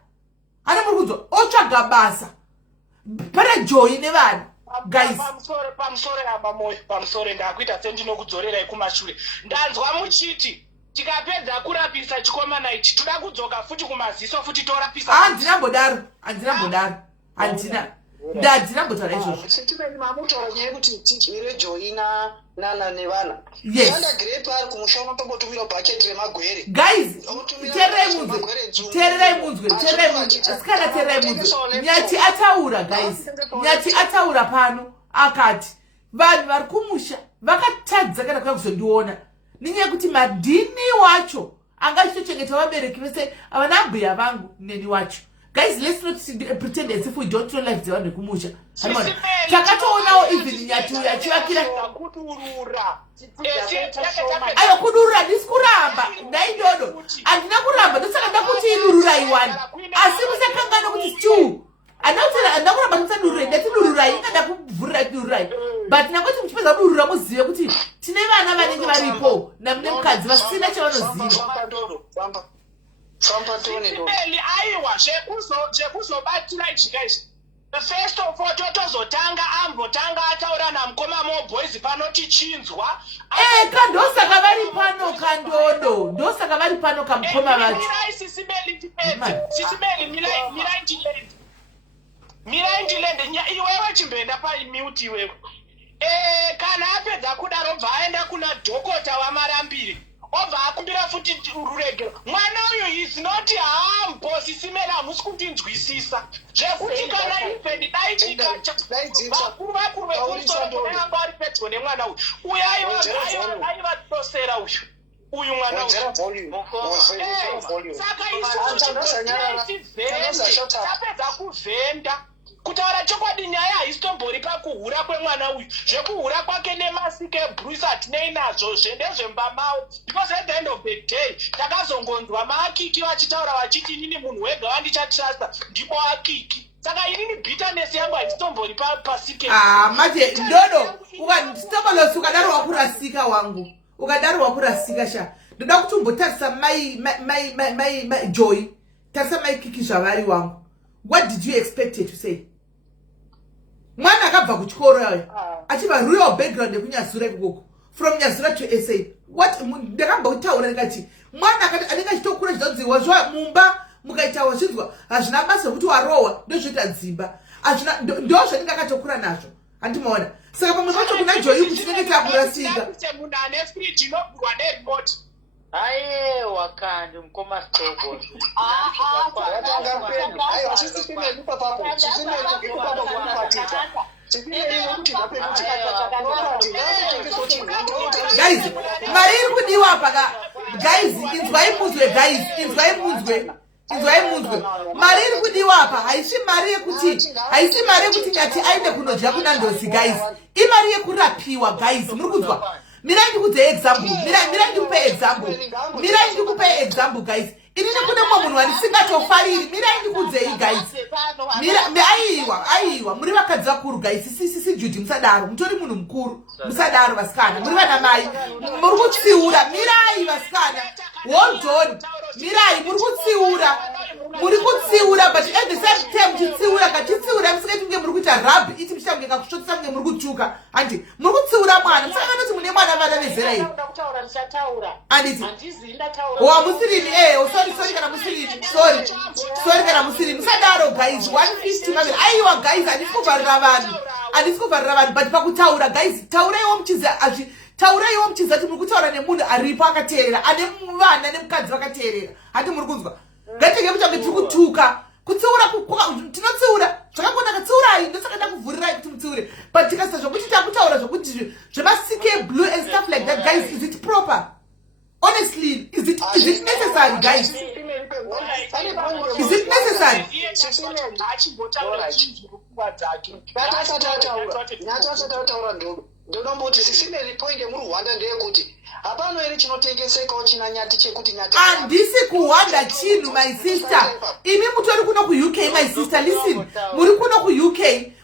hana muri kuzwa otsvaga basa pana Joy nevana guys. Pamusoro ndakuita sendinokudzorera ikumashure. Ndanzwa muchiti tikapedza kurapisa chikomana ichi toda kudzoka futi kumaziso futi torapisa. Handinambodaro. Ndadzinabotaura izvozvo. Sitimeni mamutaura nyaya yekuti tidywire joina nana nevana. Yes. Sanda grepe ari kumusha unotombotumira bucket remagwere. Guys, tererai munzwe. Asikana tererai munzwe. Nyati ataura guys. Nyati ataura pano akati vanhu vari kumusha vakatadza kana kuya kuzondiona. Nenyaya yekuti madhini wacho anga achitochengeta vabereki vese avana mbuya vangu neni wacho. Guys, let's not pretend as if we don't know life dzevanhu vekumusha. Takatoonawo even nyati uyu achivakira. Ayo kudurura ndisi kuramba. Ndaidodo. Handina kuramba ndosaka ndakuti idurura iwani. Asi musakangana kuti stew. Andina kuramba musadururai. Ndatidururai ingada kuvhurira kudururai. But nakoti muchipedza kudurura muzive kuti tine vana vanenge varipo namune mukadzi vasina chavanoziva. Sisimeli aiwa zvekuzobatira ichi guys. First of all totozotanga ambotanga ataura namukoma moboys panoti chinzwa. Kandosaka vari pano kandodo. Ndosaka vari pano kamukoma vacho. Sisimeli mirai ndilende iwewe chimbenda paimute iwewe. Kana apedza kudaro obva aenda kuna dhokota wamarambiri. Obva akumbira futi ruregero. Mwana uyu is not harmful. Sisimeli hamusi kundinzwisisa. Zvekuti kana ifendi vakuru vekumusoro neanga vari pedyo nemwana uyu. Uyu aivatosera uyu mwana uyu. Saka isusu tapedza kuvhenda. Kutaura chokwadi nyaya haisitombori pakuhura kwemwana uyu. Zvekuhura kwake nemasike ebruce hatinei nazvo ndezvemba mavo. Because at the end of the day takazongonzwa maakiki vachitaura vachiti inini munhu wega wandichatrasta ndipo akiki. Saka inini bitterness yangu haisitombori pasike. Mate ndodo ukadaro ukadaro wakurasika wangu. Ukadaro wakurasika sha. Ndoda kuti umbotarisa mai Joy. Tarisa mai Kiki zvavari wangu. What did you expect her to say? Mwana akabva kuchikoro achiva real background yekunyazura ikoko from Nyazura to SA. What ndakamba kutaura ndikati mwana akati anenge achitokura zvizodziwa zva mumba mukaitawa zvinzwa hazvina basa kuti warowa ndozvoita dzimba hazvina ndozvo ndakatokura nazvo handimaona saka pamwe pacho kuna Joy kuti tinenge takurasika munhu ane fridge inogurwa neremote. Aiwa kandi mukoma stobo. Guys, mari iri kudiwa apa guys, inzwai munzwe guys, inzwai munzwe. Mari iri kudiwa apa haisi mari yekuti nyati aende kunodya kuna Ndosi guys. Imari yekurapiwa guys, muri kunzwa? Mirai ndikupe example guys. Inini kune munhu wandisingatofariri. Mirai ndikudzei guys. Aiwa muri vakadzi vakuru guys. Sisi Judy musadaro. Mutori munhu mukuru. Musadaro vasikana. Muri vana mai. Muri kutsiura. Mirai vasikana. Hold on. Mirai muri kutsiura but at the same time chitsiura kachitsiura musikati kunge muri kuita rub iti mchamge kakushotsa kunge muri kutsvuka. Andi muri kutsiura mwana. Musaka kuti mune mwana vana vezera iri. Anditi. Musirimi sorry kana musirimi. Sorry kana musirimi. Musadaro guys 150 mabel. Aiwa guys andisikuvarira vanhu. But pakutaura guys tauraiwo muchiza tauraiwo muchiza kuti muri kutaura nemunhu aripo akateerera ane vana nemukadzi vakateerera. Hati muri kunzwa? Ngatenge kuti tiri kutuka. Kutsiura tinotsiura. Zvakangona katsiurai ndosaka ndakuvhurirai kuti mutsiure. But tikasa zvokuti takutaura zvokuti zvemasike blue and stuff like that guys, is it proper? Honestly, is it necessary guys? Is it necessary? Ndonomboti Sisimeli point muri Rwanda ndeyekuti hapano ere chinotengeseka china nyati chekuti nyati handisi kuhwanda chinhu my sister. Imi mutori kuno ku UK my sister, listen. Muri kuno ku UK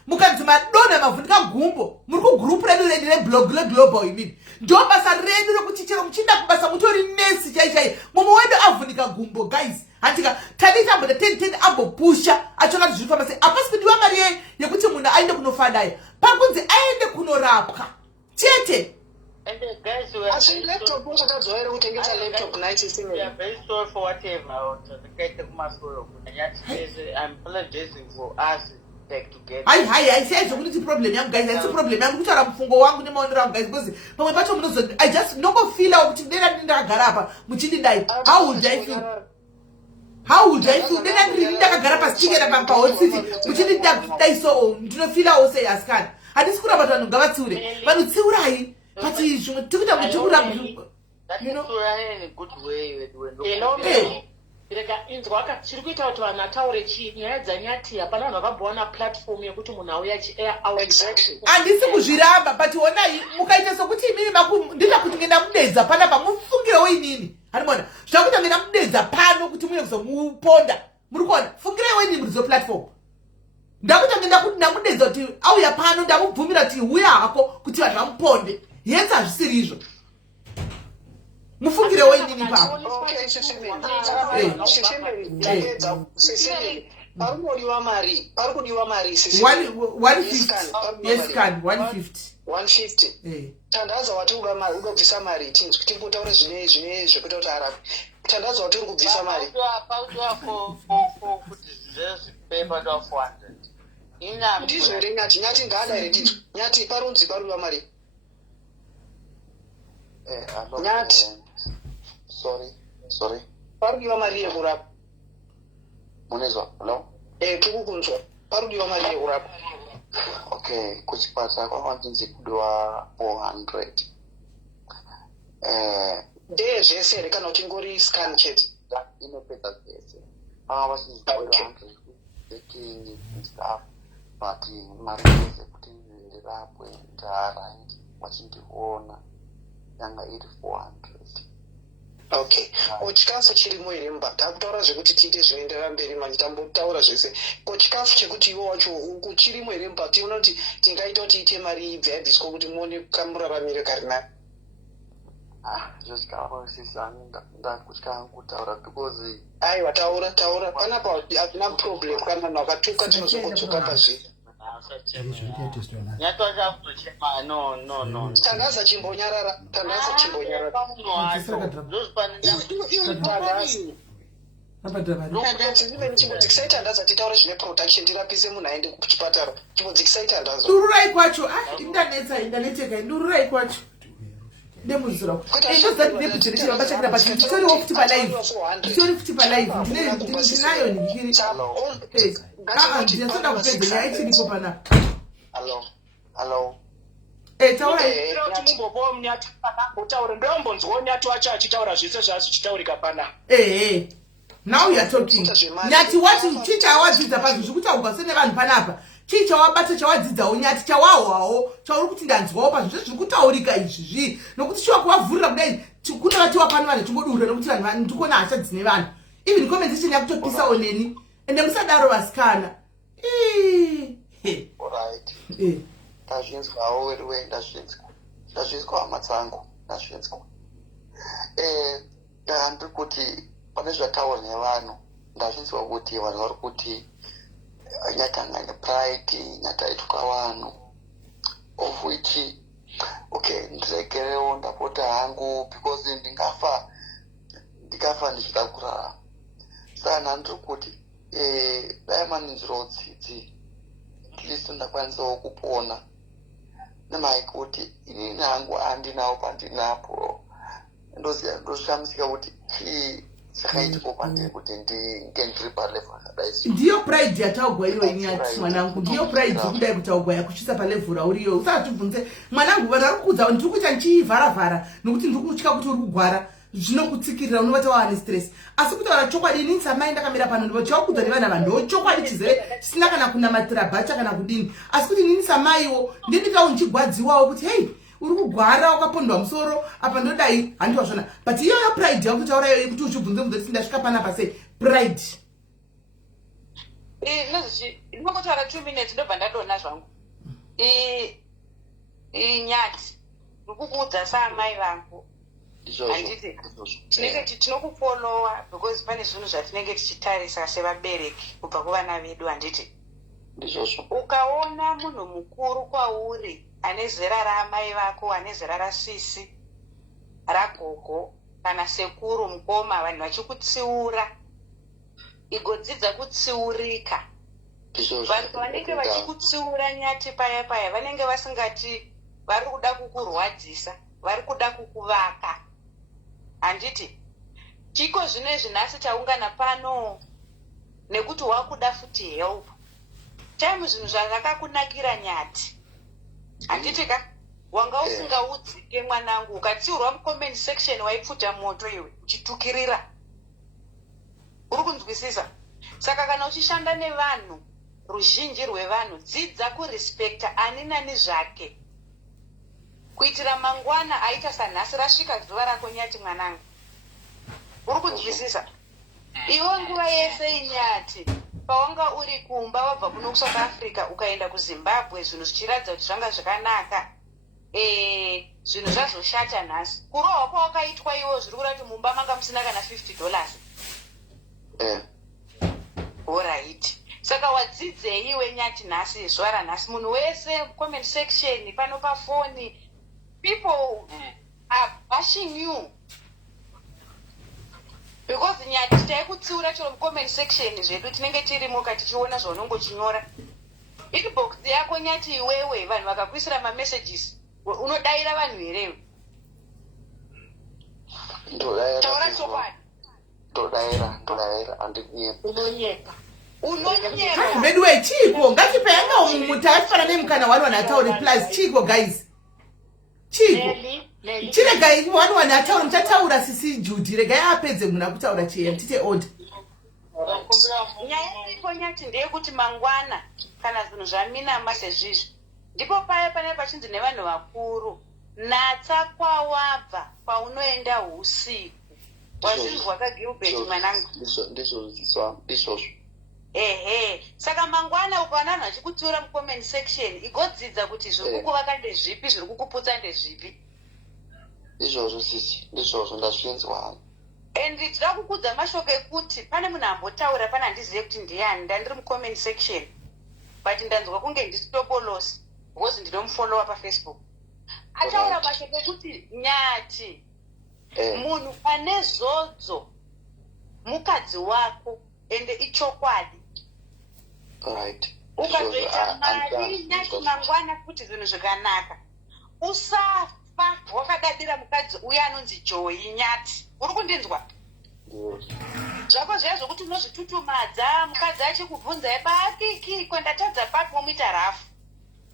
mukadzi madona mavhunika gumbo muri ku group redu reblog global imi ndo basa redu rekuti chero muchinda kubasa mutori nesi chai mumwe wedu avhunika gumbo guys. Hatika tadita mboda 10 ambopusha achona kuti zvifamba sei apasi kudiwa mari yekuti munhu aende kunofadayo pakunzi aende kunorapwa chete. And the guys who Actually, laptop was not doing anything. It's a laptop, nice. We are very sorry for whatever. I'm apologizing for us. I said it's a problem, young guys. It's a problem. I'm going to go on with the guys. But my patron, I just no feel out in the which did die. How would I feel? How would I feel? Then I really like a garapa sticker about Power City, which did die so. Do not feel out, say, as can. I just could have done Gavaturi, but it's right. But you should took them to up, you know, in a good way. You know, inzwaka chiri kuita kuti vanhu ataure chii nyaya dzanyati hapana vanhu vakabowana platform yekuti munhu auya air out. Handisi kuzviramba but onai mukaita sokuti imini ndida kuti ngenda mudedza panapa mufungirewo inini hanimona zvakuita ngenda mudedza pano kuti muye kuzomuponda muri kuona fungirewo inini murizo platform ndakuita ngenda kuti ndamudedza kuti auya pano ndamubvumira kuti uya hako kuti vanhu vamuponde yenza hazvisiri izvo mufungirewo inini papo. Parikudiwa mari 150. Yes, can 150. Tandaza wati uga mari udobvisa mari tinzwi timbotaura zvine zvekuita kuti arabe. Tandaza wati uri kubvisa mari. Ndizvo here nyati ngada here ndizvo. Nyati parunzi parudiwa mari. Nyati. Sorry. Parudiwa mari yekurapa. Munezwa, no? Tikukunzwa. Parudiwa mari yekurapa. Okay, kuchipatara kwavanzi kudiwa 400. Ndezvese here kana uchingori scan chete. Inopedza zvese. Vachinzi kudiwa 100 taking stuff, but mari yese kuti ndirapwe ndara vachindiona yanga iri 400. Okay. Chikafu chirimo here mba takutaura zvekuti tiite zvinoenderera mberi manje tambotaura zvese. Chikafu chekuti iwo wacho chirimo here mba tiona kuti tingaita kuti tiite mari ibve yabviswa kuti muone kamuraramire kari nayo. Zvechikafu sisani ndakutya kutaura because aiwa taura panapa hakuna problem kana vanhu vakatuka tinozongotsuka pazviri. Tandaza chimbonyarara. Chimbodikisai tandaza titaure zvine production tirapise munhu aende kuchipatara. Chimbodikisai tandaza. Ndururai kwacho. Indaneteka ndururai kwacho. Ndemuzira. Ndozati ndebhutiriti vabachakira pati nditori wofuti palive. Nditori futi palive. Ndinayo ndikiri. Ndinasonda kupedza nyaya chiripo panapa. Hello. Taura timumbopawo munyati pakambotaura ndombonzwawo nyati wacho achitaura zvese zvazichitaurika panapa. Now you are talking. Nyati wati chicha wadzidza pazvo zvekutaurwa sene vanhu panapa. Chicha wabata chawadzidzawo nyati chawawawo chauri kuti ndanzwawo pazvo zvirikutaurika izvi nokuti chiwa kuvavhurira kudai kune vatiwa pano vanhu chimbodurira nokuti vanhu ndikuona hasha dzine vanhu even commentation yakutopisa oneni ende musadaro vasikana. Alright. Ndazvinzwawo wewe ndazvinzwa hama dzangu ndazvinzwa. Ndiri kuti pane zvataura nevanhu ndazvinzwa kuti vanhu vari kuti nyatanganya pride nyataituka vanhu of which ndiregerewo ndapota hangu because ndikafa ndichida kurarama. Saka ndiri kuti dai maninzirawo tsitsi at least ndakwanisawo kupona nemhaka kuti inini hangu andinawo pandinapo ndoshamisika kuti chii chakaitiko pandiri kuti ndinge ndiri palevel yakadai. Ndiyo pride yataugwa iwe nyati mwanangu, ndiyo pride kudai kutaugwa yakuchisa palevel rauriyo. Usatibvunze mwanangu vanhu vari kukudza ndiri kuita ndichivharavhara nokuti ndiri kutya kuti uri kugwara zvinokutsikirira unovata waane stress. Asi kutaura chokwadi inini samai ndakamira pano ndivachakudza nevana vanhu ndochokwadi chizere chisina kana kunamatira bhacha kana kudini. Asi kuti inini samaiwo ndinikawo ndichigwadziwawo kuti hey uri kugwara wakapondwa musoro apa ndodai handiwa zvona but iyoyo pride yakutaura iyoyo kuti uchibvunze kuti ndasvika panapa sei pride. Ndinongotaura 2 minutes ndobva ndadona zvangu. Nyati ndikukuudza saamai vangu handiti tinenge tinokufollowa because pane zvinhu zvatinenge tichitarisa sevabereki kubva kuvana vedu handiti. Ukaona munhu mukuru kwauri ane zera raamai vako, ane zera rasisi, ragogo kana sekuru, mukoma, vanhu vachikutsiura, igodzidza kutsiurika. Vanhu vanenge vachikutsiura nyati paya paya vanenge vasingati vari kuda kukurwadzisa, vari kuda kukuvaka. Handiti chiko zvinezvi nhasi taungana pano nekuti wakuda futi help. Time zvinhu zvakakunakira nyati. Handiti ka wanga usingaudzike mwanangu, ukatsiurwa mucomment section waipfuta moto iwe uchitukirira. Uri kunzwisisa? Saka kana uchishanda nevanhu, ruzhinji rwevanhu, dzidza kurespekta ani nani zvake, kuitira mangwana aita sanhasi rasvika zuva rako nyati mwanangu. Uri kunzwisisa? Iwe nguva yese inyati pawanga uri kumba wabva kuno kuSouth Africa ukaenda kuZimbabwe, zvinhu zvichiratidza kuti zvanga zvakanaka, zvinhu zvazoshata nhasi. Kurohwa kwawakaitwa iwo zviri kurati mumba manga musina kana $50. Alright. Saka wadzidzei iwe nyati nhasi, zuva ranhasi, munhu wese comment section pano pafoni, people are bashing you because nyati taikutsiura chero mucomment section zvedu tinenge tirimo tichiona zvaunongochinyora. Inbox yako nyati iwewe, vanhu vakakuisira mamessages unodaira vanhu herewe. Taura chokwadi. Ndodaira andinyepa. Unonyeka. Bedwe chiko ngatipenga mutafana nemkana wanu atauri plus chiko guys. Chiko. Chile guys wanu atauri mtataura sisi Judy rega yapedze muna kutaura chiye tite order. Nyaya iko nyati ndeyekuti mangwana kana zvinhu zvaminamba sezvizvi ndipo paya pane pachinzi nevanhu vakuru, natsa kwawabva paunoenda usiku. Wazvinzwa kaGilbert mwanangu? Ndizvo. Saka mangwana ukaona vanhu vachikutsiura mucomment section, igodzidza kuti zviri kukuvaka ndezvipi, zviri kukuputsa ndezvipi. Izvozvo sisi, ndizvozvo ndazvinzwa. And ndira kukudza mashoko ekuti pane munhu ambotaura pana handizive kuti ndiani, ndandiri mucomment section, but ndanzwa kunge ndisitopolosi because ndinomufollowa paFacebook. Ataura mashoko ekuti nyati munhu ane zodzo mukadzi wako ende ichokwadi. Ukazoita mari nyati mangwana kuti zvinhu zvakanaka, usafa wakadadira mukadzi uya anonzi Joyi nyati. Uri kundinzwa? Zvako zviya zvokuti unozvitutumadza mukadzi achikubvunza epakiki kwendatadza papi womuita rafu.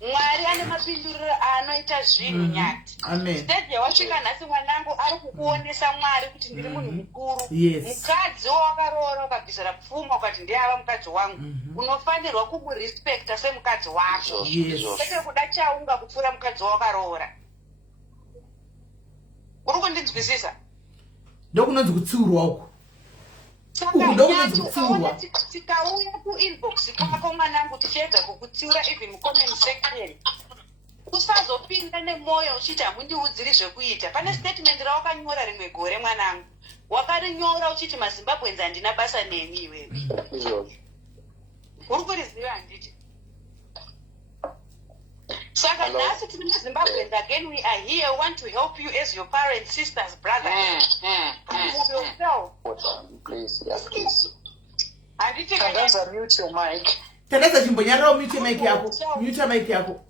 Mwari ane mapinduriro anoita zvinhu nyati. Stage yawasvika nhasi mwanangu ari kukuonesa Mwari kuti ndiri munhu mukuru. Mukadzi wawakaroora ukabvisira pfuma ukati ndiyava mukadzi wangu, unofanirwa kumurespekta semukadzi wako, kwete kuda chaunga kupfuura mukadzi wawakaroora. Uri kundinzwisisa? Ndokunonzi kutsiurwa uko. Saka nyati ukaona tikauya kuinbox kwako mwanangu tichiedza kukutsiura even mucomment section, usazopinda nemwoyo uchiti hamundiudziri zvekuita. Pane statement rawakanyora rimwe gore mwanangu, wakarinyora uchiti maZimbabweans handina basa nemi iwewe. Uri kuriziva handiti? Saka nhasi tiri maZimbabweans again, we are here, we want to help you as your parents, sisters, brothers. Move yourself. Please, Handiti Tandaza mute your mic. Tandaza chimbonyarira mute mic yako. Mute mic yako.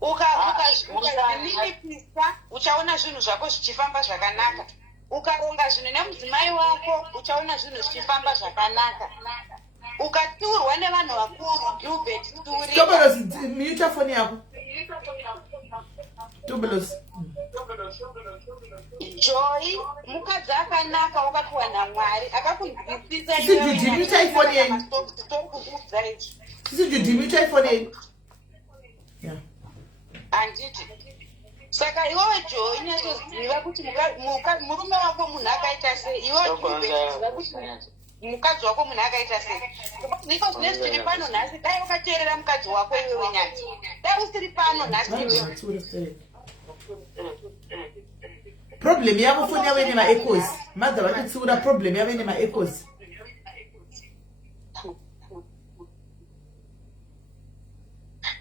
Ukazvininipisa uchaona zvinhu zvako zvichifamba zvakanaka. Ukaronga zvinhu nemudzimai wako uchaona zvinhu zvichifamba zvakanaka. Ukatsiurwa nevanhu vakuru, Gilbert Turi. Tobelos, mute phone yako. Tobelos. Joy, mukadzi akanaka wakapiwa naMwari, akakunzwisisa iwe. Sisi mute iPhone yenu. Sisi mute iPhone yenu. Yeah. Anditi. Saka iwewe Joy nyatsoziva kuti murume wako munhu akaita sei, iwewe Gilbert kuti mukadzi wako munhu akaita sei. Ndiko zvinezvi tiri pano nhasi, dai ukateerera mukadzi wako iwewe nyati, dai usiri pano nhasi iwewe. Problem yako phone yawe ine ma-echoes. Madza vachitsiura problem yawe ine ma-echoes.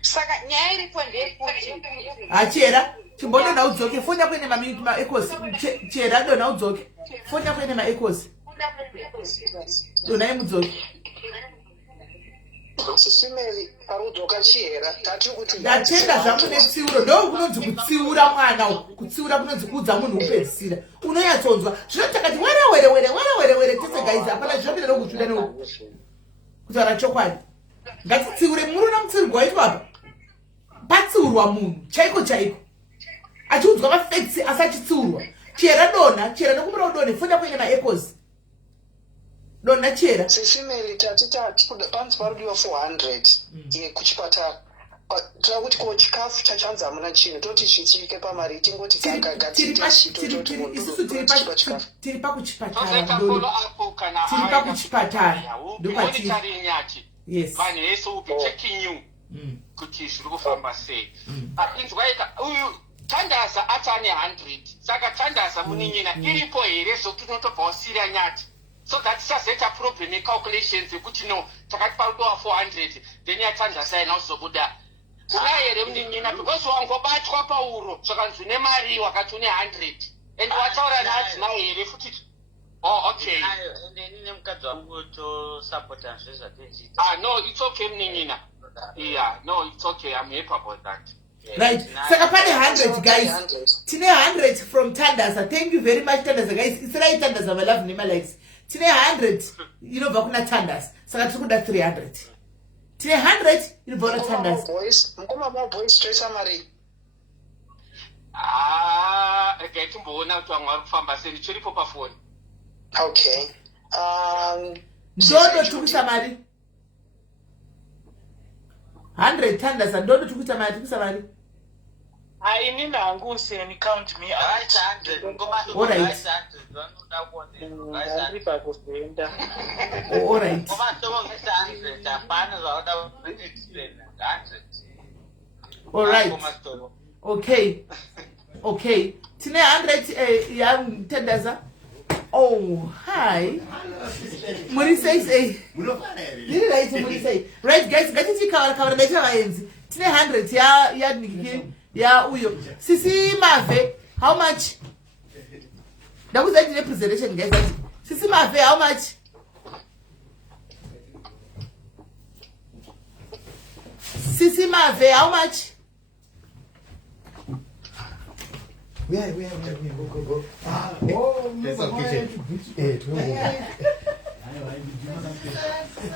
Saka nyaya iripo ndeyekuti achera chimbondo na udzoke foni yako ine maekos chera dona udzoke foni yako ine maekos dona yemudzoke sisimeri parudzoka chihera tati kuti ndatenda zvangu netsiuro ndo kunonzi kutsiura mwana kutsiura kunonzi kuudza munhu upedzisira unoyatsonzwa zvinotakati were tese gaizi hapana zvinopinda nokutsvida neuku kutaura chokwadi ngatitsiure muri na mutsiurwa waitwa apa patsiurwa munhu chaiko achiudzwa mafacts asi achitsiurwa chera dona chera nokumura udone funda kuine maecos dona chera sesimeri tati panzi parudiwa 400 yekuchipatara toda kuti ko chikafu chachanzi hamuna chinhu toti zvichivike pamari tingoti isusu tiri pakuchipatara ndokwatiri yes vanhu vese upi checking you kuti zviri kufamba sei inzwaika uyu Tandaza atane 100 saka Tandaza munin'ina iripo here zvokuti unotobva wasira nyati so that sazeta problem calculations yekuti no takati parudiwa 400 then yaTandaza ina uzobuda sina here munin'ina because wangobatwa pauro zvakanzi une mari wakati une 100 and wataura naadzimai here futi oh okay and nine mukadzi wangu to support zvezvatenzi no it's okay munin'ina yeah no it's okay I'm happy about that. Right, saka pane 100 guys. Tine 100 from Tandaza. Thank you very much Tandaza guys. It's right Tandaza my love nima likes. Tine 100 inobva kuna Tandaza. Saka tiri kuda 300. Tine 100 inobva kuna Tandaza. Mukoma ma boys stress mari. Rega timboona kuti vamwe vari kufamba sei ndichiripo pafoni. Okay. Ndodo tukuisa mari. 100 Tandaza ndodo tukuita mari tukuisa mari. Inini hangu useni count me out. All right. All right. All right. Okay. Okay. Tine 100 young Tandaza. Oh, hi. Muri say. Did I say Muri say? Right guys, ngatichi cover beta vaenzi. Tine 100 ya niki ya uyo. Sisi Mave, how much? That was the presentation guys. Sisi Mave, how much? Sisi Mave, how much? Where? Go.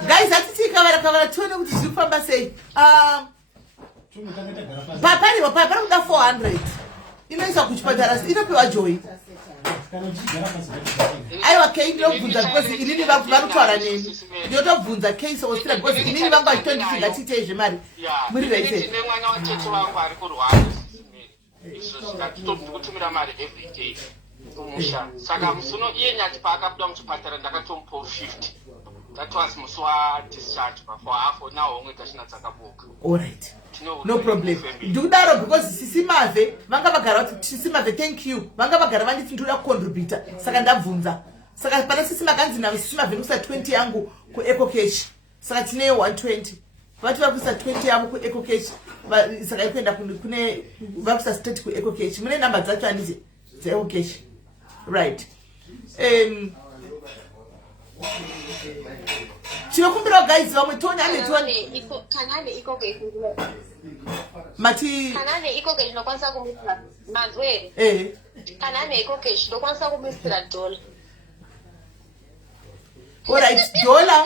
Guys, atiti cover tuone kuti zviri kufamba sei. Papa kuda 400. Inoisa kuchipatara inopiwa joy. Aiwa kei ndinobvunza because inini vari kutaura neni. Ndinotobvunza case Australia because inini vangu vachitonditi ngatiitei zvemari. Muri right here. Ndine mwana watete wangu ari kurwara. Kutumira mari every day kumusha saka musuno iye nyati paakabuda muchipatara ndakatomupa 50 that was musi wadischarge for half now omwe tachina dzakaboka. All right, no problem. Ndikudaro because Sisi Mave vanga vagara kuti Sisi Mave thank you vanga vagara vanditi ndoda kucontribute saka ndabvunza saka pana Sisi makanzi na Sisi Mave ndikusa 20 yangu ku Eco Cash saka tine 120 vati vakuisa 20 yavo ku Eco Cash saka ikuenda kune vakuisa state ku Eco Cash mune namba dzacho handiti dze-Eco Cash right. Chinokumbira guys vamwe toni kanane iko ke mati kanane iko ke ndinokwanisa kumisira mazwere kanane iko ke ndinokwanisa kumisira dollar. All right, dollar.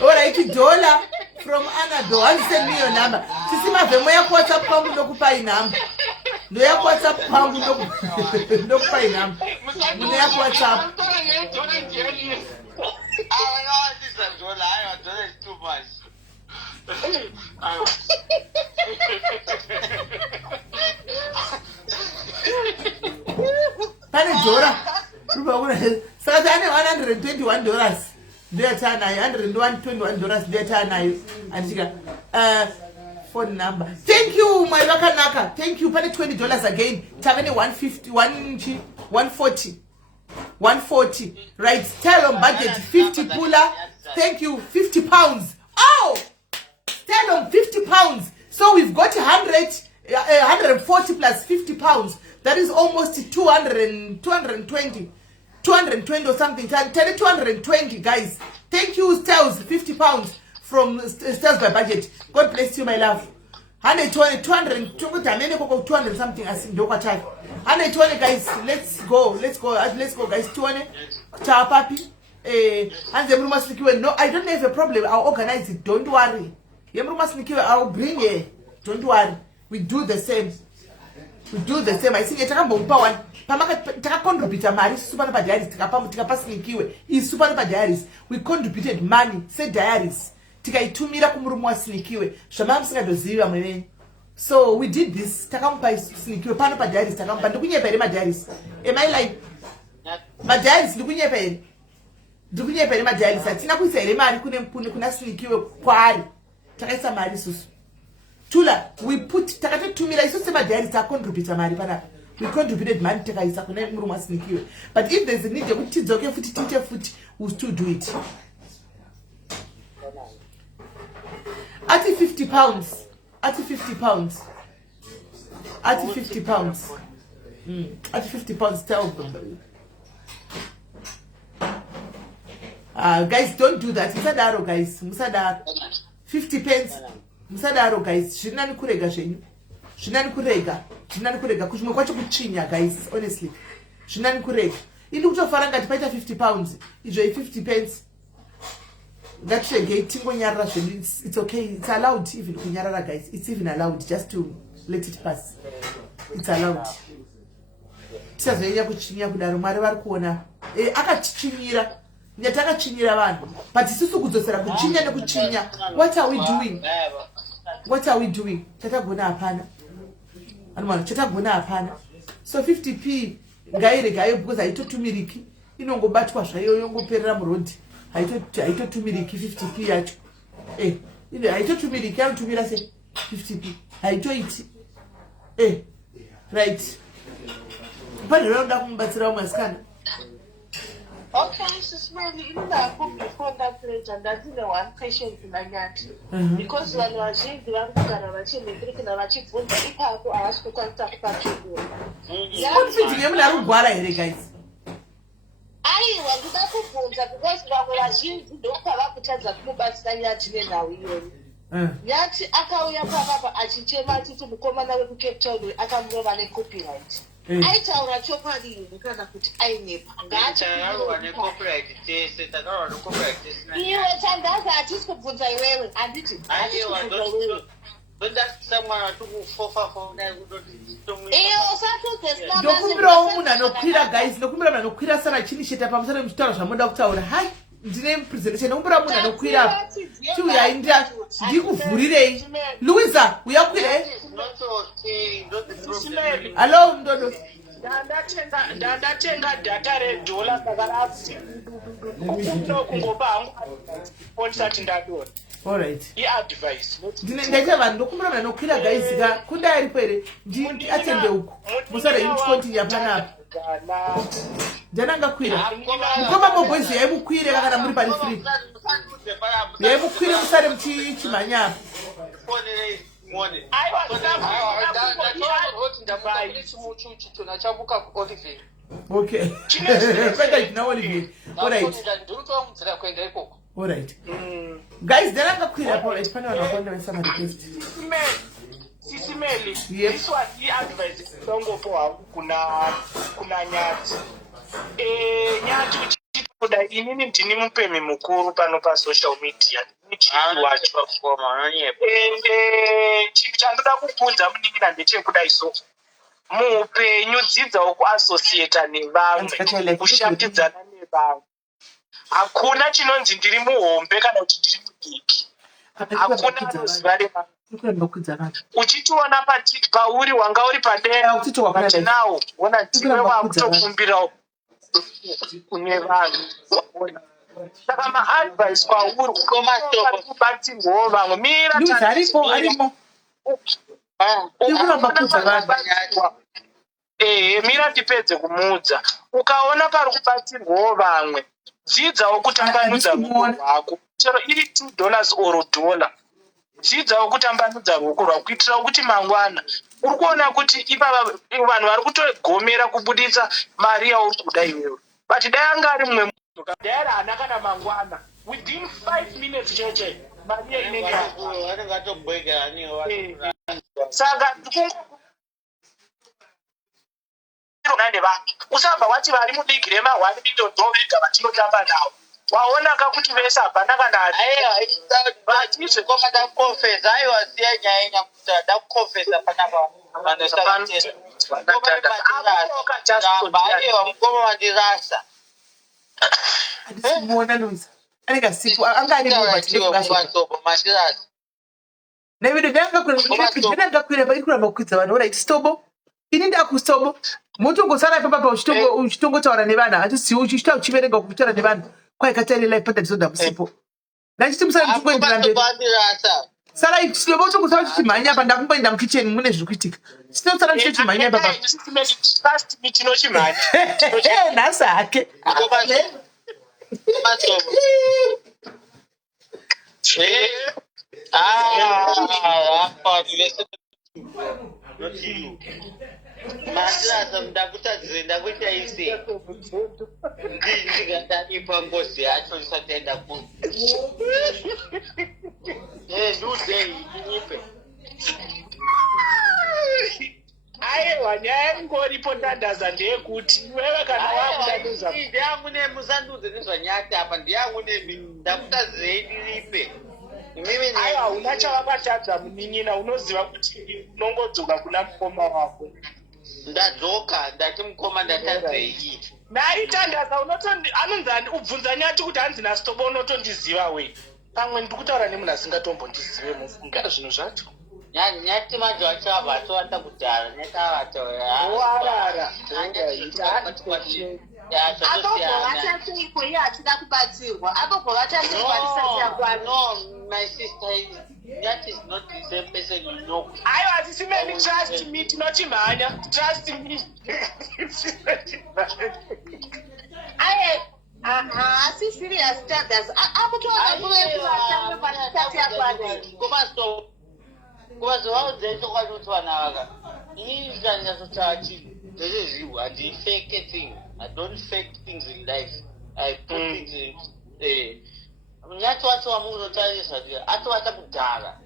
Alright, dollar from Anado. I'll send me your number. Sisi Mave moya ku WhatsApp kwangu ndokupa inamba. Ndoya ku WhatsApp kwangu ndokupa inamba. Munoya ku WhatsApp. Pane dollar. Saka tane $121. Ndiyata nayo $121 ndiyata nayo andika phone number. Thank you my wakanaka. Thank you. Pane $20 again. Tavene 150 140 140. Right, tell on budget 50 pula. Thank you, 50 pounds. Oh, tell on 50 pounds. So we've got 140 plus 50 pounds. That is almost 220 or something. Tell it 220, guys. Thank you, Styles, 50 pounds from Styles by budget. God bless you, my love. 120, 200 something. 120, guys. Let's go, guys. 200. Ciao, papi. No, I don't have a problem. I'll organize it. Don't worry. I'll bring it. Don't worry. We do the same. I think it's a one. We contributed money. Say diaries. So we did this. Am I like my diaries? Tula, we put takata 2 million. So my diaries are contributed money. We contributed money. But if there's a need, we'll still do it. At 50 pounds. At 50 pounds. At 50 pounds. At 50 pounds, tell them. Guys, don't do that. Musadaro, guys. Musadaro. 50 pence. Musadaro, guys. Shinani kurega shenyu. Shinani kurega. Kushimo kwacho kuchinya, guys. Honestly. Shinani kurega. Ili kuto faranga tipaita 50 pounds. Ijo 50 pence. That's a gate. It's okay. It's allowed even kunyarara, guys. It's even allowed just to let it pass. It's allowed. Tisazoenda kuchinya kudaro Mwari vari kuona. Akachinyira. Nyataka chinyira vanhu. But isusu kudzosera kuchinya nekuchinya. What are we doing? What are we doing? Chatagona hapana. Anumana chatagona hapana. So 50p gayo because haitotumiriki. Inongobatwa zvayo yongoperera murodhi. Haitotumiriki 50p yacho. Haitotumiriki anotumira se 50p. Haitoiti. Right. Pane rauda kumubatsira umwe. Okay, Sismeli, you know that before that later, that's the one question in my yard. Because when you are saying the one that I was in the Greek and I was in the Ipaco, I asked to contact Patrick. What did you have guys? I was with that because I was in the Dokara because of Mubas Nayat now. Yet, Akawaya Papa, I should tell my to become another Cape Town, I can go and copyright. I tell that your party because I put I nip. That's a copyright. You attend that artist could put I wear and did it. But that's someone who for guys, no queer sana chini sheta pamsana mstara shamuda kutaura. Hi. Ndine presentation umbura muna no queer. Tu ya india ndikuvhurirei. Louisa, uyakwire? Hello, Ndodo. Ndatenga data redola saka asi. Kungopa hangu contract ndadora. All right. I-advice. Ndinenge vanhu ndokumbura nokwira guys ka kunda ari pere ndi atende uku. Musare continue panapa. Jananga kwira. Ngoma mogwezi yemukwire kana muri pari free. Yemukwire musare mchimanya. Okay. All right. Guys, there are queer apologies. Somebody gift. Sisimeli. This was the advice. Don't go for kuna nyati. Nyati uchitoda inini ndini mupemi mukuru pano pa social media. Chiwacho koma nanye. Chipi chandoda kubvunza muningina ndechekuda iso. Mupenyu dzidzawo kuassociate nevamwe. Kushandidzana nevamwe. Hakuna chinonzi ndiri muhombe kana kuti ndiri mudiki. Hakuna zuva rema. Uchitiona pauri wanga uri padera kuti nawo ona tiwe wakutokumbirawo kune vanhu. Saka ma-advice kwauri kubatsirwawo vamwe mira mira ndipedze kumuudza. Ukaona pari kubatsirwawo vamwe, dzidzawo kutambanudza ruoko rwako. Chero iri $2 or $1. Dzidzawo kutambanudza ruoko rwako kuitira kuti mangwana uri kuona kuti ipava vanhu vari kutogomera kubuditsa mari yauri kuda iwewe. But dai anga ari mumwe munhu dai ari hana kana mangwana within 5 minutes cheche mari inenge vanenge vatobwega aniwo. Saka usabva wati vari mudiki rema1 million vega vatinotamba navo. Waonaka kuti vese hapana kana koma ndakukonfesa aiwa siya nyaya nyakuta ndakukonfesa panapa aiwa mukoma wandirasa andisimuona Luisa anenge sipo anga ane mumasobo mandirasa nevido ndanga kuramba kukwidza vanhu ora istobo ini ndakustobo mutongosara ipapa uchitongotaura nevanhu hatisiwo uchita uchiverenga kutaura nevanhu kwaikataririra ipata tizoda kusipo ndachitimusara ndikuendera mberi sara istobo utongosara chichimhanya apa ndakumboenda mukicheni mune zviri kuitika sinosara chichimhanya ipapa nhasi hake mandirasa ndakutadzire ndakuchaise ndingatanipa ngozi yacho isataenda ku ndudei inipe aiwa nyaya ingoripo ndandaza ndeyekuti iwewe kana wakudandaza ndiyangu nemusandudze nezvanyati apa ndiyangu nemi ndakutadzirei ndiripe aiwa una chavakatadza munin'ina unoziva kuti unongodzoka kuna mukoma wako. Ndadzoka ndati mukoma ndatadzei naitandaza anonzi ubvunza nyati kuti hanzi nastobo unotondiziva we pamwe ndikutaura nemunhu asingatombondizive mufunga zvinhu zvacho nyati manje wachavha atovata kudhara nyatawarara apogovataseiko iye hatida kubatsirwa apogovataseiko hatisati yakwana. No, my sister, that is not the same person you know. I was saying, trust me, tinochimhanya. Trust me. Asi serious standards. Akutoka kule kuwatanga patikati yakwana. Kubazo waudzeko kwati vanaka. Ini ndanyatsotachi. This is you. I do fake things. I don't fake things in life. I put things in. Nyati wacho wamunotarisa kuti atovata kudhara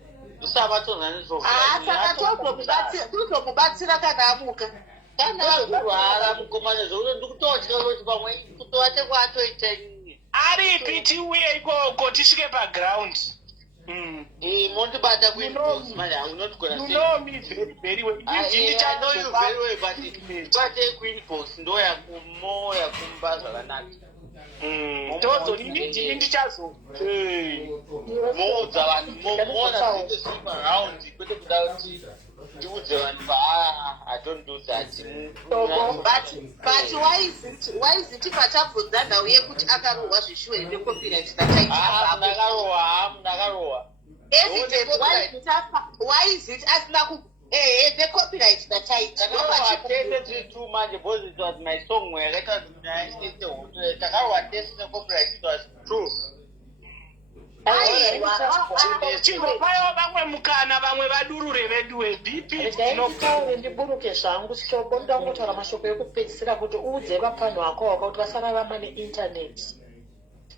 usavatonga nezvokubatsira kana amuka kana kurwara mukomana zvokuti ndikutotya kuti pamwe kutovate kwatoita nyinyi aripi tiuye ikoko tisvike paground mondibata kuinbox manje haunotgona bate kuinbox ndoyakumoya kumba zvakanaka ndichazo moudza vanhu moona zvinenge zviri paraundi kwete kuda kuti ndiudze vanhu I don't do that. But why is it patabvunza ndau yekuti akarohwa zvishuwe necopyright ndakaita ndakarohwa why is it asina the copyright that I attended to my deposit was my song where I got the copyright it was true. chingopaiwa vamwe mukana vamwe vadurure vedu vebp ndiburuke zvangu stobo ndangotaura mashoko ekupedzisira kuti uudze vapanhu vako vaka kuti vasararama neinternet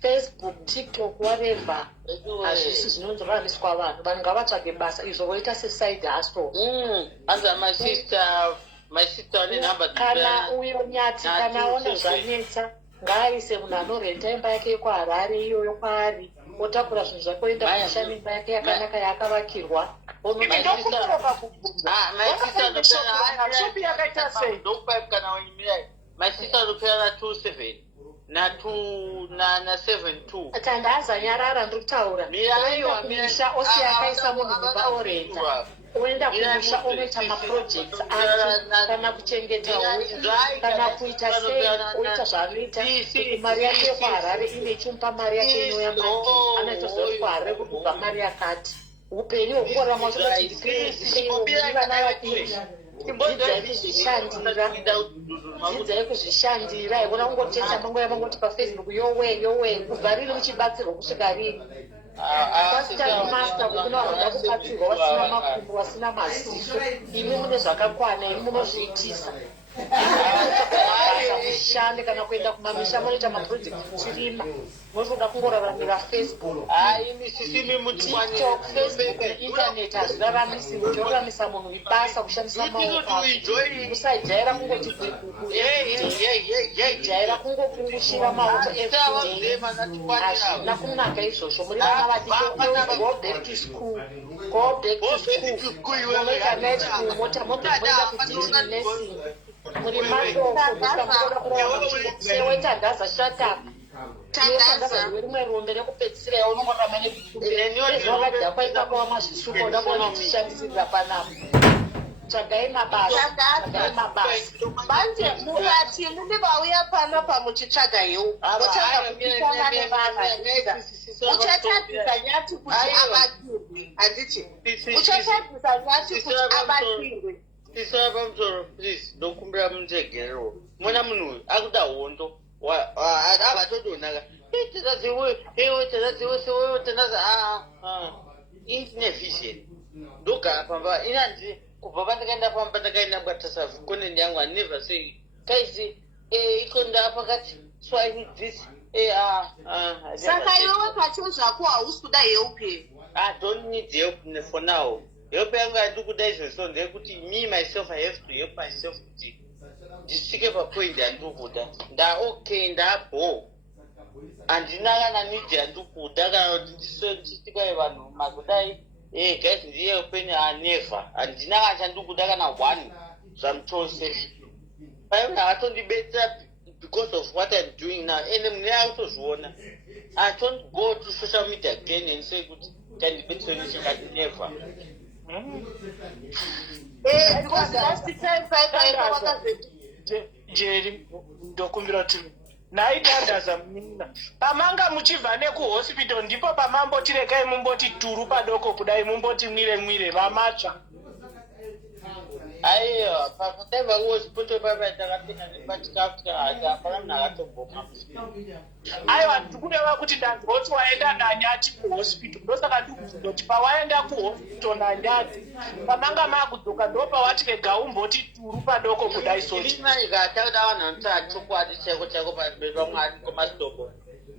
Facebook, TikTok, whatever. Hazvisi zvinonzoramiswa vanhu ngavatsvage basa izvo voita seside hustle. My sister ane number kana uyo nyati kana aona zvanetsa ngaaise munhu anorenta imba yake yekuharare iyoyo kwaari otakura zvinhu zvake oenda kushanda imba yake yakanaka yaakavakirwa my sister anopera 27 na 72 tandazanyarara ndiri kutaura oenda kumusha osiya akaisa munhu mumba orenta oenda kumusha onoita maprojects ati kana kuchengeta huku kana kuita sei oita zvaanoita kuti mari yake yekuharare ine ichimupa mari yake inoya mandi anoitoziva kuti kuharare kuduka mari yakati upenyu hwokurarama uchidati ndipirisiivana vadiki dzidzai kuzvishandira ikona kungotesa mangoya mangoti pafacebook yowe kubva riri uchibatsirwa kusvika rini pasitamaster kuna wanoda kubatsirwa wasina makumbo wasina maziso imi mune zvakakwana imi munozviitisa mushande kana kuenda kumamisha munoita maprojekti chirima motoda kungoraramira facebook tiktok facebook neinternet hazviraramisi muchiraramisa munhu ibasa kushandisa maoko musajaira kungoti jaira kungopungushira maoko hazvina kunaka izvozvo muri vana vadiko go back to school munoita night school moita moenda kuteaching nursing muri madosewetandaza shatapu tandaza rimwe rumbe rekupedzisira yaunongorama nekuvakadakwaikakawa mazvisuku oda kuona tichishandisirira panapa tsvagai mabasa manje murati mune vauya panapa muchitsvaga hewu motanga kupikana nevanhu uchatadzisa nyati kuti abatirwe handiti uchatadzisa nyati kuti abatirwe Tisaba pamusoro please ndokumbira mutegerero mwana munhu uyu akuda hondo avatodonaka ine vision ndogara pamba inanzi kubva pandakaenda pamba ndakaenda kwatasafu koneni yangu aneva sei kaisi iko ndapakati so I need this saka iwewe pacho zvako hausi kuda help I don't need help for now. Help yangu handikuda izvozvo ndekuti me myself I have to help myself kuti ndisvike papoint yandikuda okay ndabo handina kana need yandikuda kana kuti ndisotikai vanhu makudai guys ndihelpeni never handina kana chandikuda kana one zvamutose paivo havatondibetsera because of what I'm doing now ende mune akutozviona I don't go to social media again and say kuti kandibetsere chingati never njeri ndokumbira kuti naitandaza munina pamanga muchibva nekuhospital ndipo pamamboti rekai mumboti turu padoko kudai mumboti mwire vamatsva aiwa pakutaiva kuhospital papa takapinda nepachikafuta hapana munhu akatomboma aiwa ndikureva kuti ndanzoti waenda nanyati kuhospital ndosaka ndikuzindoti pawaenda kuhospital nanyati pamanga makudzoka ndo pawati vega umboti turu padoko kudai sotimaikatakuda vanhu vanotara chokwadi chaiko chaiko pamwari komasitopo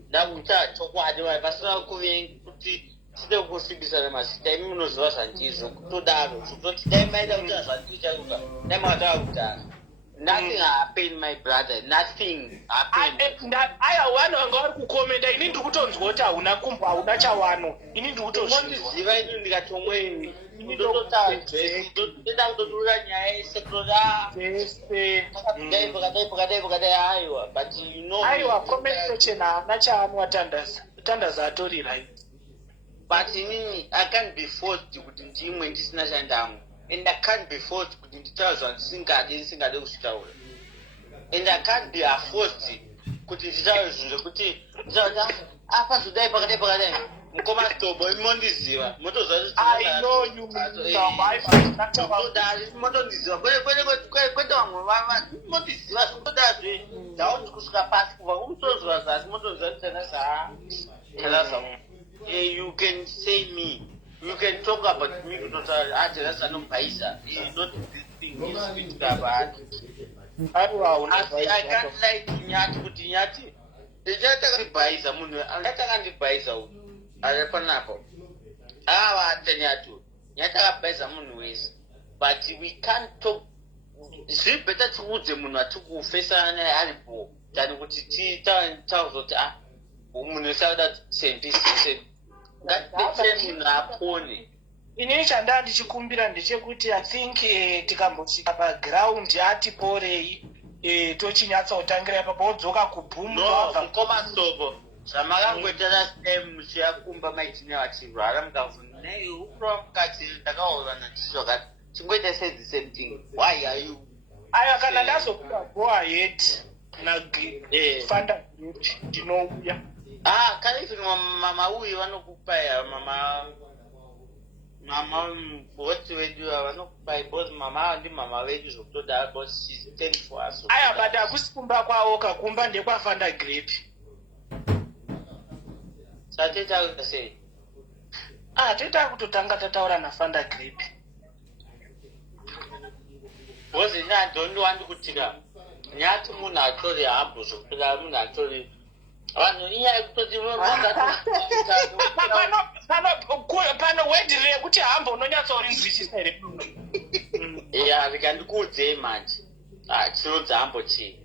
ndakutara chokwadi vai pasina kuvengi kuti tide kusimbisana mazita imi munoziva zvandizo kutodaro kutoti dai maida kutara zvandizo chakuka dai makatara kutara nothing happened my brother nothing happened aya wano wanga vari kukomenda ini ndikutonzwa kuti hauna kumbo hauna chawano ini ndikutoziva ini ndikatomweni ndototaenda kutodurura nyaya yesekudai aiwa but you know aiwa komendo chena haana chaano atandaza atorirai but inini I can't be forced kuti ndimwe ndisina chandamwe and I can't be forced kuti nditaura zvandisingade kuzvitaura and I can't be forced kuti nditaure zvinhu zvekuti nditaura apa zvodai pakadai mukoma stobo imondiziva motondiziva kwete vamwe mondiziva zvokutodazve ndauti kusvika pasi kubva kumutozwa zasi motonziva kuti tanaza you can say me, you can talk about me, but I can't like Nyati kuti Nyati. Ndichataka munhu angatangandibhaisa uyu ari panapo atanyatu Nyati akabhaisa munhu wese but we can't talk. Zviri better tiudze munhu atikufesana naye aripo than kuti titauzoti munhu wese akuda sempisi munhu apone. Inini chandaa ndichikumbira ndechekuti I think tikambosvika paground atiporei tochinyatsa kutangira ipapo wodzoka kubhumba mukomasoko zvamakangoita last time muchiyakumba maitine vachirwara mukavhuna nei ukurova mukati ndakaorana ndizvakati chingoita say the same thing. Why are you aya kana ndazokuda go ahead fanda ndinouya kana ife mama uyu vanokupa mama mama what wedu vanokupai both mama ndi mama vedu zvokutodara because she's 10 for us. Aya but akusikumba kwawo kakumba ndekwafanda grape. Sateta sei? Teta kutotanga tataura nafanda grape. Bozi na don't want kutika. Nyati munhu atori hambo zvokutira munhu atori vanhu inyaya yekutoti pano wedhiri yekuti hambo unonyatsorinzwisisa here. Ya vikandikuudzei manje chinonzi hambo chii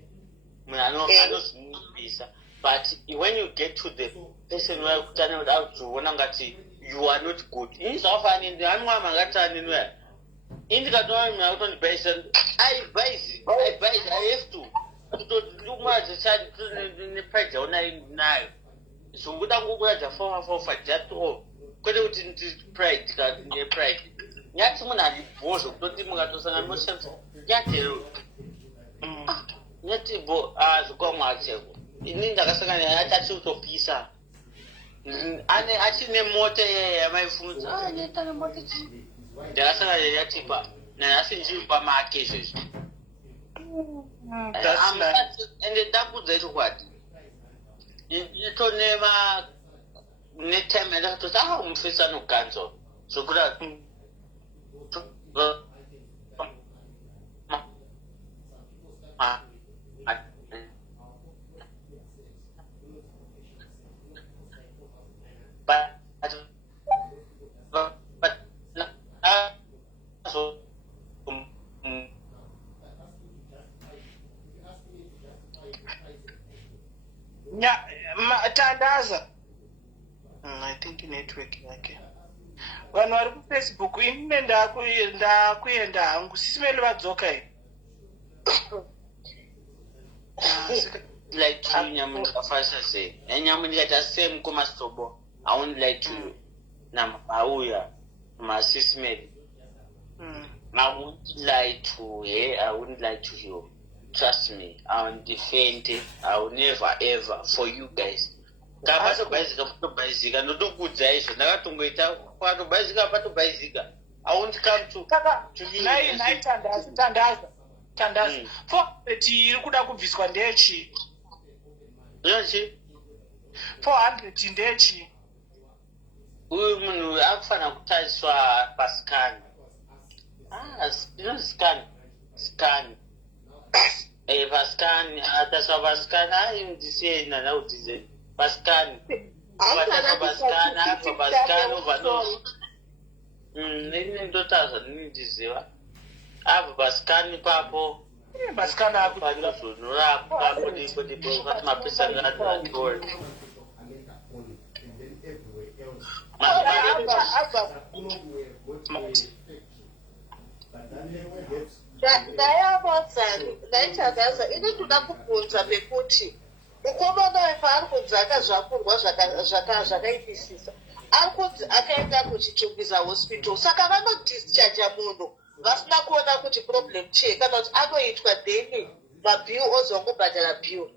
munhu anozvinibisa but when you get to the person wekutana uda kuzoona ngati you are not good ini zvakafanini hanwa mangatanini indikatona munhu akutondibaisa I have to kutoumwadzisani nepride yaunayo zvokuda ngokuradza fofa just kwete kuti pride nepride nyati munhu aribhozvo kutoti mungatosangana noshamisa nyatero nyatibo zvokwamwacheko ini ndakasangana yati achikutopisa achine mota yamaifunudza nyatane mota chii ndakasangana yatipa nanhasi ndiri pamake izvezvo ende ndakudza chokwadi itonema netime yandakatoti mufesi anoganzwa zvokuda Tandaza. I think network yake. Vanhu vari kuFacebook inine ndakuenda hangu sisimeli vadzoka here. Like to nyamu ndakafasha sei. Nyamu ndikata same kumastobo. I won't lie to you. Auya masisimeli. I won't lie to her. I won't lie to you. Trust me, I will defend it. I will never ever for you guys. Patobhaizika ndotokuudza izvo ndakatongoita patobhaizika I won't come to you. Nai Tandaza. For iri kuda kubviswa ndechi. Yonchi 400 ndechi. Uyu munhu akufana kutariswa pasikani. Scan. Pascan, ataswa Pascan, ndisiye nana utize. Pascan. Ataswa Pascan, apa Pascan ovano. Nini ndotaza nini ndiziva. Apa Pascan papo. Pascan akufana kuzonora papo ndipo kuti mapesa ngati Ndaitandaza ini toda kubvunza pekuti mukomana wepa ari kudzaka zvakurwa zvakaipisisa ari kunzi akaenda kuchitumbisa hospital saka vanodischarja munhu vasina kuona kuti problem chii kana kuti anoitwa then mabill ozongobhadhara bill.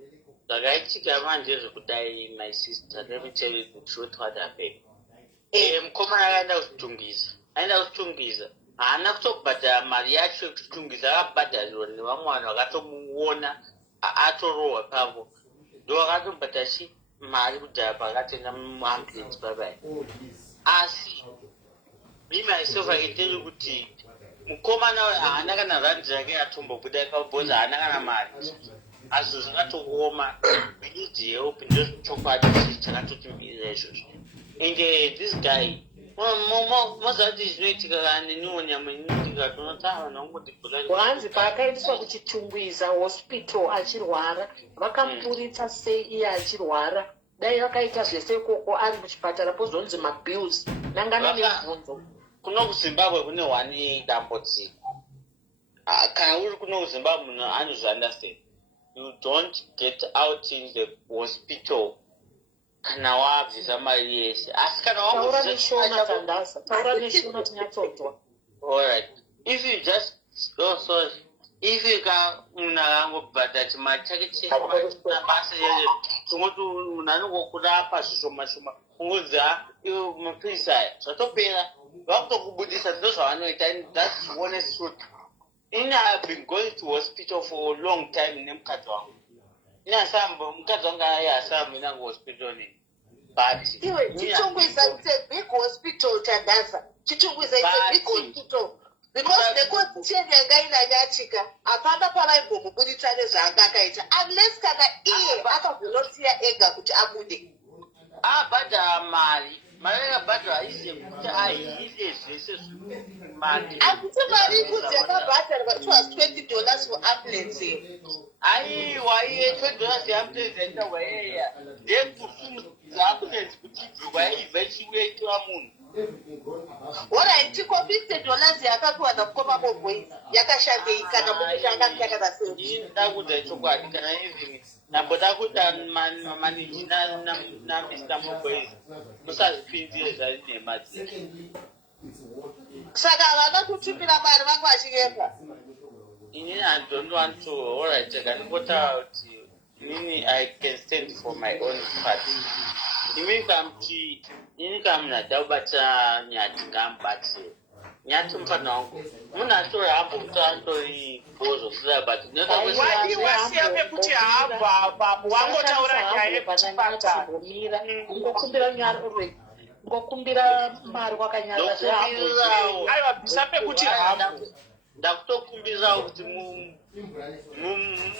Zvakaitika manje zvekudai my sister let me tell you the truth what happened. Mukomana aenda kutungisa haana kutobhadhara mari yacho yekutungisa akabhadharirwa nevamwe vanhu vakatomuona atorohwa pavo ndo akatobhadhara mari kudhara pakatenga muambulance papai asi me myself I can tell you kuti mukomana haana kana randi rake atombobuda ikabhoza haana kana mari asi zvingatooma we need help ndozvochokwadi chakatotimbirira izvozvo and this guy mozati zvinoitika kana neniwo nyama inoitika tonotava nongodigula wanzi paakaendeswa kuchitumbisa hospital achirwara vakamuburitsa sei iye achirwara dai vakaita zvese ikoko ari kuchipatara pozonzi mabills nangana nemibvunzo kuno kuzimbabwe kune one dambudziko kana uri kuno kuzimbabwe munhu anozviunderstand you don't get out in the hospital kana wabvisa mari yese asi kana taura neshona tinyatsonzwa. Alright, if you just if you ka munhu akangobhadha chimari chake chebasa yeye tingoti munhu anongokurapa zvishoma ungodzi iwe mapirisi aya zvatopera vakutokubudisa ndozvavanoita, and that's the honest truth. I've been going to hospital for a long time nemukadzi wangu. Mukadzi wangu asamba nangu hospital ni. But iwe Chitungwiza, it's a big hospital, Tandaza. Chitungwiza, it's a big hospital. Because the court chain yangaina yachika, apana para ibomu buditane zangaka ita. Unless kana aka kulotia ega kuti abude. Bada mali. Marina bada ise kuti ise mali. Akuti mali kuti yakabhadhara but it was $20 for ambulance. Why $20 ambulance enda wayeya. Then kufunza ambulance kuti waiva chiwe kwa munhu. Alright, chiko $50 yakapiwa nakukoma boboyi yakashandeika namukushanga kyakada sendi. Ndakuda chokwadi kana even namboda kuda maniji na Mr. Moboyi musazvipinzire zvine madziki. Saka vana kutipira mari vangu vachikepa. I don't want to. Alright, I can put out. I can stand for my own party. Income na daubata nyati ngambati. Nyati mfano wangu. Muna tora hapo mtaandoi bozo kula bati. Wadi wasiape kuti hamba wango taura nyaye kuchipata. Ngokumbira nyari urwe. Ngokumbira mari wakanyara zvahambo. Aiwa bisape kuti hamba. Ndakutokumbira kuti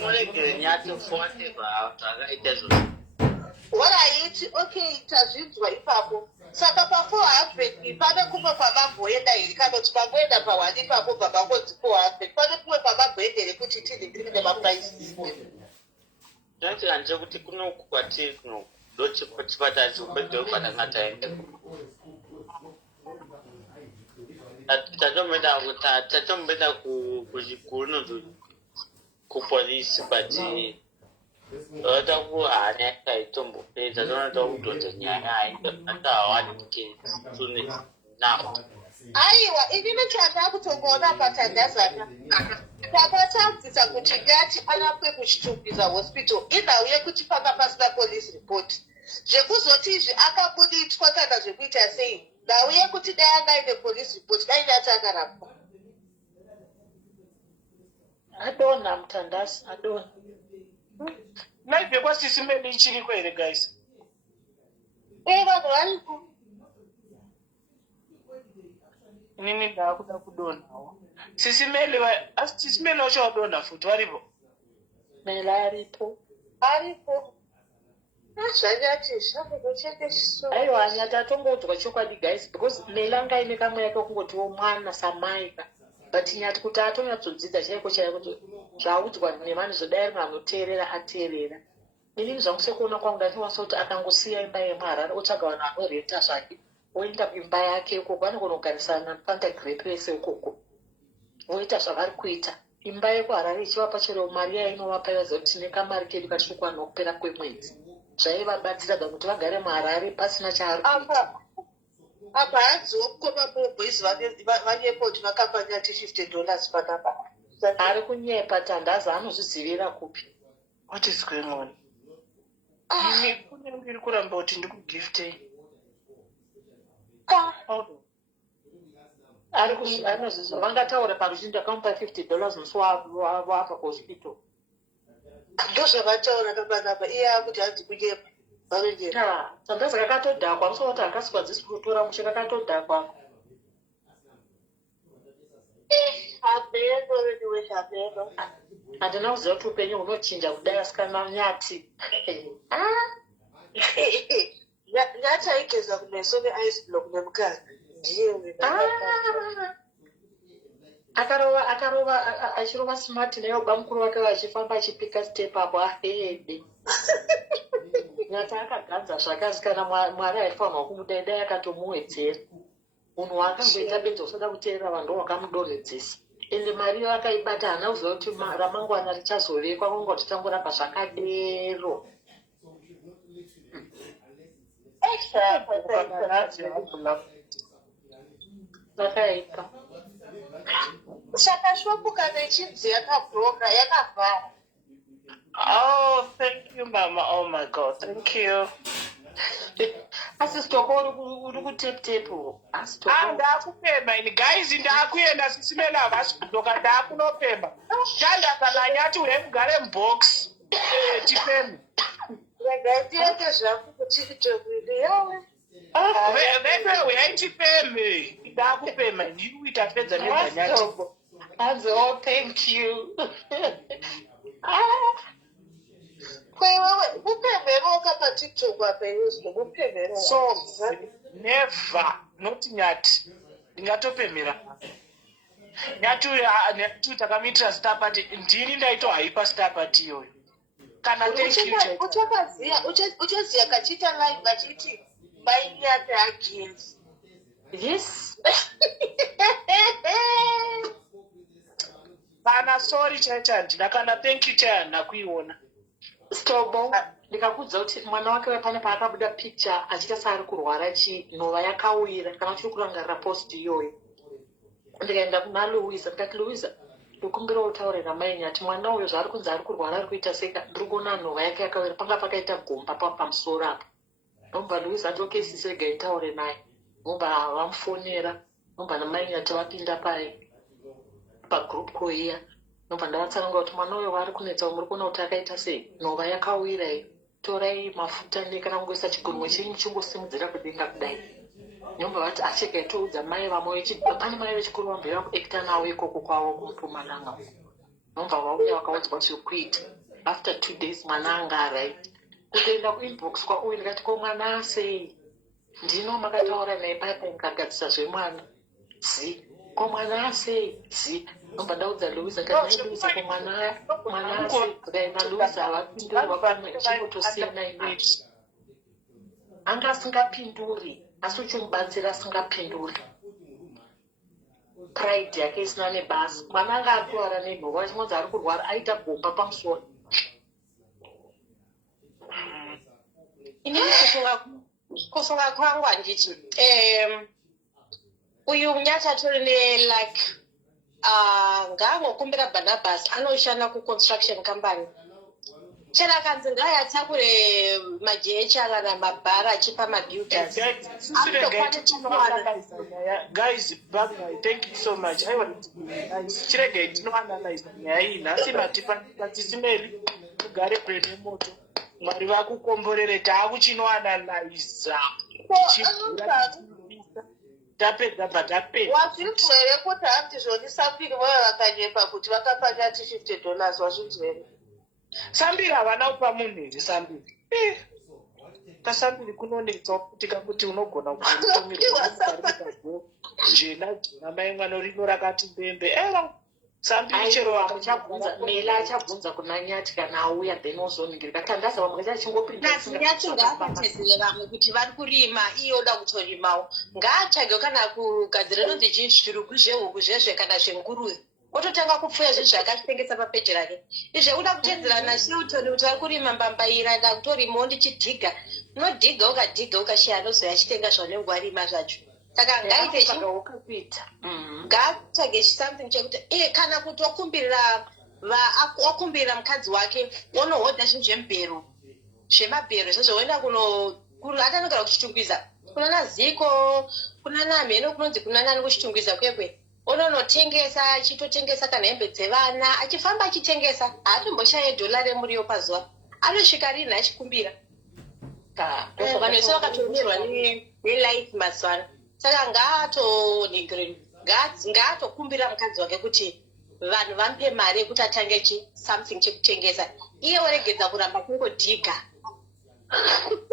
muregere nyati whatever akaita zvose. Waraiti okay tazvinzwa ipapo. Saka pa 400 pane kumwe kwamamboenda iri kanoti pangoenda pa1 ipapo pabangodzi 400 pane kumwe kwamamboendere kuti tiri nemaprices. Ndinoita nje kuti kunoku kwatiri kunoku doti kuchipatara chikubhedhero kwatakataenda. Tatombeda kuchikuru kupolisi but oda kuhanya kaitombopedza tonoda kudonza nyaya haindawani sune now. Aiwa inini chanda kutongoona paTandazana takatadzisa kuti ngati anapwe kuchitumbisa hospital inauye kuti panga pasina police report zvekuzoti izvi akabuditswa kana zvekuita sei ndauye kuti dai angaine police report dai ndati akarapwa. Adona Mtandasi adona naibve kwasisimeli ichiriko here guys. Vanhu varipo. Inini ndakuda kudonawo. Sisimeli vacho wadona futi varipo. Mela aripo. Aripo. Zvanyati zvakucheke chiso. Aiwa anyata tongodzwa chokwadi guys because Mela ngaine kamwe yake kungotiwo mwana samaika. But nyati kuti atonyatsodzidza chaiko kuti zvaudzwa nevanhu zvodai vanoteerera ateerera. Inini zvangu sekuona kwangu ndatiwanisa kuti akangosiya imba yemuHarare otsvaga vanhu vanorenta zvake oenda kuimba yake ikoko vanogona kugarisana pandagrepe yese ikoko voita zvavari kuita. Imba yekuHarare ichivapa chero mari yainovapa ivaziva kuti tine kamari kedu kachikwana nokupera kwemwedzi zvaivabatsira kuti vagare muHarare pasina chaari kuita. Apa hanziwo kukoma boys vanyepo kuti vakapanya ati $50 panapa. Ari kunyepa Tandaza anozvizivira kupi. What is going on? Kune ndiri kuramba kuti ndikugifte. Anozvizva vangataura parushinda kamupa $50 musi wapa kuhospital. Ndozvavataura kapanapa iye akuti hanzi kunyepa. Tandaza kakatodhakwa musoro kuti akasikwa kutora mushe kakatodhakwa. Handina kuziva kuti upenyu hunochinja kudai asikana nyati. Nyati aigeza kumeso neice block nemukadzi. Ndiye akarova achirova smart nayo bamukuru wake vachifamba achipika step apo ahede. Nyati akaganza zvakazikanwa Mwari aifanwa kumudaida yakatomuwedzera. Munhu wakangoita bedza usada kuteerera vanhu wakamudonhedzesa. Ende mari vakaibata hana kuziva kuti ramangwana richazovekwa kungoti tangoramba zvakadero. Vakaipa. Saka shopu kana ichinzi yakabroka yakavhara. Oh, thank you, Mama. Oh, my God. Thank you. asi stoko uri kuteptepo ndakupemha ini guys ndakuenda sisimela havasi kudoka ndakunopemha chandaka nyati uye kugare mubox tipemhe tiende zvaku kutikitokwidi yawe veve uyai tipemhe ndakupemha ndiri kuita pedza nezanyati Oh, thank you. Kwewewe kupemheroka patiktok apaizvo kupemhero so never not nyati ndingatopemhera nyati takamitira star party ndini ndaitohaipa star party iyoyo kana uchaziya kachiita live achiti mainyati against yes kana sorry chaicha kana thank you chaya nakuiona stobo ndikakudza kuti mwana wake wepane paakabuda picture achita saari kurwara nhova yakawira kana chiri kurangarira post iyoyo ndikaenda kuna louisa ndikati louisa ndikumbira utaurira mai nyati mwana uyo zvaari kunzi ari kurwara ari kuita seka ndiri kuona nhova yake yakawira panga pakaita gomba pamusoro apa nobva louisa ati sisi regai taure naye nobva vamufonera nobva namai nyati vapinda pagroup koiya nobva ndavatsananga kuti mwana uyo vari kunetsa muri kuona kuti akaita sei nhova yakawira iyo torai mafuta nekana kungoisa chigunwe chiri muchingosimudzira kudenga kudai nyomba vati acheka itoudza mai vamwe pane mai vechikuru vambira kuekta nawo ikoko kwavo kumupumalanga nyomba vauya vakaudzwa zvekuita after 2 days mwana anga aright kutoenda kuinbox kwauyu ndikati ko mwana sei ndino makataura naye paipa ndikagadzisa zvemwana ko mwana sei nomba ndaudza louisa kanaluisa ko mwana kaina louisa havapinduri vapana ichingotosiyana imwechi anga asingapinduri asi uchimubatsira asingapinduri pride yake isina nebasa mwana anga ari kurwara nenhova achimodzi ari kurwara aita gomba pamusoro inini kufunga kwangu handiti uyu munyati atori like ngaangokumbira Barnabas anoshanda kuconstruction company chera akanzi ngaatakure majecha kana mabhara achipa mabuilders guys thank you so much chirege tinoanalyze nyaya iyi nhasi matisimeli tugare kure nemoto mwari vakukomborere taakuchinoanalyza tapedza bvatapedza wazvinzwa here kuti handi zvoni sambiri vaya vakanyepa kuti vakapanya ti $50 wazvinzwa here sambiri havana kupa munhu here sambiri kasambiri kunonetsa kutika kuti unogona jena mai mwana rino rakati mbembe sambiri chero mela achabvunza kuna nyati kana auya then ozoningirika tandaza vamwe nyati ngaatedzere vamwe kuti vari kurima iye oda kutorimawo ngaatsvage kana kugadzira nonzi chii zvirugu zvehuku zvezve kana zvenguruve ototanga kupfuya zvinhu zvakatengesa papeji rake izve uda kutedzera nasheutori kuti ari kurima mbambaira nda kutorimawo ndichidhiga unodhiga ukadhiga ukashiya anozoya achitenga zvanenge warima zvacho saka ngaite ngaatsvage something chekuti kana kuti wakumbirira mukadzi wake wonohodha zvinhu zvemubhero zvemabhero izvozvo woenda atanogara kuchitungwiza kunana ziko kunana mheno kunonzi kunanani kuchitungwiza kwekwe ononotengesa achitotengesa kana hembe dzevana achifamba achitengesa haatomboshaye $1 remuriwo pazuva anosvika rini achikumbira vanhu vese vakatomerwa nelife mazuvano saka ngaatokumbira mukadzi wake kuti vanhu vamupe mari yekuti atange something chekutengesa iye oregedza kuramba kungodhiga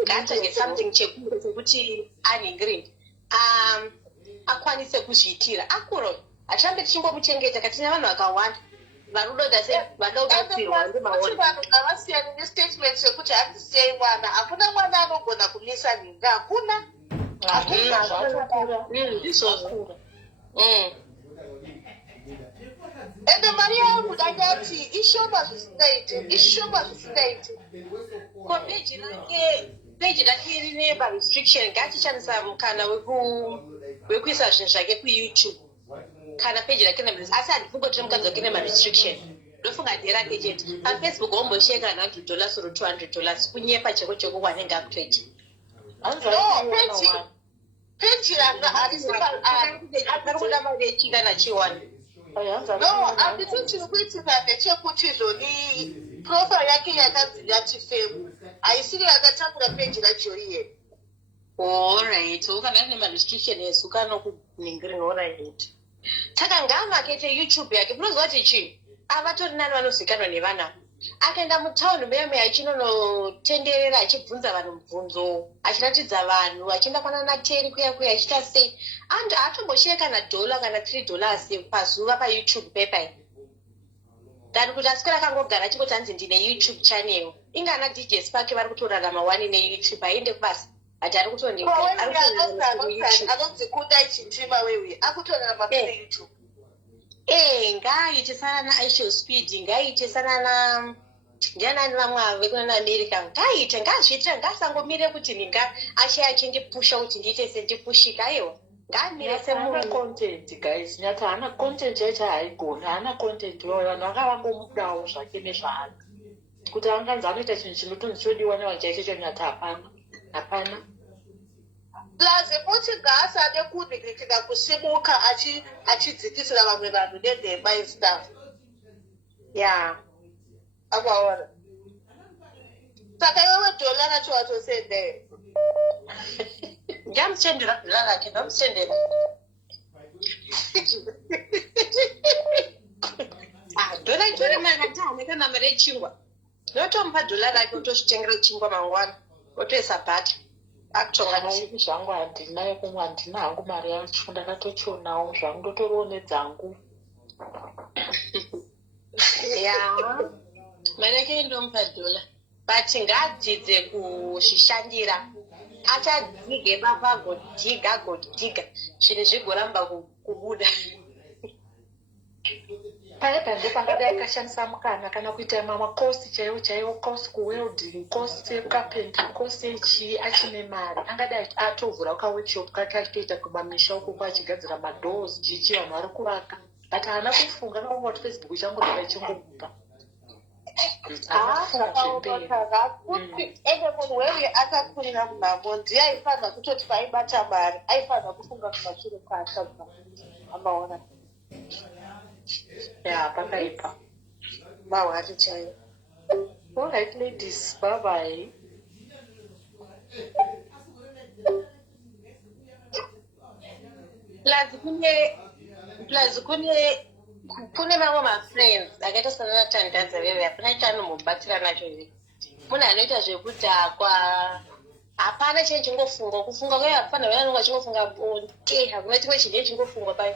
ngaatange something chekuti aningirindi akwanise kuzviitira akuro hatirambe tichimbomuchengeta katina vanhu vakawanda varudodasevadogatsirwa ndemaoni vanhu ngavasiyani nestatement sekuti handisiyai mwana hakuna mwana anogona kumisa ninga hakuna ende mari yangu dangati ishoma zvisingaiti ko peji rake rine marestriction ngatichishandisa mukana wekuisa zvinhu zvake kuyoutube kana peji rake asi handifungotire mukadzi wake nemarestriction ndofunga nderake chete pafacebook wombosheka $100 or $200 kunyepa cheko wanenge akutoita peji ranga arikuda mari echida nachiwani. No, handiti chiri kuitika ndechekuti zvoni profile yake yakanzi yatifemu haisiri yakatakura peji rajoiye. Alright, so kana ine restriction yesu kana kuningira. Alright, taka ngamakete YouTube yake. Unoziva kuti chii avatori nani vanozivikanwa nevana. Akaenda mutaundi meyame achinonotenderera achibvunza vanhu mubvunzo achiratidza vanhu achienda kwana nateri kuya achiita sei antu atomboshiye kana $1 kana $3 pazuva paYouTube pepa than kuti aswera akangogara achingoti hanzi ndine YouTube channel. Ingana DJ Spark vari kutorarama wani neYouTube aende kubasa ati ari kutondianonzi kuda ichitima wewe akutorarama neYouTube. Ngaite sana na Aisha Speed, ngaite sana na ndianani vamwe vekuna America, ngaite ngazviitira ngasangomire kuti ninga achindipusha kuti ndiite sendipushika iwo ngamire semunhu content guys. Nyata hana content yaita haigona, hana content yoyo vanhu vakavangomudawo zvake nezvaano kuti anganzi anoita chinhu chinotonzi chodiwa nevanhu chaicho Nyata hapana. Plus kuti ngaasade kudikirika kusimuka achidzikisira vamwe vanhu nezvemai stuff. Yeah. Akaona. Saka iwewe $1 racho watosendera. Ndamusendera $1 rake, ndamusendera. $1 itori mari atane kana mari yechingwa. Notomupa $1 rake utozvitengera chingwa mangwana. Otoisa bhata. Actually zvangu handinayo kumwe, handina hangu mari yacho, ndakatochonawo zvangu ndotoriwo nedzangu. Yeah, mari yake ndomupa $1 but ngadzidze kuzvishandira. Achadzige baba agodhiga zvinhu zvigoramba kubuda. Paipa ndopangadai kashandisa mukana kana kuita makosi chaiwo kosi kuwelding kosi yecarpentry kosi yechii achine mari angadai atovhura kaworkshop kake achitoita kumamisha uko achigadzira madoors chichi vanhu vari kuvaka but haana kufunga kaumva kuti Facebook changodai ichingomupa. Ende munhu wewe akakurira munhamo ndiye aifanira kutoti paibata mari aifanira kufunga kumashure kwaachabva amaona. Yeah, pakaipa. Mawari chaiwo. Alright ladies, bye bye. Plus kune mamwe mafriends akaita sana natandaza veve hapana chaanomubatsira nacho ivi. Munhu anoita zvekudhakwa hapana chechingofunga kufunga kwayo hapana vana vanonga chingofunga bonke hakuna chimwe chinhu chingofungwa payo.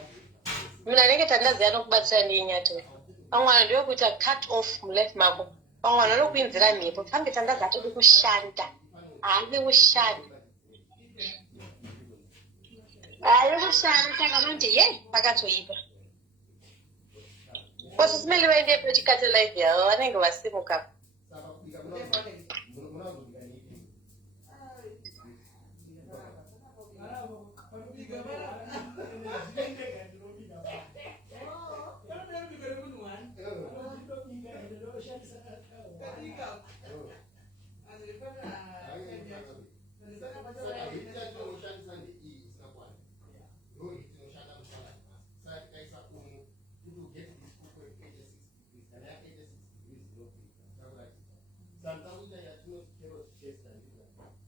Munhu anenge tandaza anokubatsira neinyato. Vamwe vanhu ndevekuita cut off mulife mako. Vamwe vanhu vanokuinzira mhepo pambe tandaza hatodi kushanda. Haadi kushanda. Haadi kushanda saka vanoti pakatoipa. Kwasisimeli vaendepo chikate live yavo vanenge vasimuka.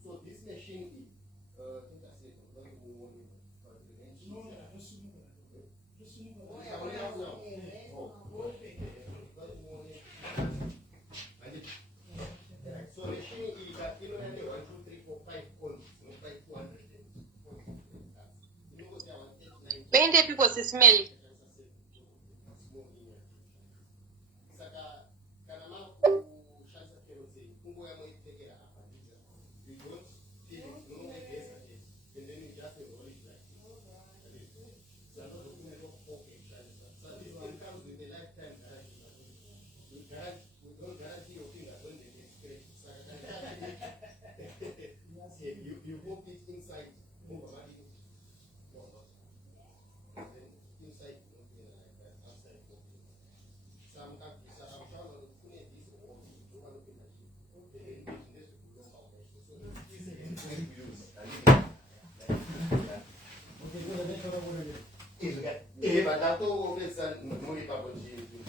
So this machine is Pende people smelly. You hook it inside inside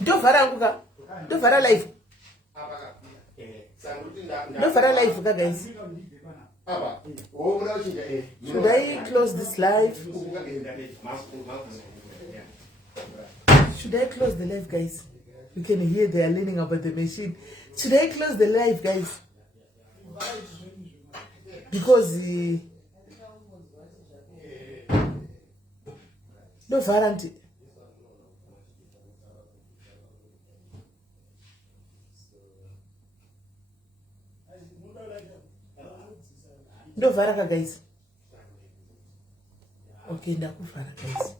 ndovhara nguka ndovhara live ndovhara live ka guys. Should I close this live? Should I close the live, guys? You can hear they are learning about the machine. Should I close the live, guys? Because no warranty. No varaka, guys. Okay, ndakuvara guys.